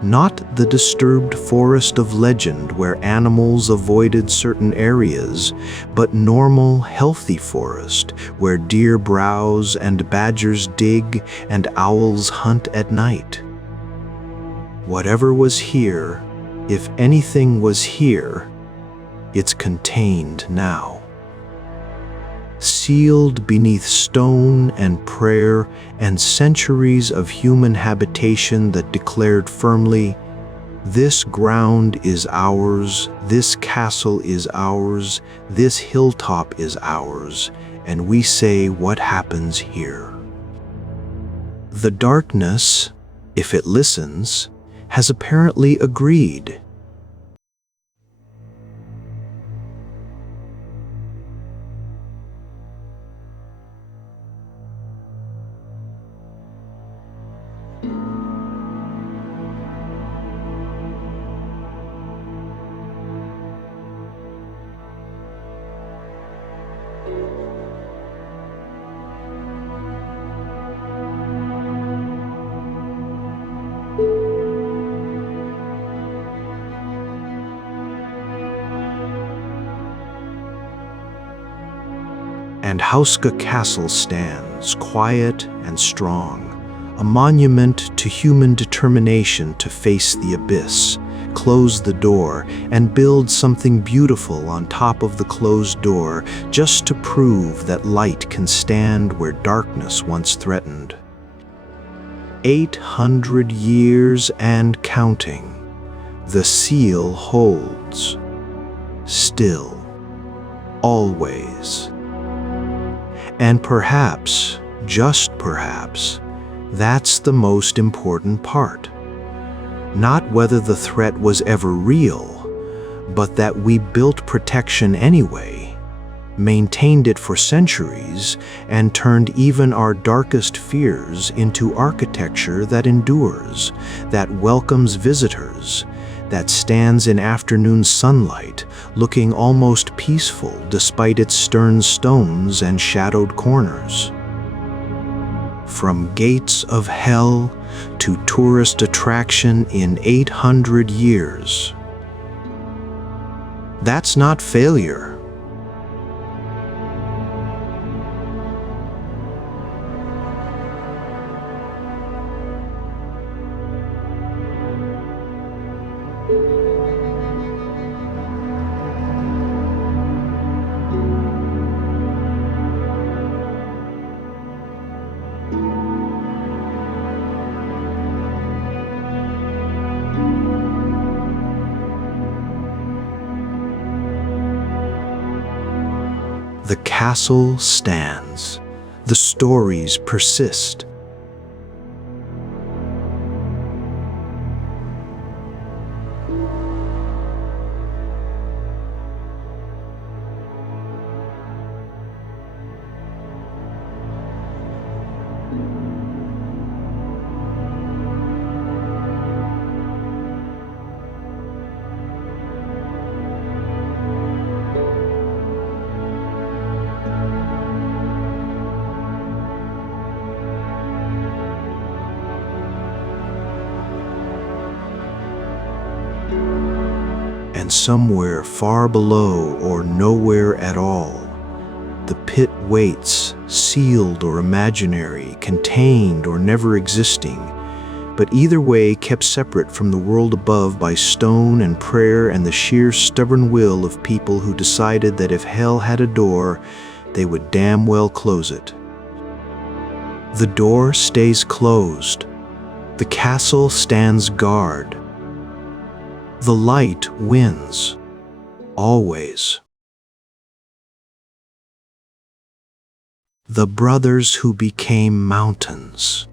Not the disturbed forest of legend where animals avoided certain areas, but normal, healthy forest where deer browse and badgers dig and owls hunt at night. Whatever was here, if anything was here, it's contained now. Sealed beneath stone and prayer and centuries of human habitation that declared firmly, "This ground is ours, this castle is ours, this hilltop is ours, and we say what happens here." The darkness, if it listens, has apparently agreed. And Houska Castle stands quiet and strong, a monument to human determination to face the abyss, close the door, and build something beautiful on top of the closed door, just to prove that light can stand where darkness once threatened. 800 years and counting, the seal holds. Still. Always. And perhaps, just perhaps, that's the most important part. Not whether the threat was ever real, but that we built protection anyway, maintained it for centuries, and turned even our darkest fears into architecture that endures, that welcomes visitors, that stands in afternoon sunlight, looking almost peaceful despite its stern stones and shadowed corners. From gates of hell to tourist attraction in 800 years. That's not failure. The castle stands. The stories persist. And somewhere far below or nowhere at all, the pit waits, sealed or imaginary, contained or never existing, but either way kept separate from the world above by stone and prayer and the sheer stubborn will of people who decided that if hell had a door, they would damn well close it. The door stays closed. The castle stands guard. The light wins, always. The brothers who became mountains.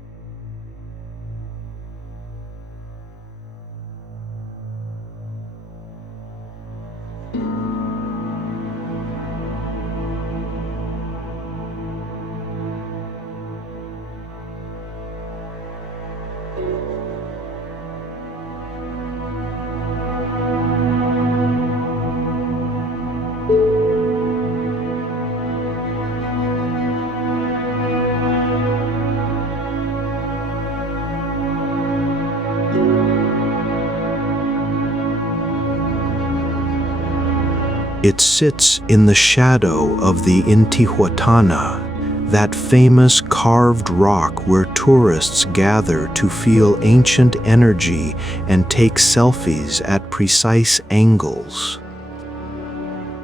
It sits in the shadow of the Intihuatana, that famous carved rock where tourists gather to feel ancient energy and take selfies at precise angles.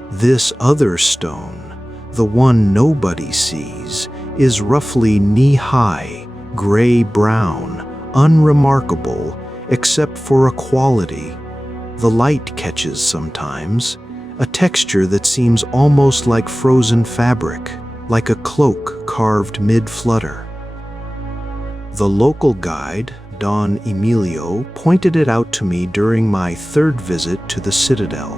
This other stone, the one nobody sees, is roughly knee-high, gray-brown, unremarkable, except for a quality the light catches sometimes, a texture that seems almost like frozen fabric, like a cloak carved mid-flutter. The local guide, Don Emilio, pointed it out to me during my third visit to the citadel.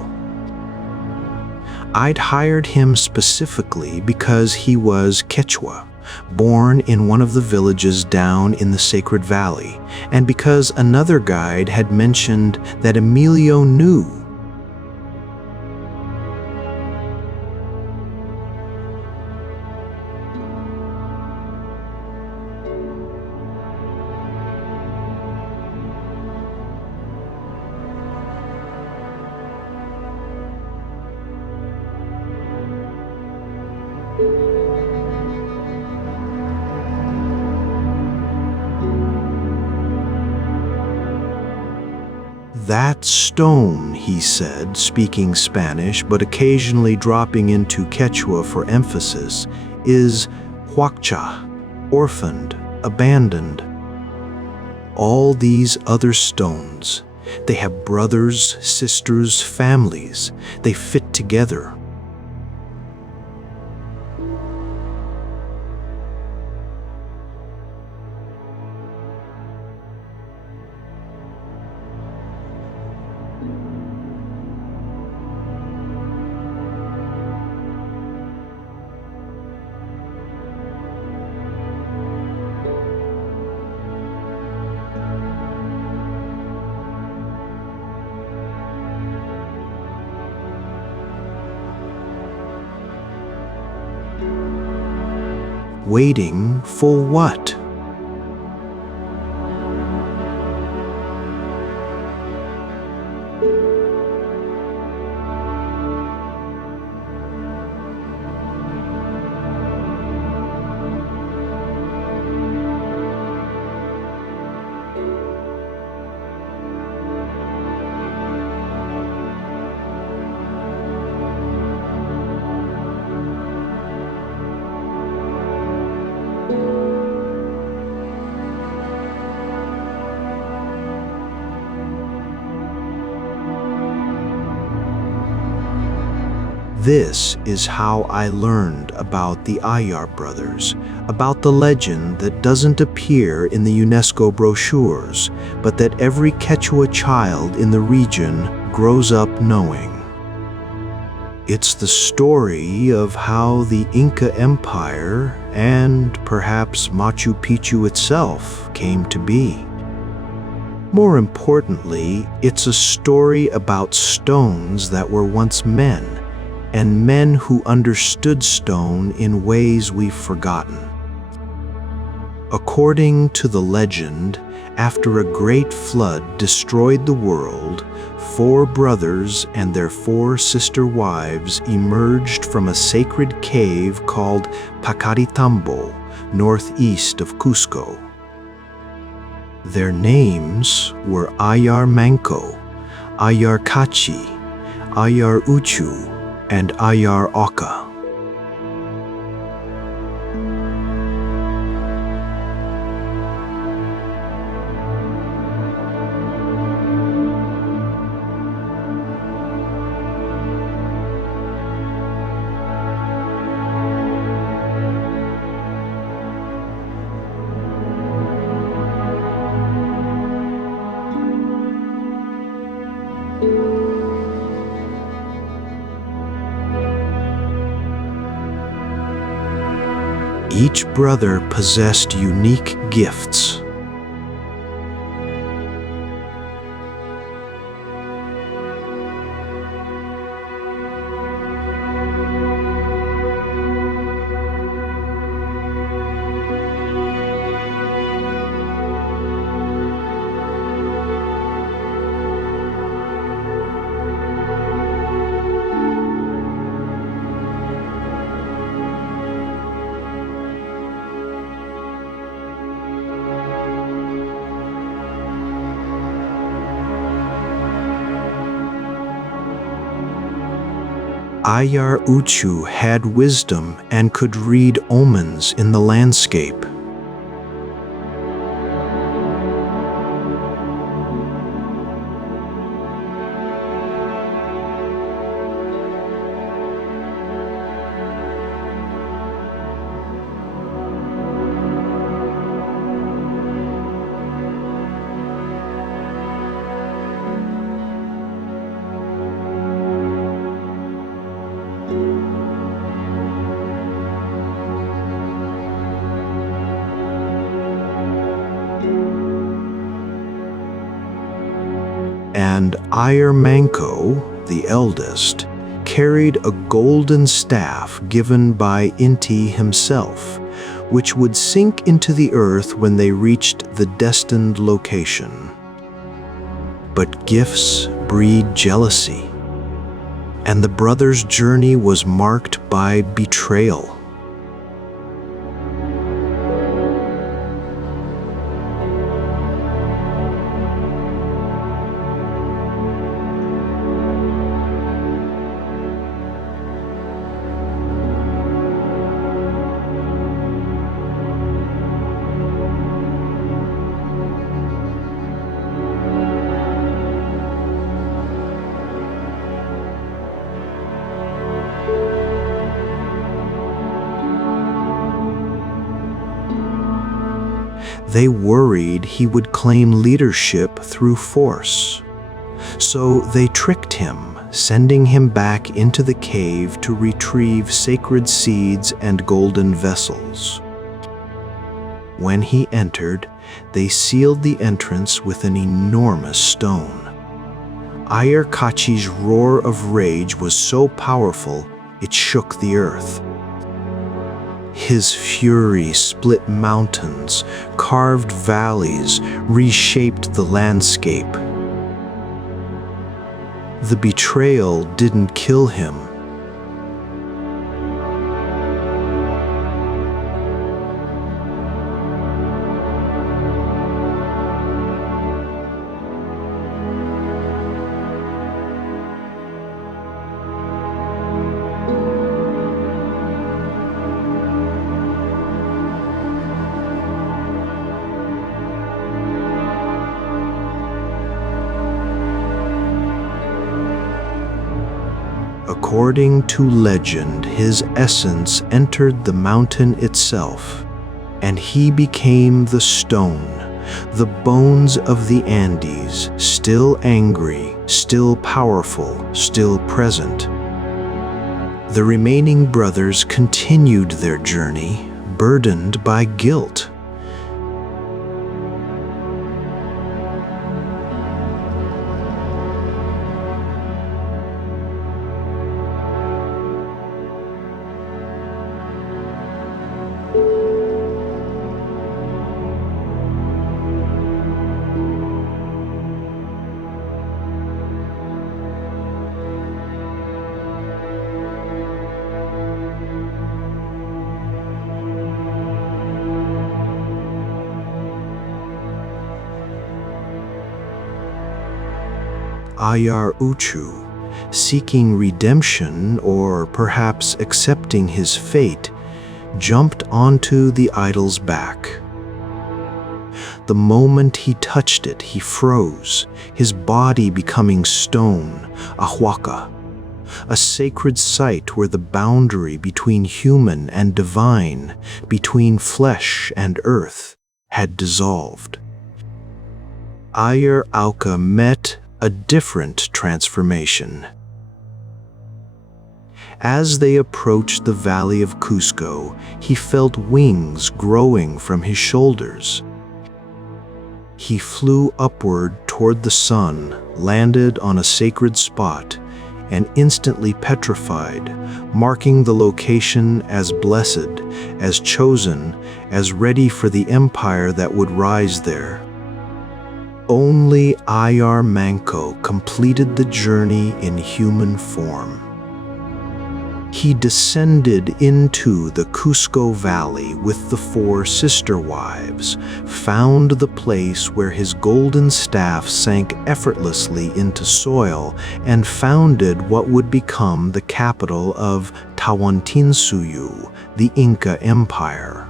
I'd hired him specifically because he was Quechua, born in one of the villages down in the Sacred Valley, and because another guide had mentioned that Emilio knew. That stone, he said, speaking Spanish but occasionally dropping into Quechua for emphasis, is huacha, orphaned, abandoned. All these other stones, they have brothers, sisters, families. They fit together. Waiting for what? This is how I learned about the Ayar brothers, about the legend that doesn't appear in the UNESCO brochures, but that every Quechua child in the region grows up knowing. It's the story of how the Inca Empire and perhaps Machu Picchu itself came to be. More importantly, it's a story about stones that were once men, and men who understood stone in ways we've forgotten. According to the legend, after a great flood destroyed the world, 4 brothers and their 4 sister wives emerged from a sacred cave called Pacaritambo, northeast of Cusco. Their names were Ayar Manco, Ayar Kachi, Ayar Uchu, and Ayar Oka. Each brother possessed unique gifts. Ayar Uchu had wisdom and could read omens in the landscape. And Ayar Manco, the eldest, carried a golden staff given by Inti himself, which would sink into the earth when they reached the destined location. But gifts breed jealousy, and the brothers' journey was marked by betrayal. They worried he would claim leadership through force. So they tricked him, sending him back into the cave to retrieve sacred seeds and golden vessels. When he entered, they sealed the entrance with an enormous stone. Ayar Kachi's roar of rage was so powerful, it shook the earth. His fury split mountains, carved valleys, reshaped the landscape. The betrayal didn't kill him. According to legend, his essence entered the mountain itself, and he became the stone, the bones of the Andes, still angry, still powerful, still present. The remaining brothers continued their journey, burdened by guilt. Ayar Uchu, seeking redemption or perhaps accepting his fate, jumped onto the idol's back. The moment he touched it, he froze, his body becoming stone, a huaca, a sacred site where the boundary between human and divine, between flesh and earth, had dissolved. Ayar Auca met a different transformation. As they approached the valley of Cusco, he felt wings growing from his shoulders. He flew upward toward the sun, landed on a sacred spot, and instantly petrified, marking the location as blessed, as chosen, as ready for the empire that would rise there. Only Ayar Manco completed the journey in human form. He descended into the Cusco Valley with the 4 sister wives, found the place where his golden staff sank effortlessly into soil, and founded what would become the capital of Tawantinsuyu, the Inca Empire.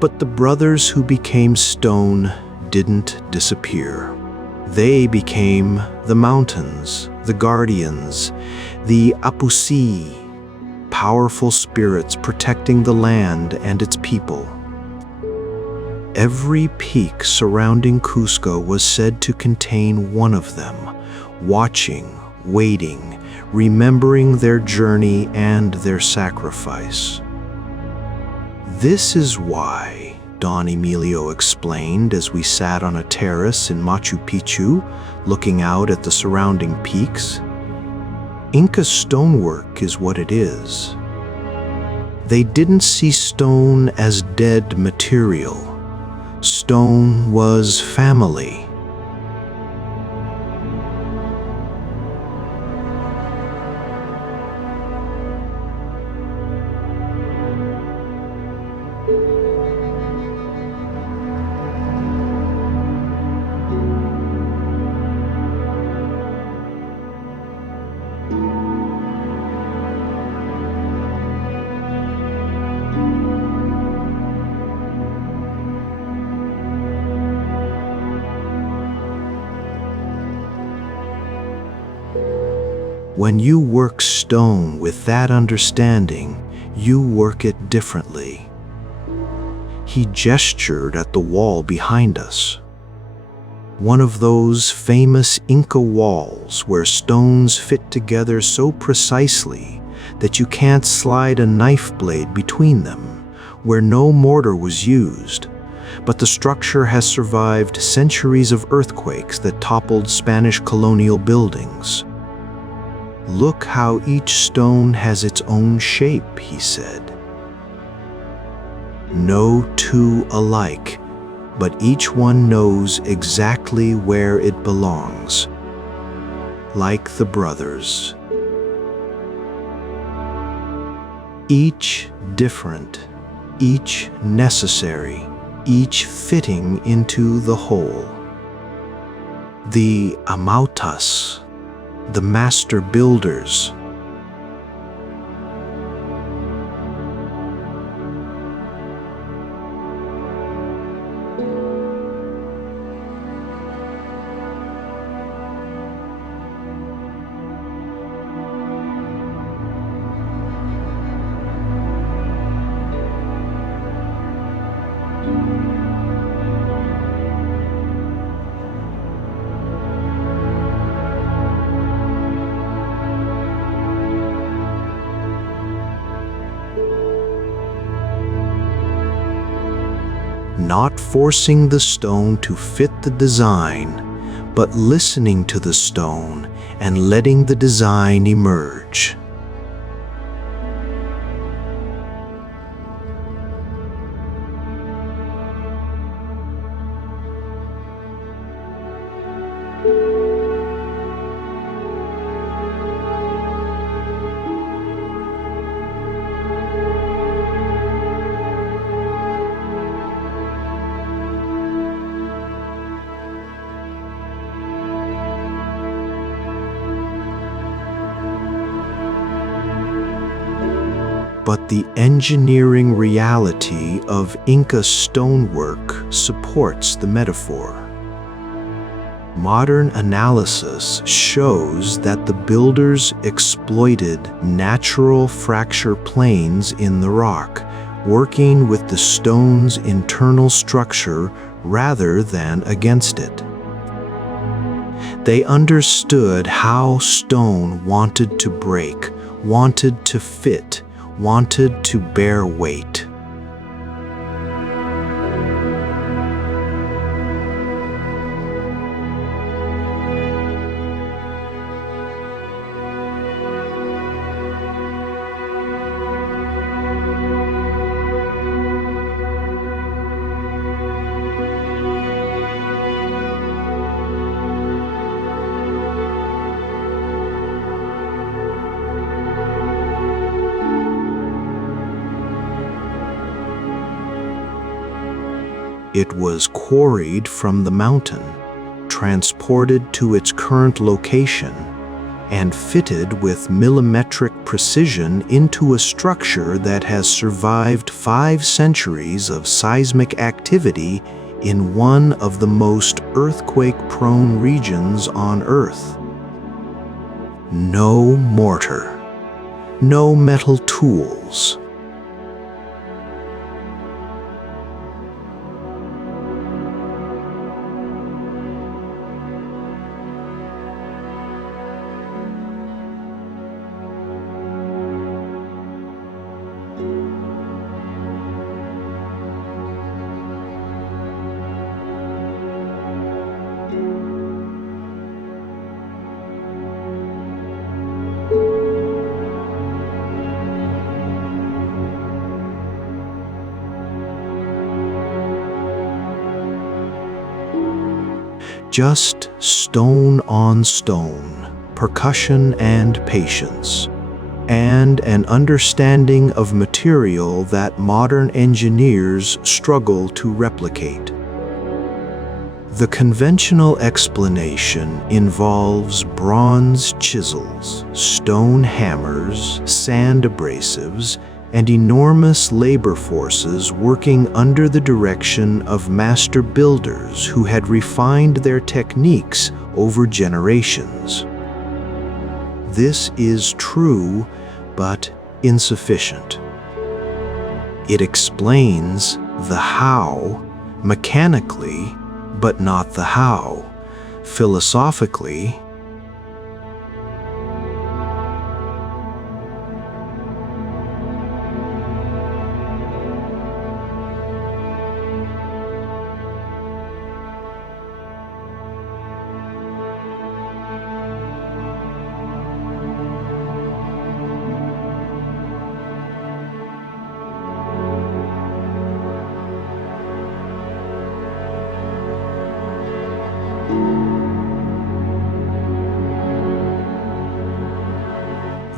But the brothers who became stone didn't disappear. They became the mountains, the guardians, the Apusi, powerful spirits protecting the land and its people. Every peak surrounding Cusco was said to contain one of them, watching, waiting, remembering their journey and their sacrifice. This is why, Don Emilio explained as we sat on a terrace in Machu Picchu, looking out at the surrounding peaks, Inca stonework is what it is. They didn't see stone as dead material. Stone was family. When you work stone with that understanding, you work it differently. He gestured at the wall behind us. One of those famous Inca walls where stones fit together so precisely that you can't slide a knife blade between them, where no mortar was used, but the structure has survived centuries of earthquakes that toppled Spanish colonial buildings. Look how each stone has its own shape, he said. No two alike, but each one knows exactly where it belongs. Like the brothers. Each different, each necessary, each fitting into the whole. The Amautas, the master builders. not forcing the stone to fit the design, but listening to the stone and letting the design emerge. But the engineering reality of Inca stonework supports the metaphor. Modern analysis shows that the builders exploited natural fracture planes in the rock, working with the stone's internal structure rather than against it. They understood how stone wanted to break, wanted to fit, wanted to bear weight. It was quarried from the mountain, transported to its current location, and fitted with millimetric precision into a structure that has survived 5 centuries of seismic activity in one of the most earthquake-prone regions on Earth. No mortar, no metal tools. Just stone on stone, percussion and patience, and an understanding of material that modern engineers struggle to replicate. The conventional explanation involves bronze chisels, stone hammers, sand abrasives, and enormous labor forces working under the direction of master builders who had refined their techniques over generations. This is true, but insufficient. It explains the how mechanically, but not the how philosophically.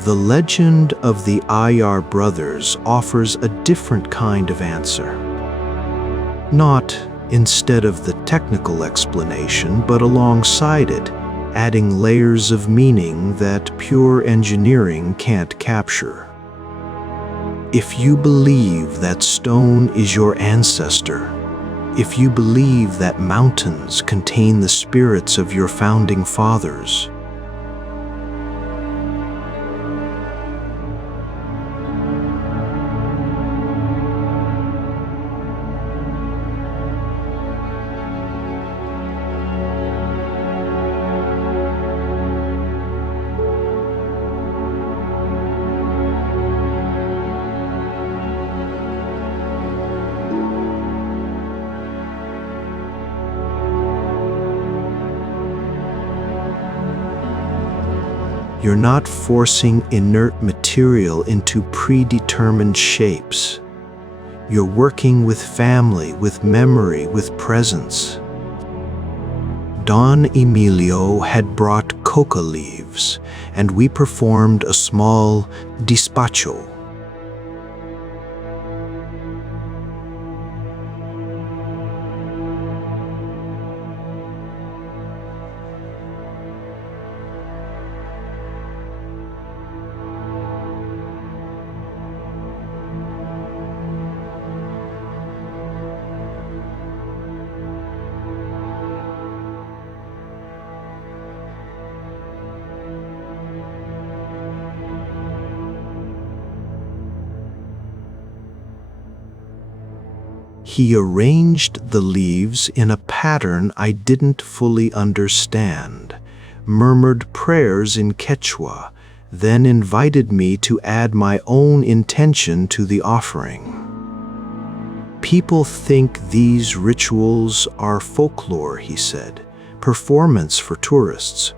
The legend of the Ayar brothers offers a different kind of answer. Not instead of the technical explanation, but alongside it, adding layers of meaning that pure engineering can't capture. If you believe that stone is your ancestor, if you believe that mountains contain the spirits of your founding fathers, You're not forcing inert material into predetermined shapes. You're working with family, with memory, with presence. Don Emilio had brought coca leaves, and we performed a small despacho. He arranged the leaves in a pattern I didn't fully understand, murmured prayers in Quechua, then invited me to add my own intention to the offering. People think these rituals are folklore, he said, performance for tourists.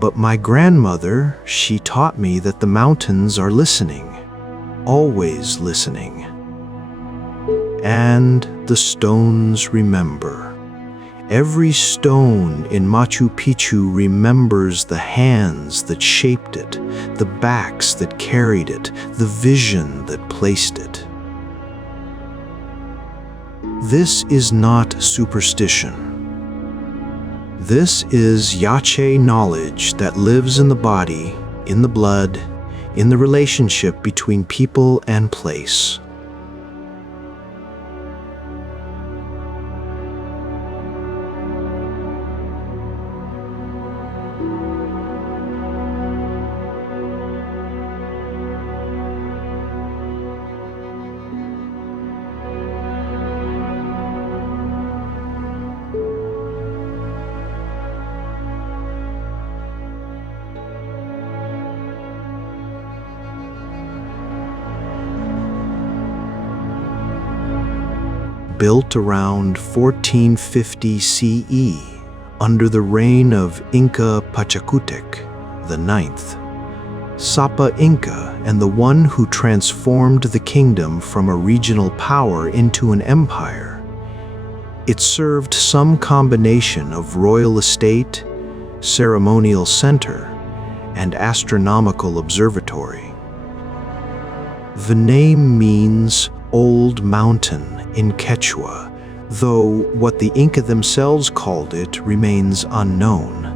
But my grandmother, she taught me that the mountains are listening, always listening. And the stones remember. Every stone in Machu Picchu remembers the hands that shaped it, the backs that carried it, the vision that placed it. This is not superstition. This is Yache knowledge that lives in the body, in the blood, in the relationship between people and place. Built around 1450 CE under the reign of Inca Pachacutec IX, Sapa Inca, and the one who transformed the kingdom from a regional power into an empire. It served some combination of royal estate, ceremonial center, and astronomical observatory. The name means Old Mountain in Quechua, though what the Inca themselves called it remains unknown.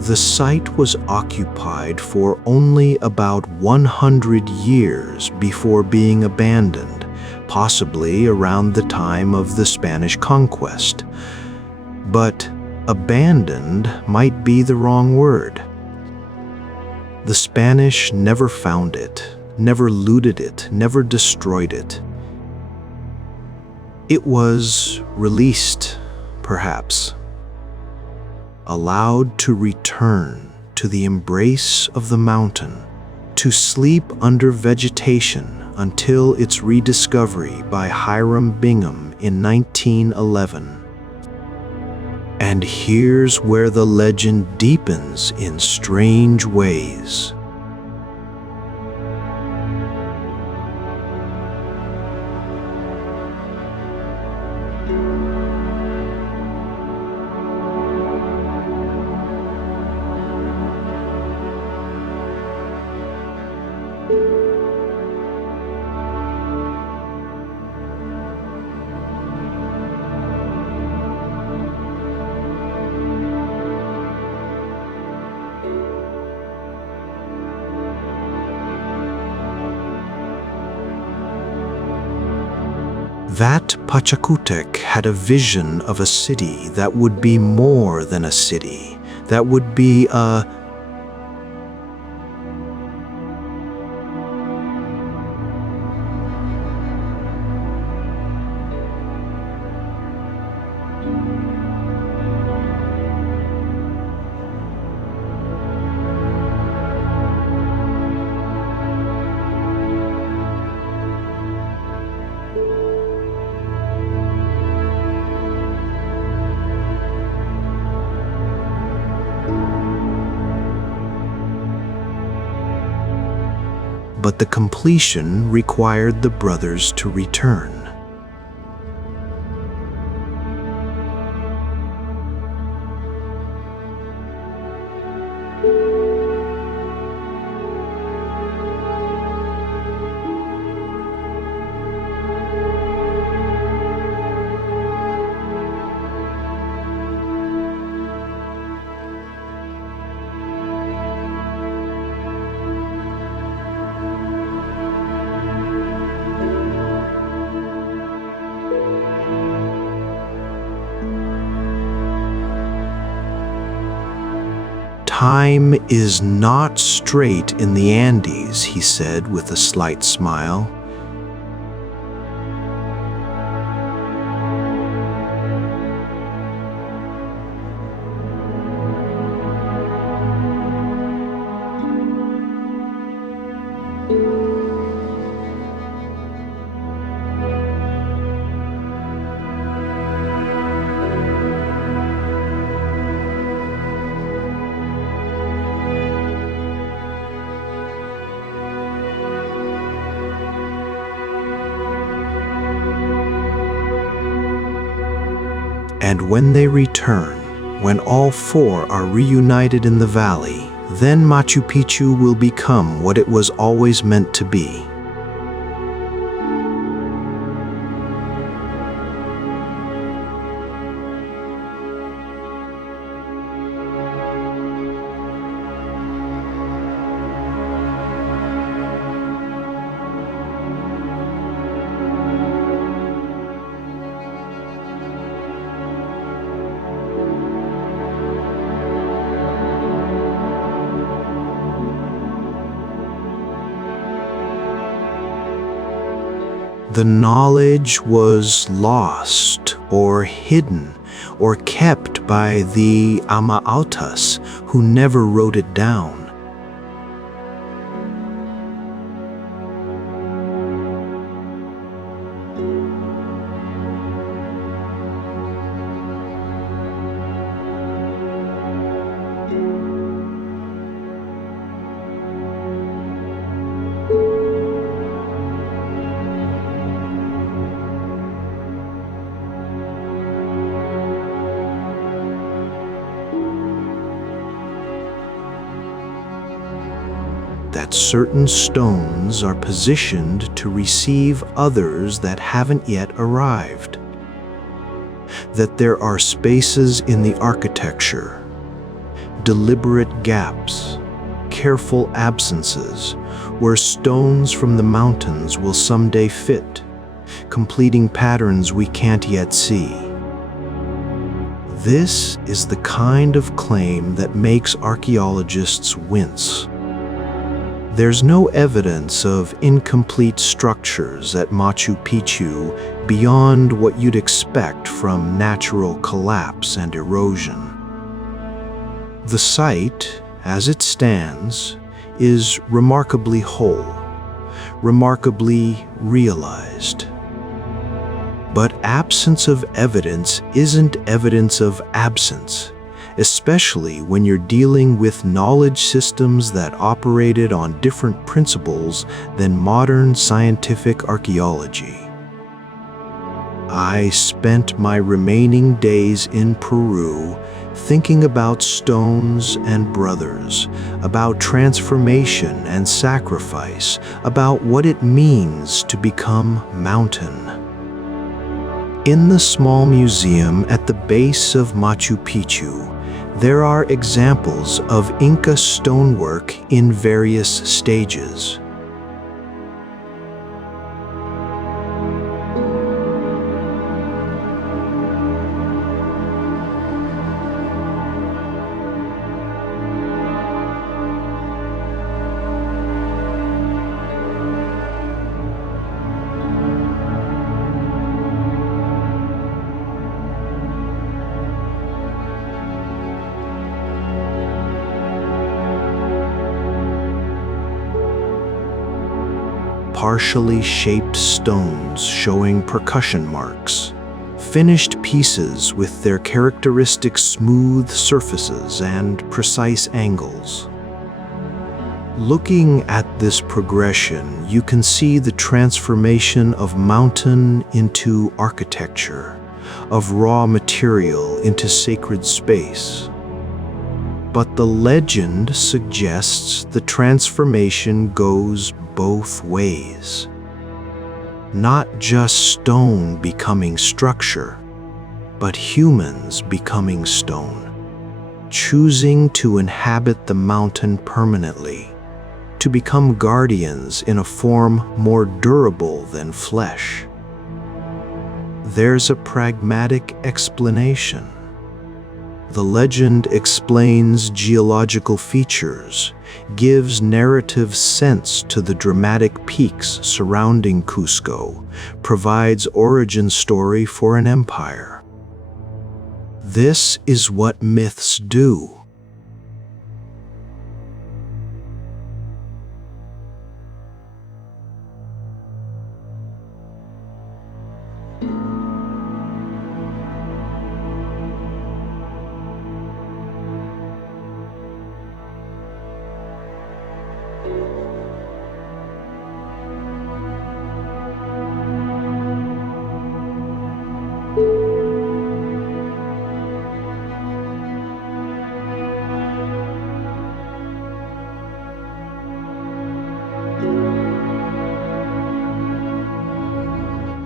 The site was occupied for only about 100 years before being abandoned, possibly around the time of the Spanish conquest. But abandoned might be the wrong word. The Spanish never found it, never looted it, never destroyed it. It was released, perhaps, allowed to return to the embrace of the mountain, to sleep under vegetation until its rediscovery by Hiram Bingham in 1911. And here's where the legend deepens in strange ways. That Pachacutec had a vision of a city that would be more than a city, that would be a but the completion required the brothers to return. "Time is not straight in the Andes," he said with a slight smile. And when they return, when all four are reunited in the valley, then Machu Picchu will become what it was always meant to be. The knowledge was lost or hidden or kept by the Amautas who never wrote it down. That certain stones are positioned to receive others that haven't yet arrived. That there are spaces in the architecture, deliberate gaps, careful absences, where stones from the mountains will someday fit, completing patterns we can't yet see. This is the kind of claim that makes archaeologists wince. There's no evidence of incomplete structures at Machu Picchu beyond what you'd expect from natural collapse and erosion. The site, as it stands, is remarkably whole, remarkably realized. But absence of evidence isn't evidence of absence, especially when you're dealing with knowledge systems that operated on different principles than modern scientific archaeology. I spent my remaining days in Peru thinking about stones and brothers, about transformation and sacrifice, about what it means to become mountain. In the small museum at the base of Machu Picchu, there are examples of Inca stonework in various stages. Partially shaped stones showing percussion marks, finished pieces with their characteristic smooth surfaces and precise angles. Looking at this progression, you can see the transformation of mountain into architecture, of raw material into sacred space. But the legend suggests the transformation goes both ways. Not just stone becoming structure, but humans becoming stone, choosing to inhabit the mountain permanently, to become guardians in a form more durable than flesh. There's a pragmatic explanation. The legend explains geological features, gives narrative sense to the dramatic peaks surrounding Cusco, provides origin story for an empire. This is what myths do.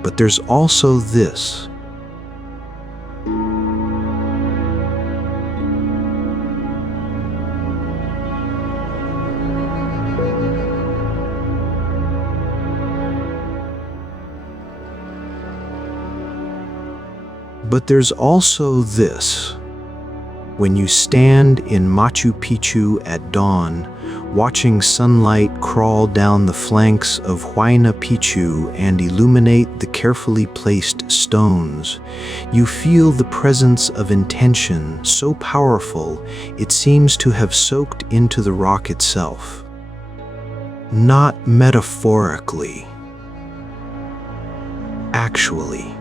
But there's also this. But there's also this. When you stand in Machu Picchu at dawn, watching sunlight crawl down the flanks of Huayna Picchu and illuminate the carefully placed stones, you feel the presence of intention so powerful it seems to have soaked into the rock itself. Not metaphorically, actually.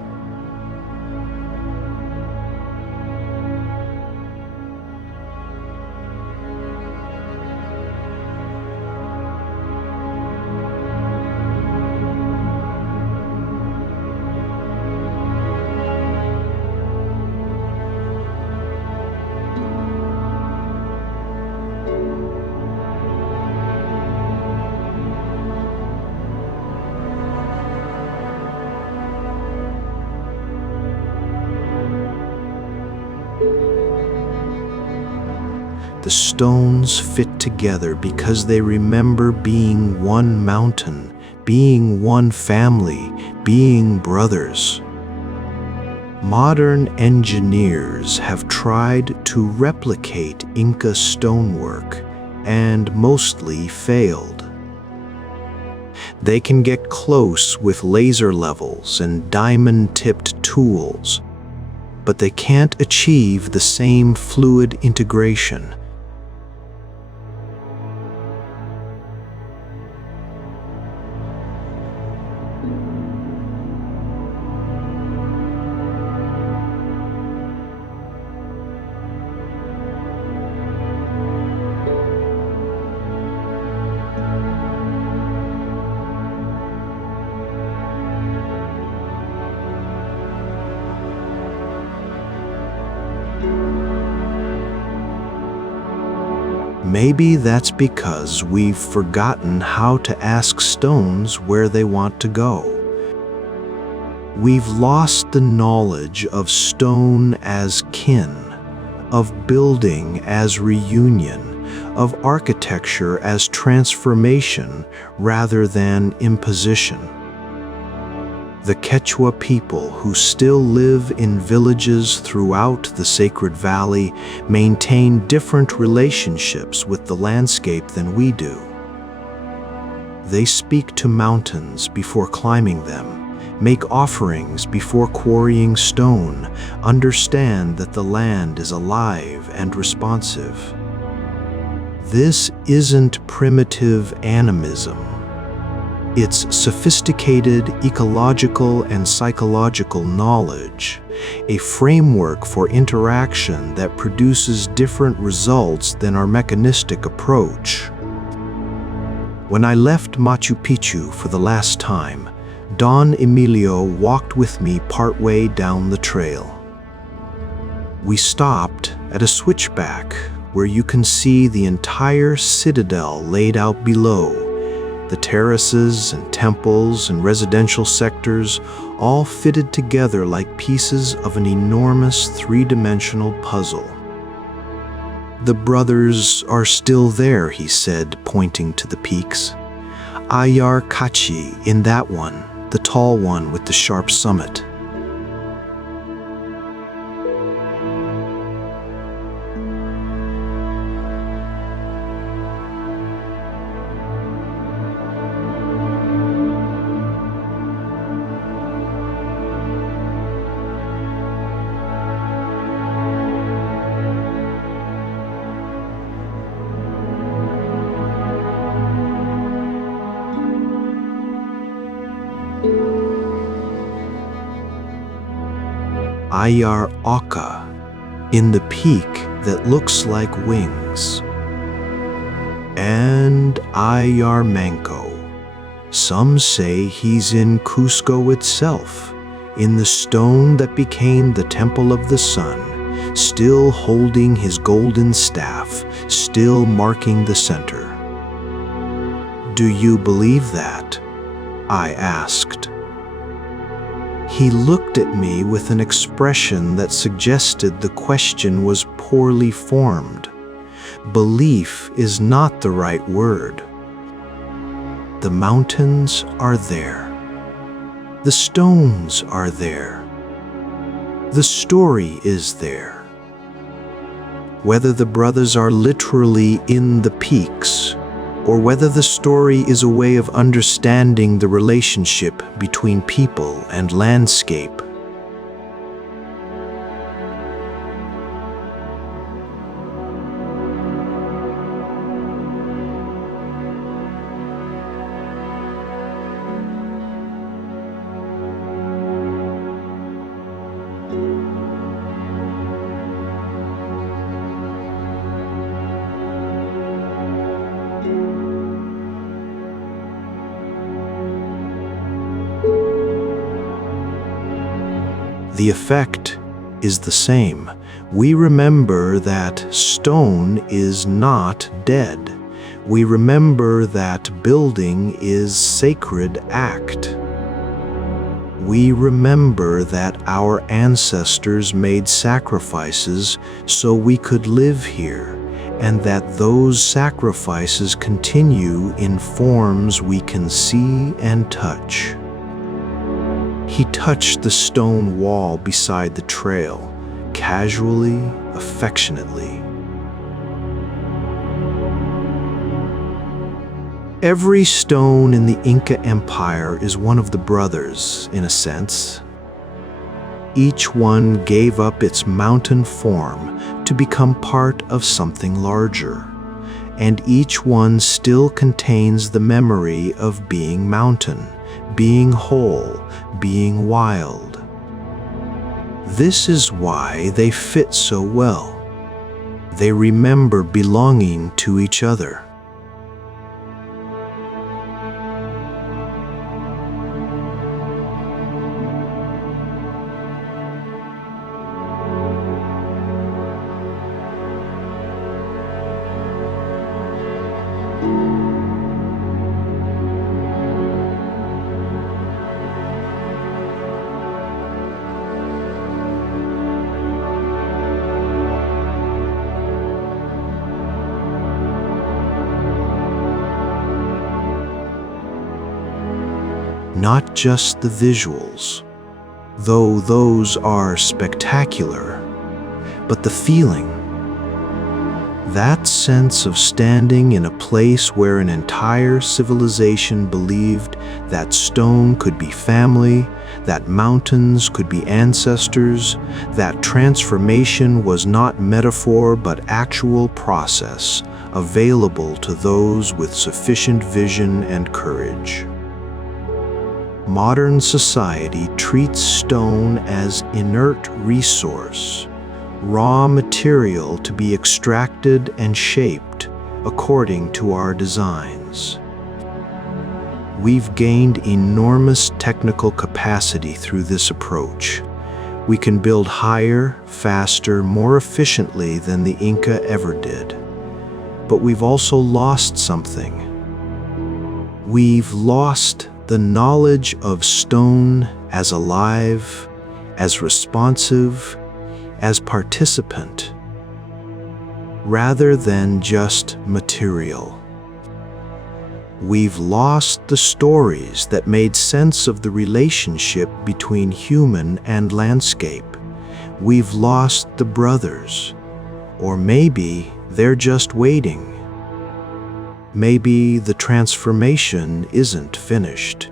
The stones fit together because they remember being one mountain, being one family, being brothers. Modern engineers have tried to replicate Inca stonework and mostly failed. They can get close with laser levels and diamond-tipped tools, but they can't achieve the same fluid integration. Maybe that's because we've forgotten how to ask stones where they want to go. We've lost the knowledge of stone as kin, of building as reunion, of architecture as transformation rather than imposition. The Quechua people who still live in villages throughout the Sacred Valley maintain different relationships with the landscape than we do. They speak to mountains before climbing them, make offerings before quarrying stone, understand that the land is alive and responsive. This isn't primitive animism. It's sophisticated ecological and psychological knowledge, a framework for interaction that produces different results than our mechanistic approach. When I left Machu Picchu for the last time, Don Emilio walked with me partway down the trail. We stopped at a switchback where you can see the entire citadel laid out below, the terraces and temples and residential sectors all fitted together like pieces of an enormous three-dimensional puzzle. "The brothers are still there," he said, pointing to the peaks. "Ayar Kachi in that one, the tall one with the sharp summit." Ayar Aka, in the peak that looks like wings. And Ayar Manco. Some say he's in Cusco itself, in the stone that became the Temple of the Sun, still holding his golden staff, still marking the center. "Do you believe that?" I asked. He looked at me with an expression that suggested the question was poorly formed. Belief is not the right word. The mountains are there. The stones are there. The story is there. Whether the brothers are literally in the peaks, or whether the story is a way of understanding the relationship between people and landscape. The effect is the same. We remember that stone is not dead. We remember that building is sacred act. We remember that our ancestors made sacrifices so we could live here, and that those sacrifices continue in forms we can see and touch. He touched the stone wall beside the trail, casually, affectionately. Every stone in the Inca Empire is one of the brothers, in a sense. Each one gave up its mountain form to become part of something larger, and each one still contains the memory of being mountain, being whole, being wild. This is why they fit so well. They remember belonging to each other. Not just the visuals, though those are spectacular, but the feeling. That sense of standing in a place where an entire civilization believed that stone could be family, that mountains could be ancestors, that transformation was not metaphor but actual process, available to those with sufficient vision and courage. Modern society treats stone as inert resource, raw material to be extracted and shaped according to our designs. We've gained enormous technical capacity through this approach. We can build higher, faster, more efficiently than the Inca ever did. But we've also lost something. We've lost the knowledge of stone as alive, as responsive, as participant, rather than just material. We've lost the stories that made sense of the relationship between human and landscape. We've lost the brothers. Or maybe they're just waiting. Maybe the transformation isn't finished.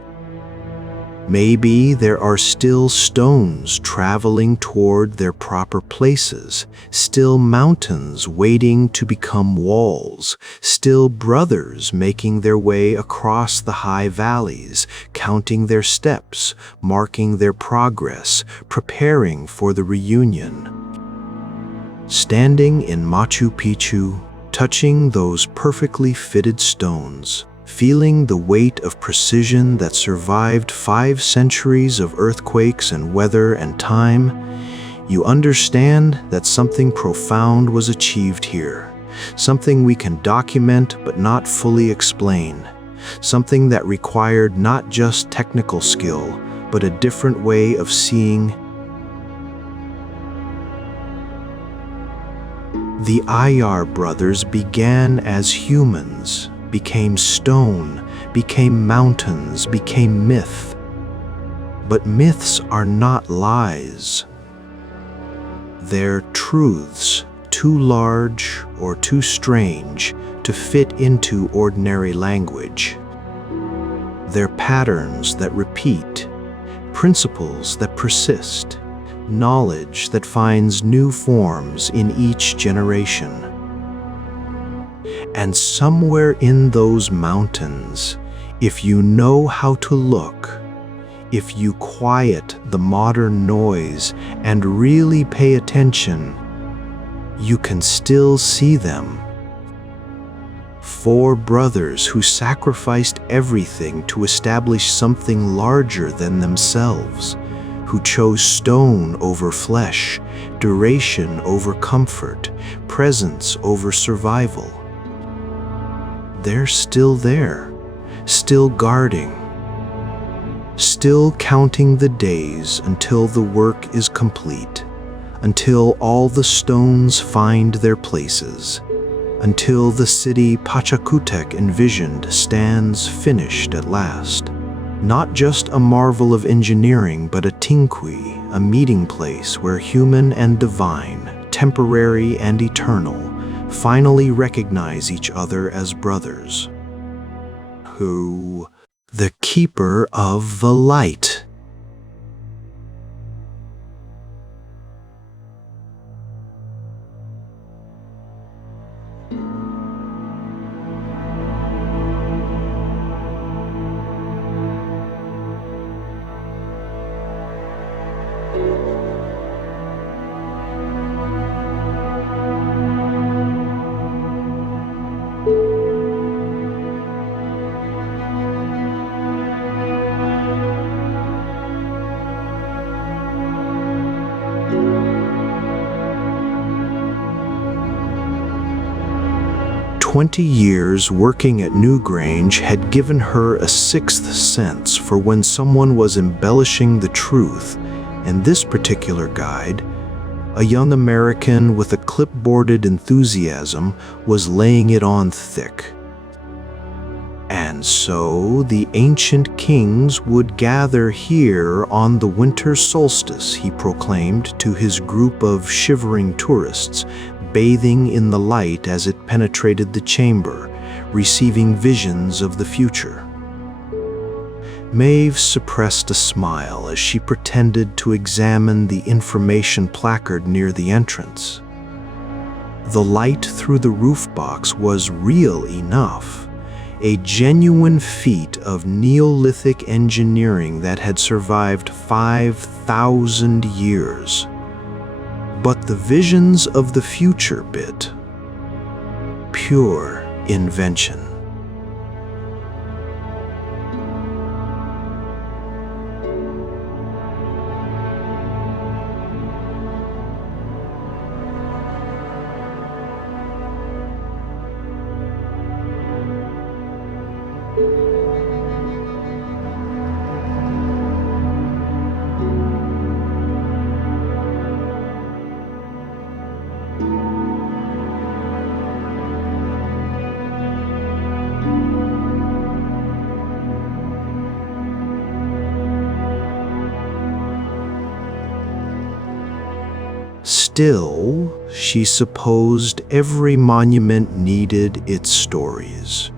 Maybe there are still stones traveling toward their proper places, still mountains waiting to become walls, still brothers making their way across the high valleys, counting their steps, marking their progress, preparing for the reunion. Standing in Machu Picchu, touching those perfectly fitted stones, feeling the weight of precision that survived 5 centuries of earthquakes and weather and time, you understand that something profound was achieved here, something we can document but not fully explain, something that required not just technical skill, but a different way of seeing. The Ayar brothers began as humans, became stone, became mountains, became myth. But myths are not lies. They're truths, too large or too strange to fit into ordinary language. They're patterns that repeat, principles that persist, knowledge that finds new forms in each generation. And somewhere in those mountains, if you know how to look, if you quiet the modern noise and really pay attention, you can still see them. 4 brothers who sacrificed everything to establish something larger than themselves, who chose stone over flesh, duration over comfort, presence over survival. They're still there, still guarding, still counting the days until the work is complete, until all the stones find their places, until the city Pachacutec envisioned stands finished at last. Not just a marvel of engineering, but a tinqui, a meeting place where human and divine, temporary and eternal, finally recognize each other as brothers. Who? The keeper of the light. "20 years working at Newgrange had given her a sixth sense for when someone was embellishing the truth, and this particular guide, a young American with a clipboarded enthusiasm, was laying it on thick. And so the ancient kings would gather here on the winter solstice, he proclaimed to his group of shivering tourists, bathing in the light as it penetrated the chamber, receiving visions of the future. Maeve suppressed a smile as she pretended to examine the information placard near the entrance. The light through the roof box was real enough, a genuine feat of Neolithic engineering that had survived 5,000 years. But the visions of the future bit, pure invention. Still, she supposed every monument needed its stories,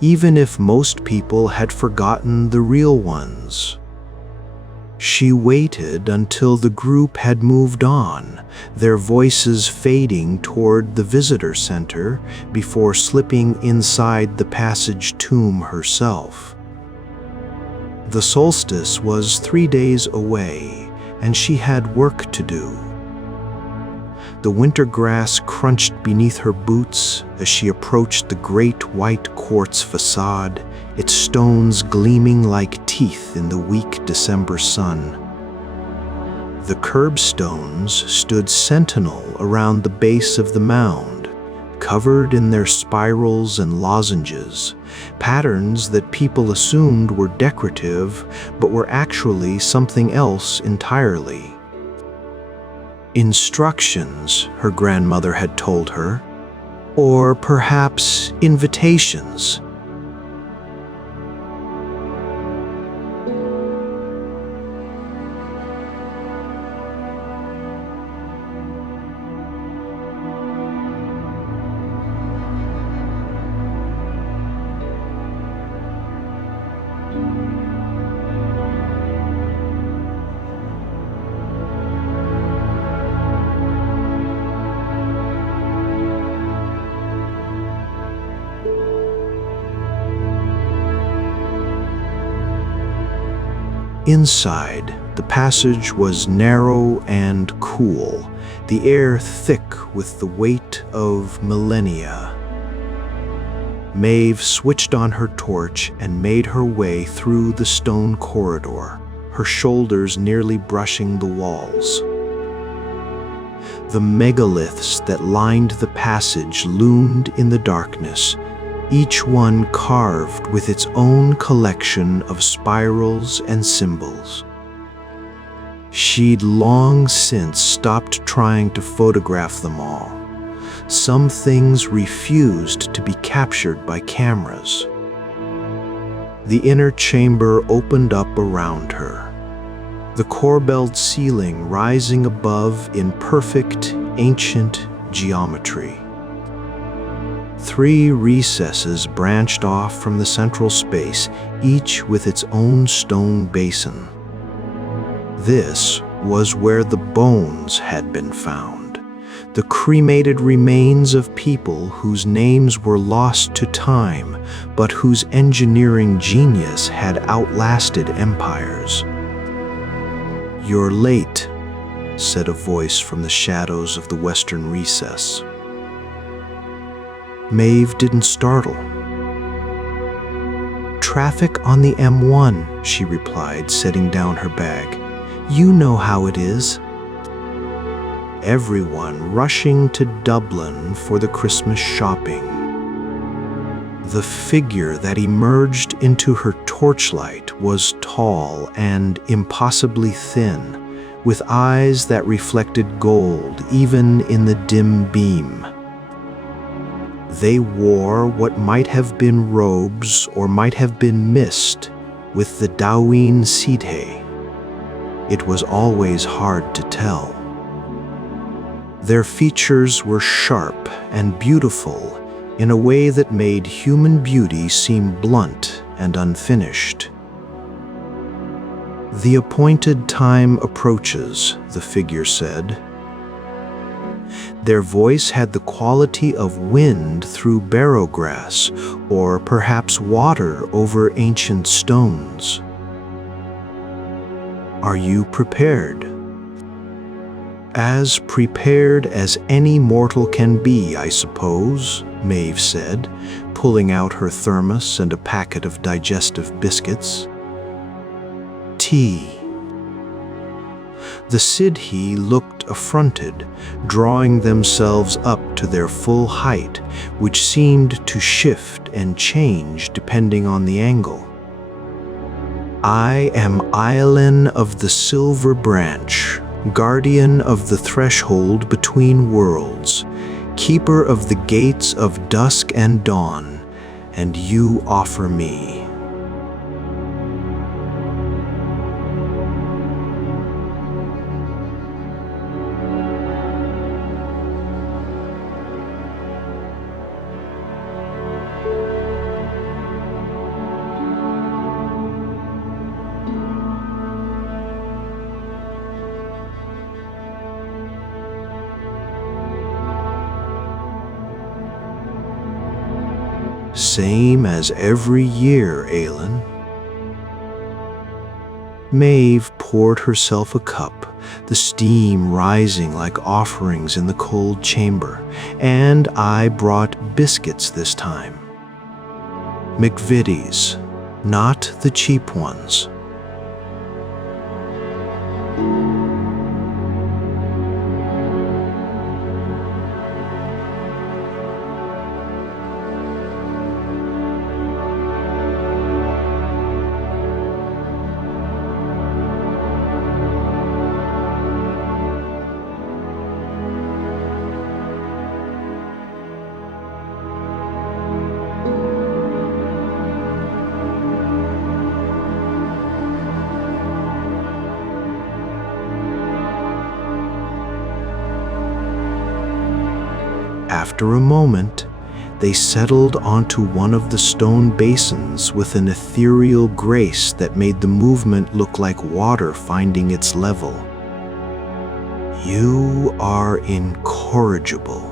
even if most people had forgotten the real ones. She waited until the group had moved on, their voices fading toward the visitor center before slipping inside the passage tomb herself. The solstice was 3 days away, and she had work to do. The winter grass crunched beneath her boots as she approached the great white quartz facade, its stones gleaming like teeth in the weak December sun. The curbstones stood sentinel around the base of the mound, covered in their spirals and lozenges, patterns that people assumed were decorative but were actually something else entirely. Instructions, her grandmother had told her, or perhaps invitations. Inside, the passage was narrow and cool, the air thick with the weight of millennia. Maeve switched on her torch and made her way through the stone corridor, her shoulders nearly brushing the walls. The megaliths that lined the passage loomed in the darkness, each one carved with its own collection of spirals and symbols. She'd long since stopped trying to photograph them all. Some things refused to be captured by cameras. The inner chamber opened up around her, the corbelled ceiling rising above in perfect, ancient geometry. 3 recesses branched off from the central space, each with its own stone basin. This was where the bones had been found, the cremated remains of people whose names were lost to time, but whose engineering genius had outlasted empires. "You're late," said a voice from the shadows of the western recess. Maeve didn't startle. "Traffic on the M1, she replied, setting down her bag. "You know how it is." Everyone rushing to Dublin for the Christmas shopping. The figure that emerged into her torchlight was tall and impossibly thin, with eyes that reflected gold even in the dim beam. They wore what might have been robes or might have been mist with the Dacian Sidhe. It was always hard to tell. Their features were sharp and beautiful in a way that made human beauty seem blunt and unfinished. "The appointed time approaches," the figure said. Their voice had the quality of wind through barrowgrass, or perhaps water over ancient stones. "Are you prepared?" "As prepared as any mortal can be, I suppose," Maeve said, pulling out her thermos and a packet of digestive biscuits. "Tea." The Sidhe looked affronted, drawing themselves up to their full height, which seemed to shift and change depending on the angle. "I am Ailin of the Silver Branch, guardian of the threshold between worlds, keeper of the gates of dusk and dawn, and you offer me." Same as every year, Aylin. Maeve poured herself a cup, the steam rising like offerings in the cold chamber, and I brought biscuits this time. McVitie's, not the cheap ones. After a moment, they settled onto one of the stone basins with an ethereal grace that made the movement look like water finding its level. You are incorrigible.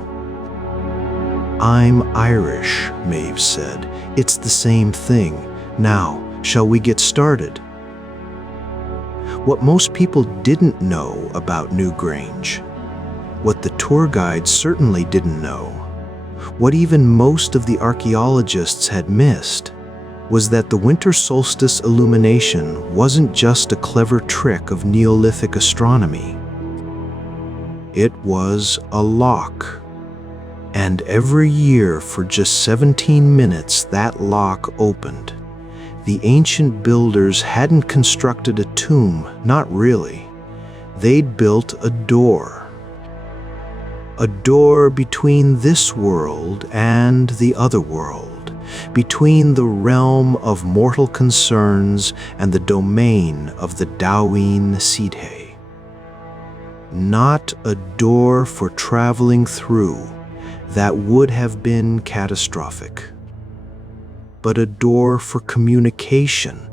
I'm Irish, Maeve said. It's the same thing. Now, shall we get started? What most people didn't know about Newgrange, what the tour guide certainly didn't know, what even most of the archaeologists had missed, was that the winter solstice illumination wasn't just a clever trick of Neolithic astronomy. It was a lock. And every year for just 17 minutes that lock opened. The ancient builders hadn't constructed a tomb, not really. They'd built a door. A door between this world and the other world, between the realm of mortal concerns and the domain of the Dacian Sidhe. Not a door for traveling through, that would have been catastrophic, but a door for communication,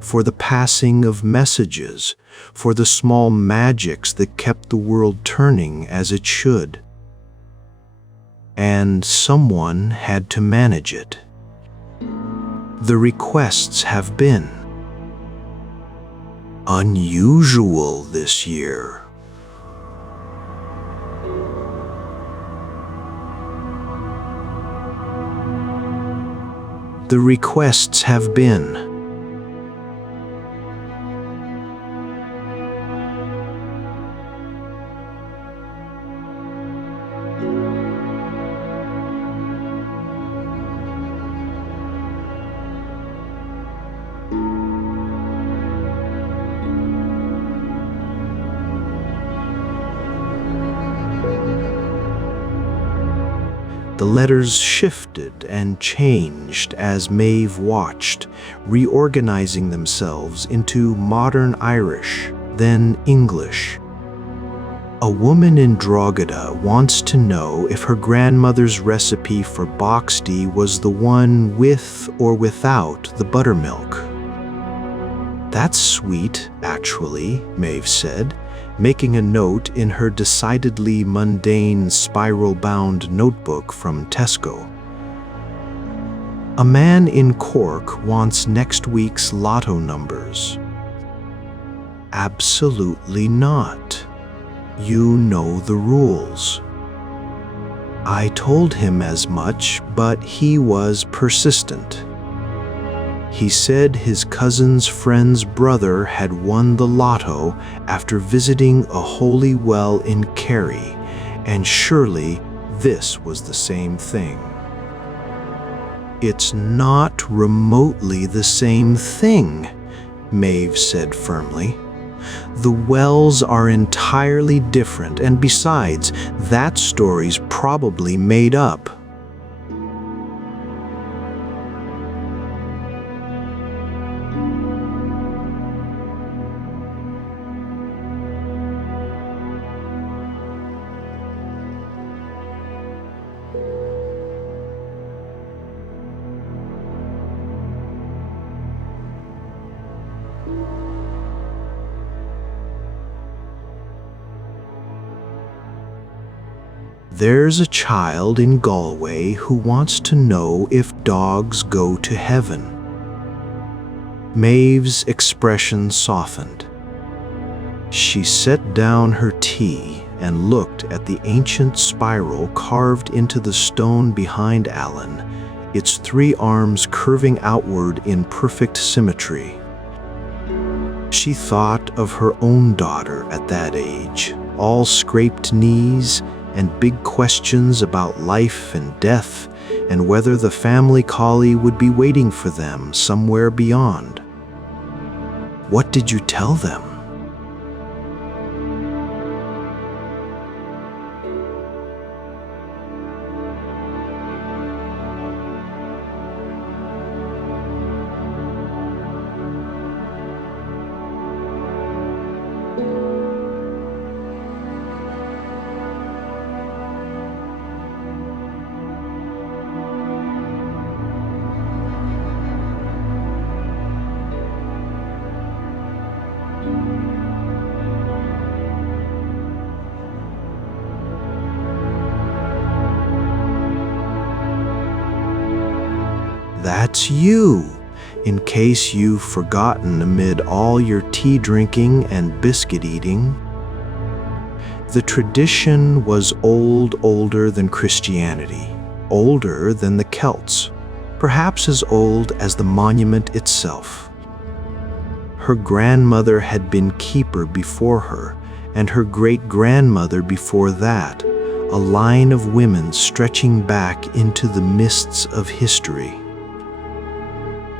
for the passing of messages, for the small magics that kept the world turning as it should. And someone had to manage it. The requests have been unusual this year. The requests have been The letters shifted and changed as Maeve watched, reorganizing themselves into modern Irish, then English. A woman in Drogheda wants to know if her grandmother's recipe for boxty was the one with or without the buttermilk. That's sweet, actually, Maeve said, making a note in her decidedly mundane spiral-bound notebook from Tesco. A man in Cork wants next week's lotto numbers. Absolutely not. You know the rules. I told him as much, but he was persistent. He said his cousin's friend's brother had won the lotto after visiting a holy well in Kerry, and surely this was the same thing. It's not remotely the same thing, Maeve said firmly. The wells are entirely different, and besides, that story's probably made up. There's a child in Galway who wants to know if dogs go to heaven. Maeve's expression softened. She set down her tea and looked at the ancient spiral carved into the stone behind Alan, its 3 arms curving outward in perfect symmetry. She thought of her own daughter at that age, all scraped knees and big questions about life and death and whether the family collie would be waiting for them somewhere beyond. What did you tell them? That's you, in case you've forgotten amid all your tea drinking and biscuit eating. The tradition was older than Christianity, older than the Celts, perhaps as old as the monument itself. Her grandmother had been keeper before her, and her great-grandmother before that, a line of women stretching back into the mists of history.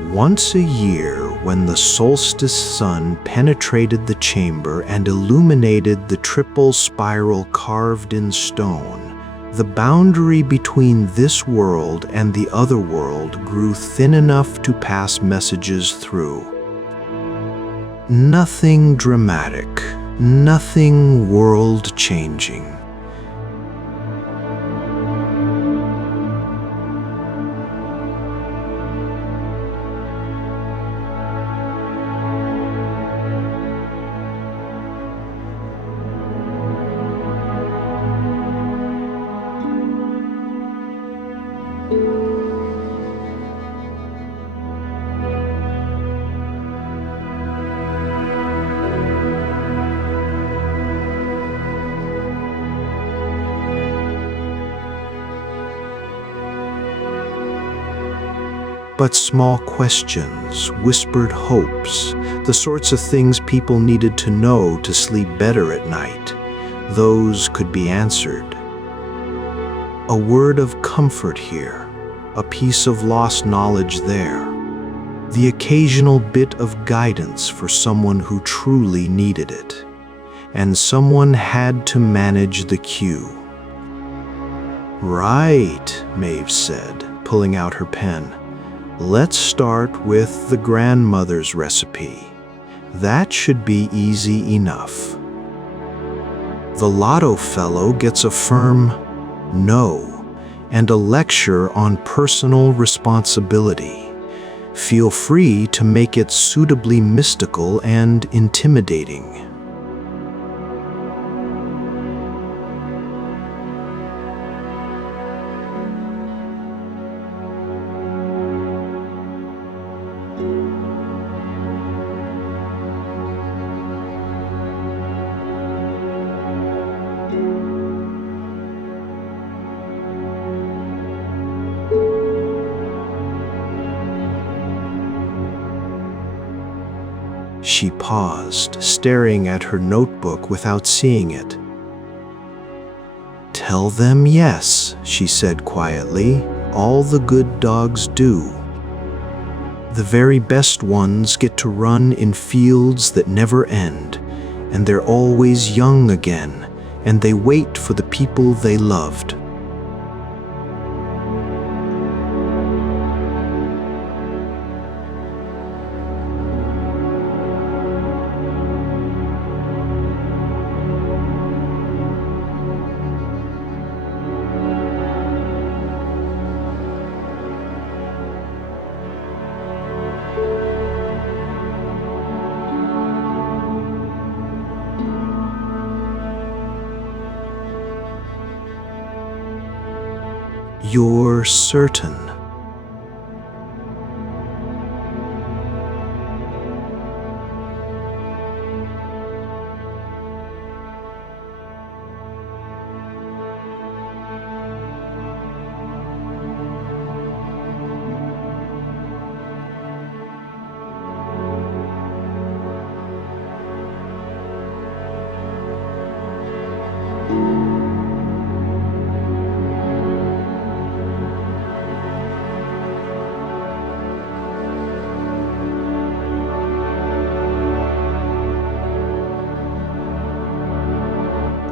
Once a year, when the Solstice sun penetrated the chamber and illuminated the triple spiral carved in stone, the boundary between this world and the other world grew thin enough to pass messages through. Nothing dramatic, nothing world-changing. But small questions, whispered hopes, the sorts of things people needed to know to sleep better at night, those could be answered. A word of comfort here, a piece of lost knowledge there, the occasional bit of guidance for someone who truly needed it. And someone had to manage the queue. Right, Maeve said, pulling out her pen. Let's start with the grandmother's recipe. That should be easy enough. The lotto fellow gets a firm no and a lecture on personal responsibility. Feel free to make it suitably mystical and intimidating. She paused, staring at her notebook without seeing it. Tell them yes, she said quietly. All the good dogs do. The very best ones get to run in fields that never end, and they're always young again, and they wait for the people they loved. You're certain?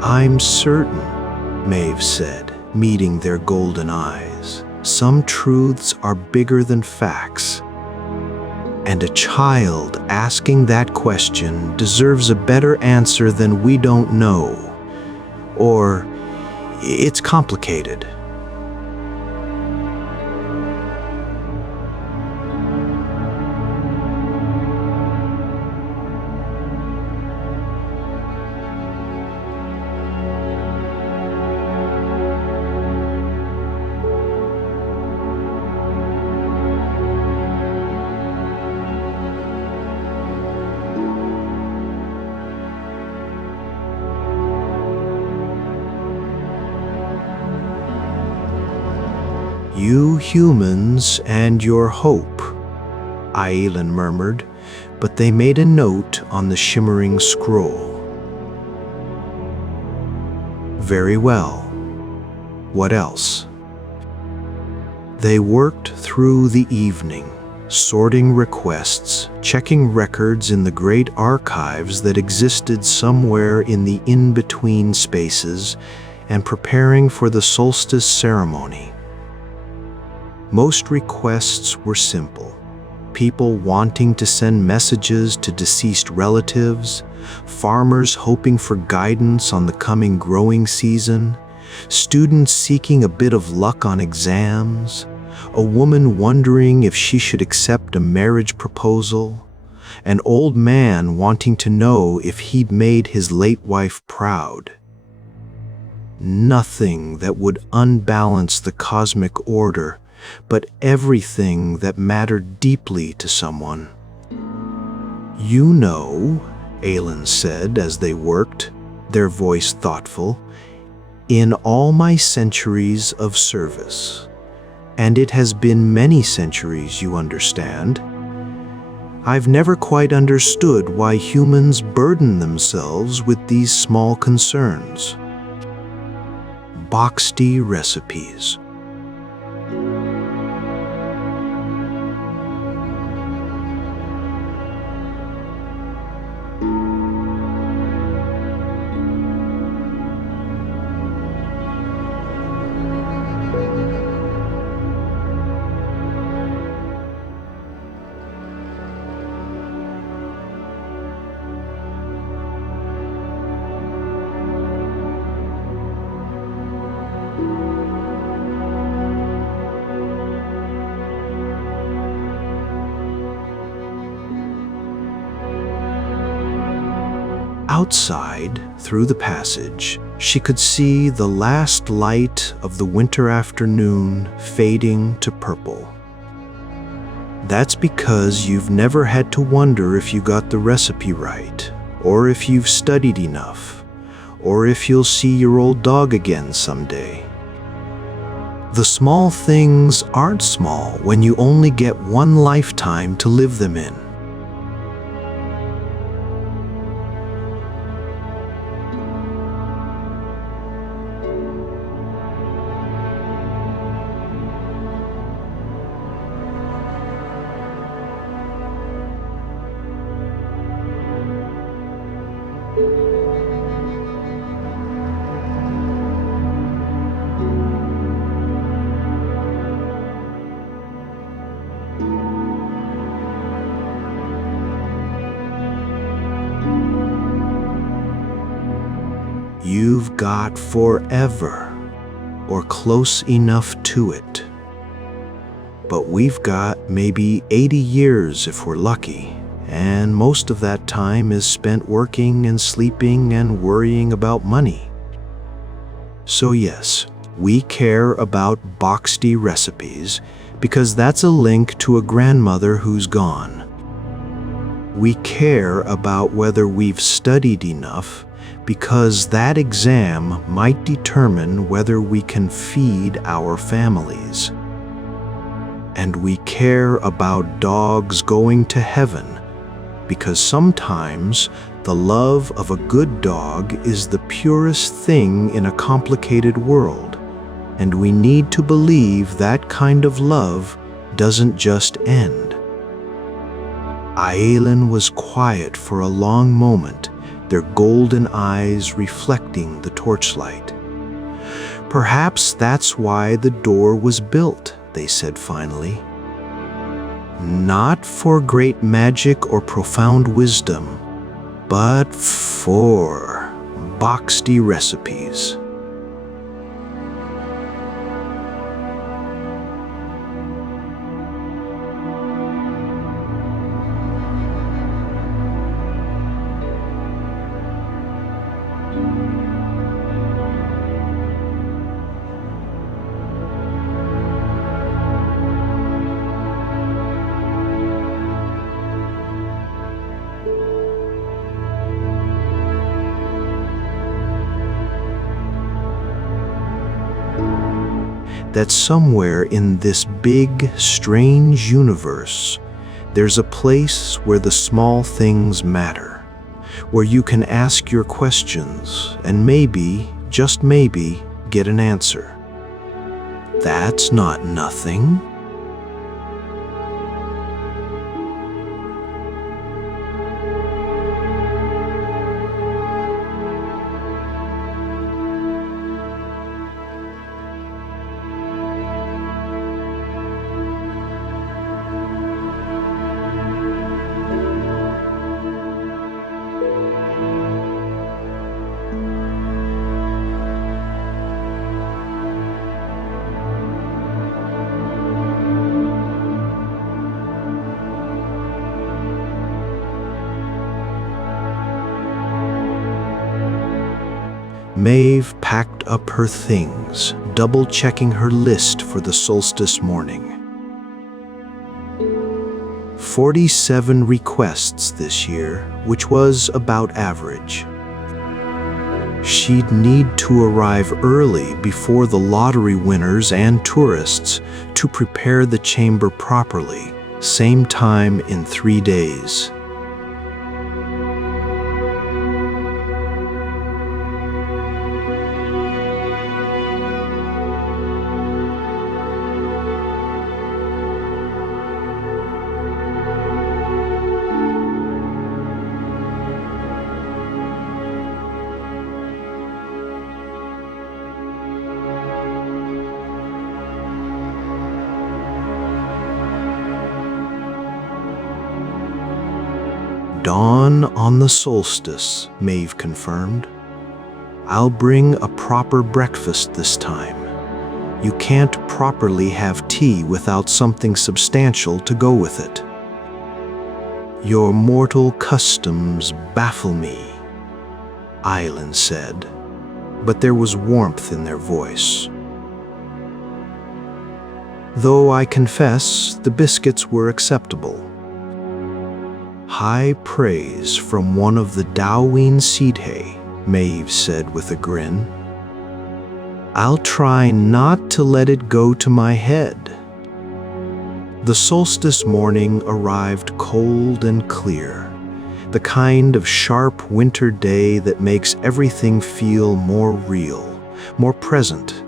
I'm certain, Maeve said, meeting their golden eyes. Some truths are bigger than facts. And a child asking that question deserves a better answer than "we don't know" or "it's complicated." You humans and your hope, Ailin murmured, but they made a note on the shimmering scroll. Very well. What else? They worked through the evening, sorting requests, checking records in the great archives that existed somewhere in the in-between spaces, and preparing for the Solstice ceremony. Most requests were simple. People wanting to send messages to deceased relatives, farmers hoping for guidance on the coming growing season, students seeking a bit of luck on exams, a woman wondering if she should accept a marriage proposal, an old man wanting to know if he'd made his late wife proud. Nothing that would unbalance the cosmic order, but everything that mattered deeply to someone. You know, Ailin said as they worked, their voice thoughtful, in all my centuries of service, and it has been many centuries, you understand, I've never quite understood why humans burden themselves with these small concerns. Boxty recipes. Outside, through the passage, she could see the last light of the winter afternoon fading to purple. That's because you've never had to wonder if you got the recipe right, or if you've studied enough, or if you'll see your old dog again someday. The small things aren't small when you only get one lifetime to live them in. You've got forever, or close enough to it. But we've got maybe 80 years if we're lucky, and most of that time is spent working and sleeping and worrying about money. So yes, We care about boxty recipes because that's a link to a grandmother who's gone. We care about whether we've studied enough because that exam might determine whether we can feed our families. And we care about dogs going to heaven because sometimes the love of a good dog is the purest thing in a complicated world, and we need to believe that kind of love doesn't just end. Aelin was quiet for a long moment, their golden eyes reflecting the torchlight. Perhaps that's why the door was built, they said finally. Not for great magic or profound wisdom, but for boxty recipes. That somewhere in this big, strange universe, there's a place where the small things matter, where you can ask your questions and maybe, just maybe, get an answer. That's not nothing. Maeve packed up her things, double-checking her list for the solstice morning. 47 requests this year, which was about average. She'd need to arrive early before the lottery winners and tourists to prepare the chamber properly, same time in 3 days. Dawn on the solstice, Maeve confirmed. I'll bring a proper breakfast this time. You can't properly have tea without something substantial to go with it. Your mortal customs baffle me, Aelin said, but there was warmth in their voice. Though I confess the biscuits were acceptable. High praise from one of the Doween Seedhay, Maeve said with a grin. I'll try not to let it go to my head. The solstice morning arrived cold and clear, the kind of sharp winter day that makes everything feel more real, more present.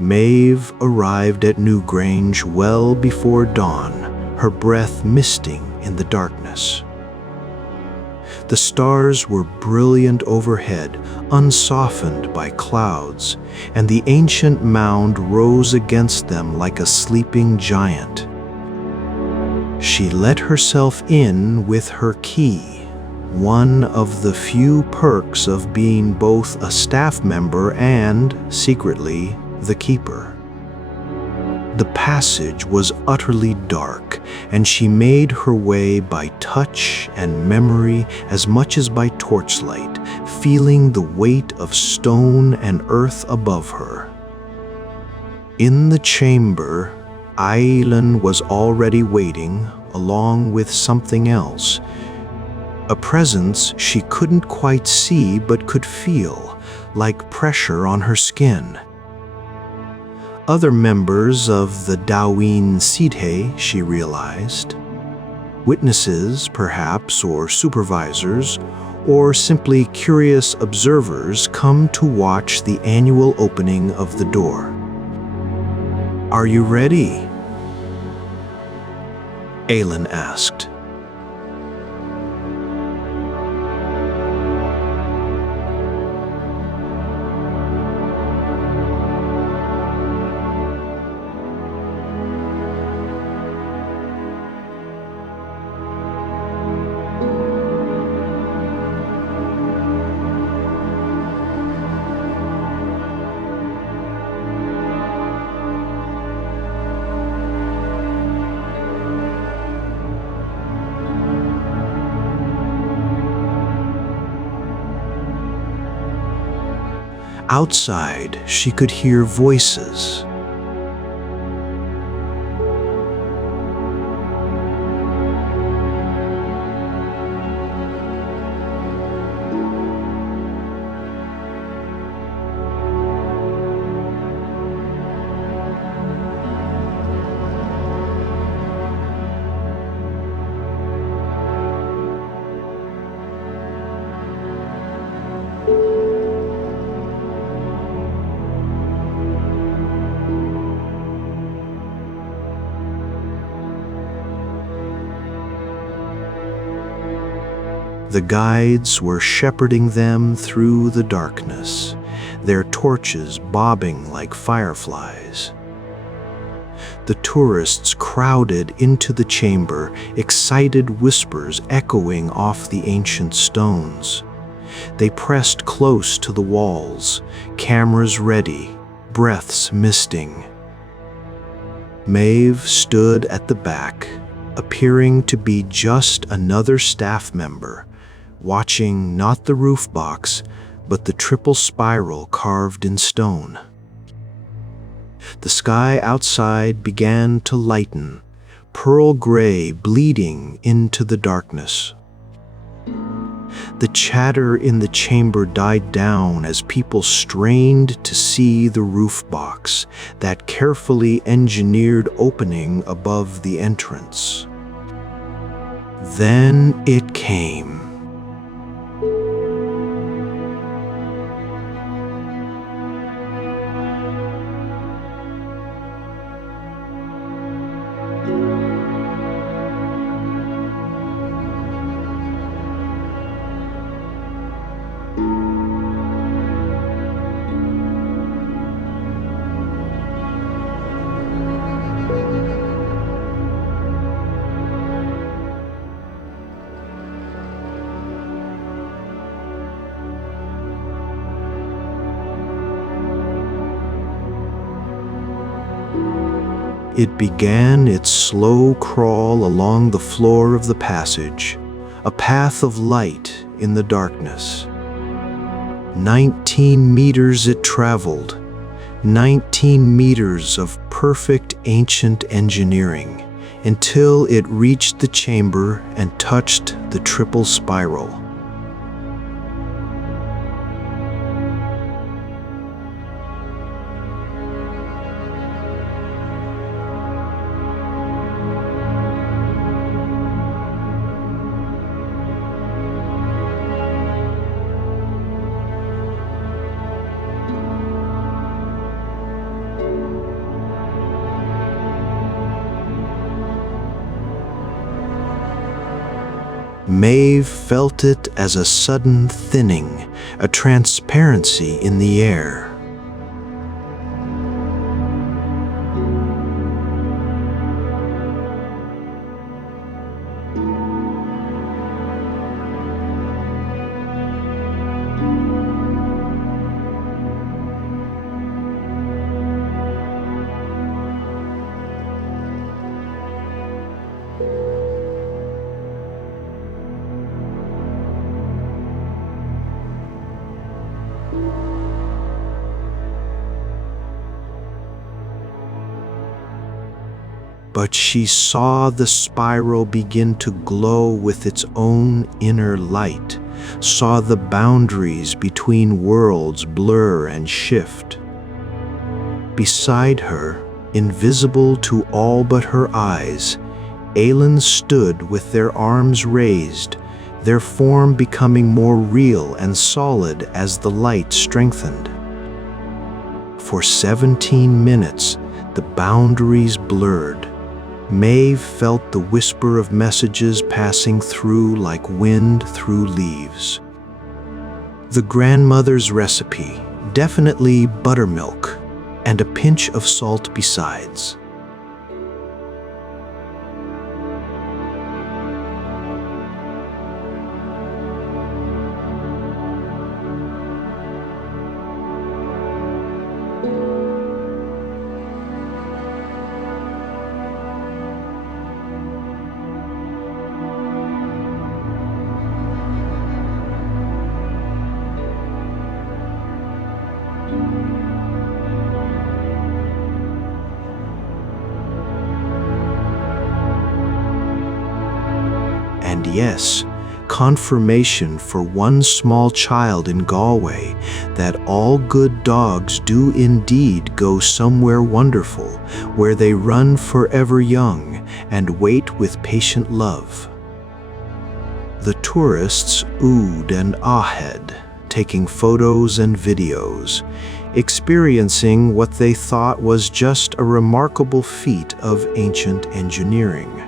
Maeve arrived at Newgrange well before dawn, her breath misting in the darkness. The stars were brilliant overhead, unsoftened by clouds, and the ancient mound rose against them like a sleeping giant. She let herself in with her key, one of the few perks of being both a staff member and, secretly, the keeper. The passage was utterly dark, and she made her way by touch and memory as much as by torchlight, feeling the weight of stone and earth above her. In the chamber, Aileen was already waiting, along with something else. A presence she couldn't quite see but could feel, like pressure on her skin. Other members of the Dacian Sidhe, she realized. Witnesses, perhaps, or supervisors, or simply curious observers come to watch the annual opening of the door. "Are you ready?" Aileen asked. Outside, she could hear voices. The guides were shepherding them through the darkness, their torches bobbing like fireflies. The tourists crowded into the chamber, excited whispers echoing off the ancient stones. They pressed close to the walls, cameras ready, breaths misting. Maeve stood at the back, appearing to be just another staff member, watching not the roof box, but the triple spiral carved in stone. The sky outside began to lighten, pearl gray bleeding into the darkness. The chatter in the chamber died down as people strained to see the roof box, that carefully engineered opening above the entrance. Then it came. It began its slow crawl along the floor of the passage, a path of light in the darkness. 19 meters it traveled, 19 meters of perfect ancient engineering, until it reached the chamber and touched the triple spiral. Maeve felt it as a sudden thinning, a transparency in the air. but she saw the spiral begin to glow with its own inner light, saw the boundaries between worlds blur and shift. Beside her, invisible to all but her eyes, aliens stood with their arms raised, their form becoming more real and solid as the light strengthened. For 17 minutes, the boundaries blurred. Maeve felt the whisper of messages passing through like wind through leaves. The grandmother's recipe, definitely buttermilk, and a pinch of salt besides. And yes, confirmation for one small child in Galway that all good dogs do indeed go somewhere wonderful, where they run forever young and wait with patient love. The tourists oohed and ahed, taking photos and videos, experiencing what they thought was just a remarkable feat of ancient engineering.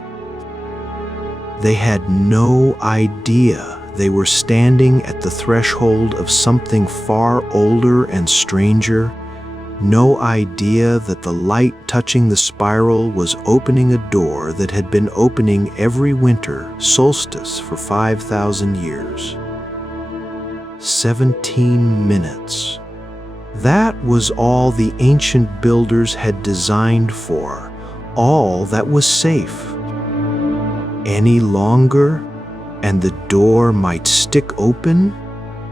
They had no idea they were standing at the threshold of something far older and stranger, no idea that the light touching the spiral was opening a door that had been opening every winter solstice for 5,000 years. 17 minutes. That was all the ancient builders had designed for, all that was safe. Any longer, and the door might stick open,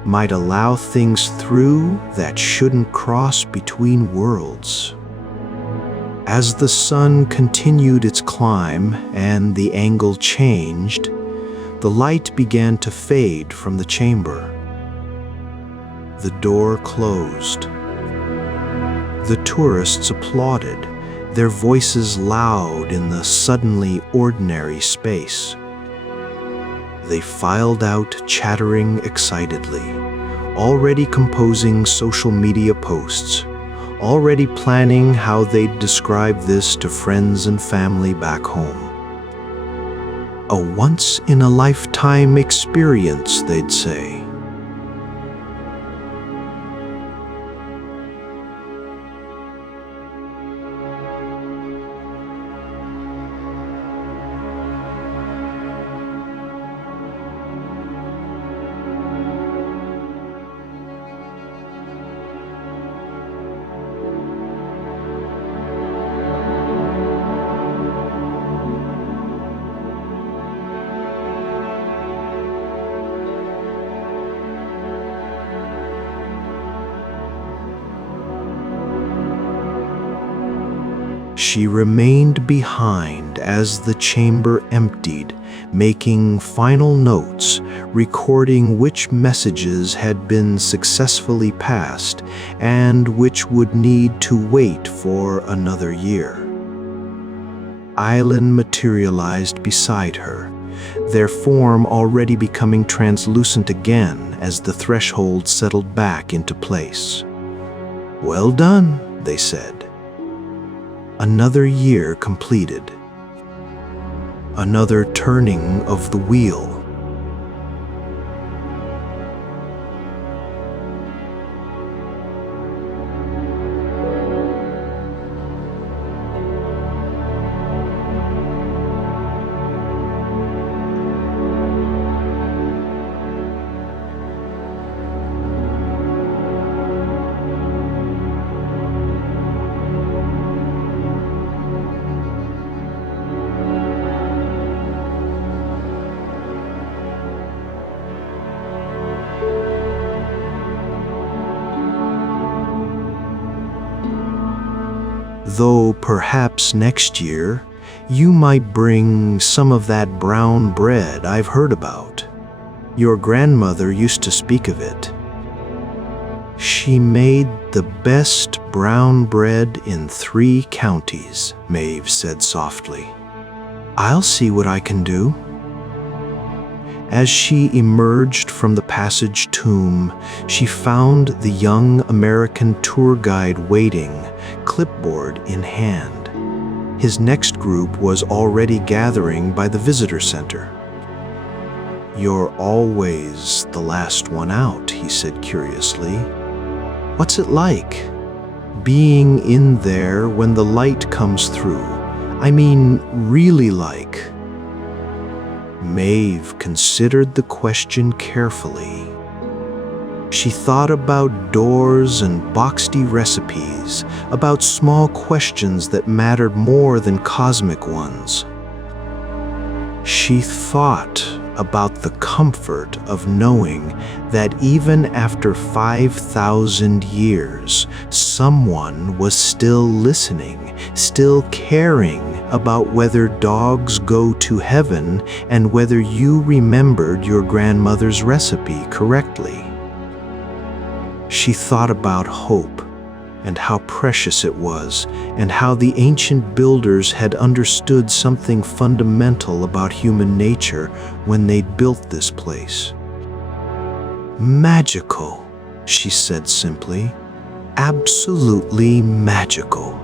might allow things through that shouldn't cross between worlds. As the sun continued its climb and the angle changed, the light began to fade from the chamber. The door closed. The tourists applauded, their voices loud in the suddenly ordinary space. They filed out chattering excitedly, already composing social media posts, already planning how they'd describe this to friends and family back home. A once-in-a-lifetime experience, they'd say. She remained behind as the chamber emptied, making final notes, recording which messages had been successfully passed and which would need to wait for another year. Island materialized beside her, their form already becoming translucent again as the threshold settled back into place. "Well done," they said. Another year completed. Another turning of the wheel. Though perhaps next year, You might bring some of that brown bread I've heard about. Your grandmother used to speak of it. She made the best brown bread in 3 counties, Maeve said softly. I'll see what I can do. As she emerged from the passage tomb, she found the young American tour guide waiting, clipboard in hand. His next group was already gathering by the visitor center. You're always the last one out, he said curiously. What's it like, being in there when the light comes through? I mean, really like. Maeve considered the question carefully. She thought about doors and boxty recipes, about small questions that mattered more than cosmic ones. She thought about the comfort of knowing that even after 5,000 years, someone was still listening, still caring about whether dogs go to heaven and whether you remembered your grandmother's recipe correctly. She thought about hope and how precious it was, and how the ancient builders had understood something fundamental about human nature when they'd built this place. Magical, she said simply. Absolutely magical.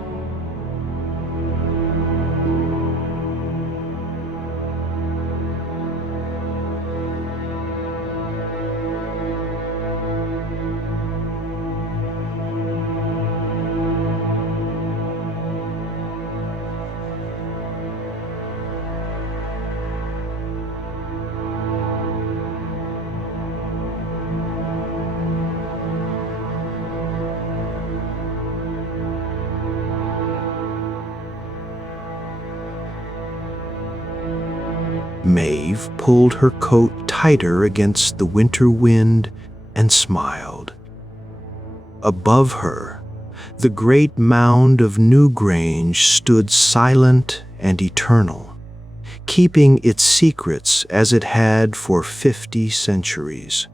Maeve pulled her coat tighter against the winter wind and smiled. Above her, the great mound of Newgrange stood silent and eternal, keeping its secrets as it had for 50 centuries.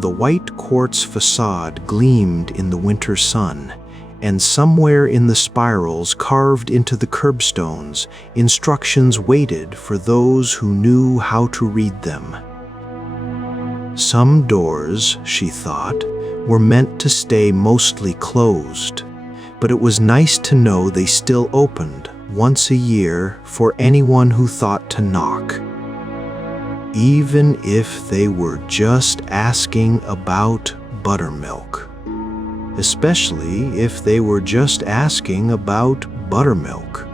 The white quartz facade gleamed in the winter sun, and somewhere in the spirals carved into the curbstones, instructions waited for those who knew how to read them. Some doors, she thought, were meant to stay mostly closed, but it was nice to know they still opened once a year for anyone who thought to knock, even if they were just asking about buttermilk. Especially if they were just asking about buttermilk.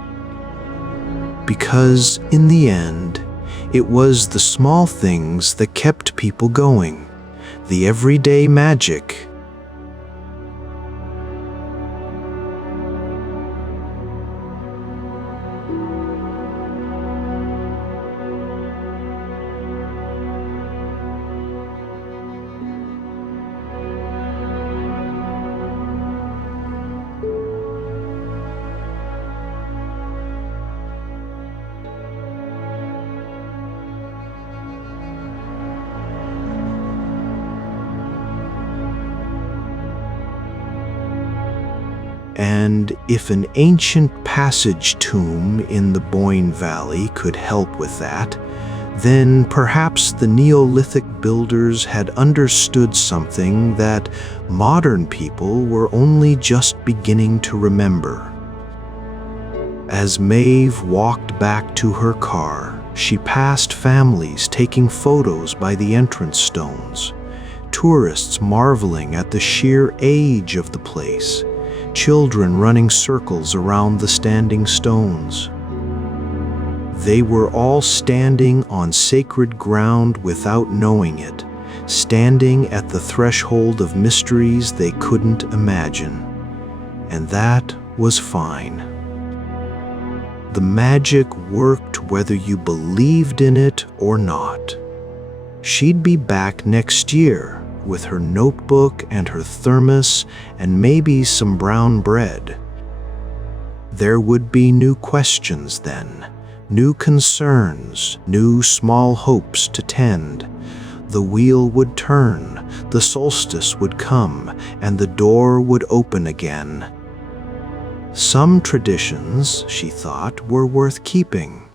Because in the end, it was the small things that kept people going, the everyday magic. And if an ancient passage tomb in the Boyne Valley could help with that, then perhaps the Neolithic builders had understood something that modern people were only just beginning to remember. As Maeve walked back to her car, she passed families taking photos by the entrance stones, tourists marveling at the sheer age of the place, children running circles around the standing stones. They were all standing on sacred ground without knowing it, standing at the threshold of mysteries they couldn't imagine. And that was fine. The magic worked whether you believed in it or not. She'd be back next year, with her notebook and her thermos and maybe some brown bread. There would be new questions then, new concerns, new small hopes to tend. The wheel would turn, the solstice would come, and the door would open again. Some traditions, she thought, were worth keeping.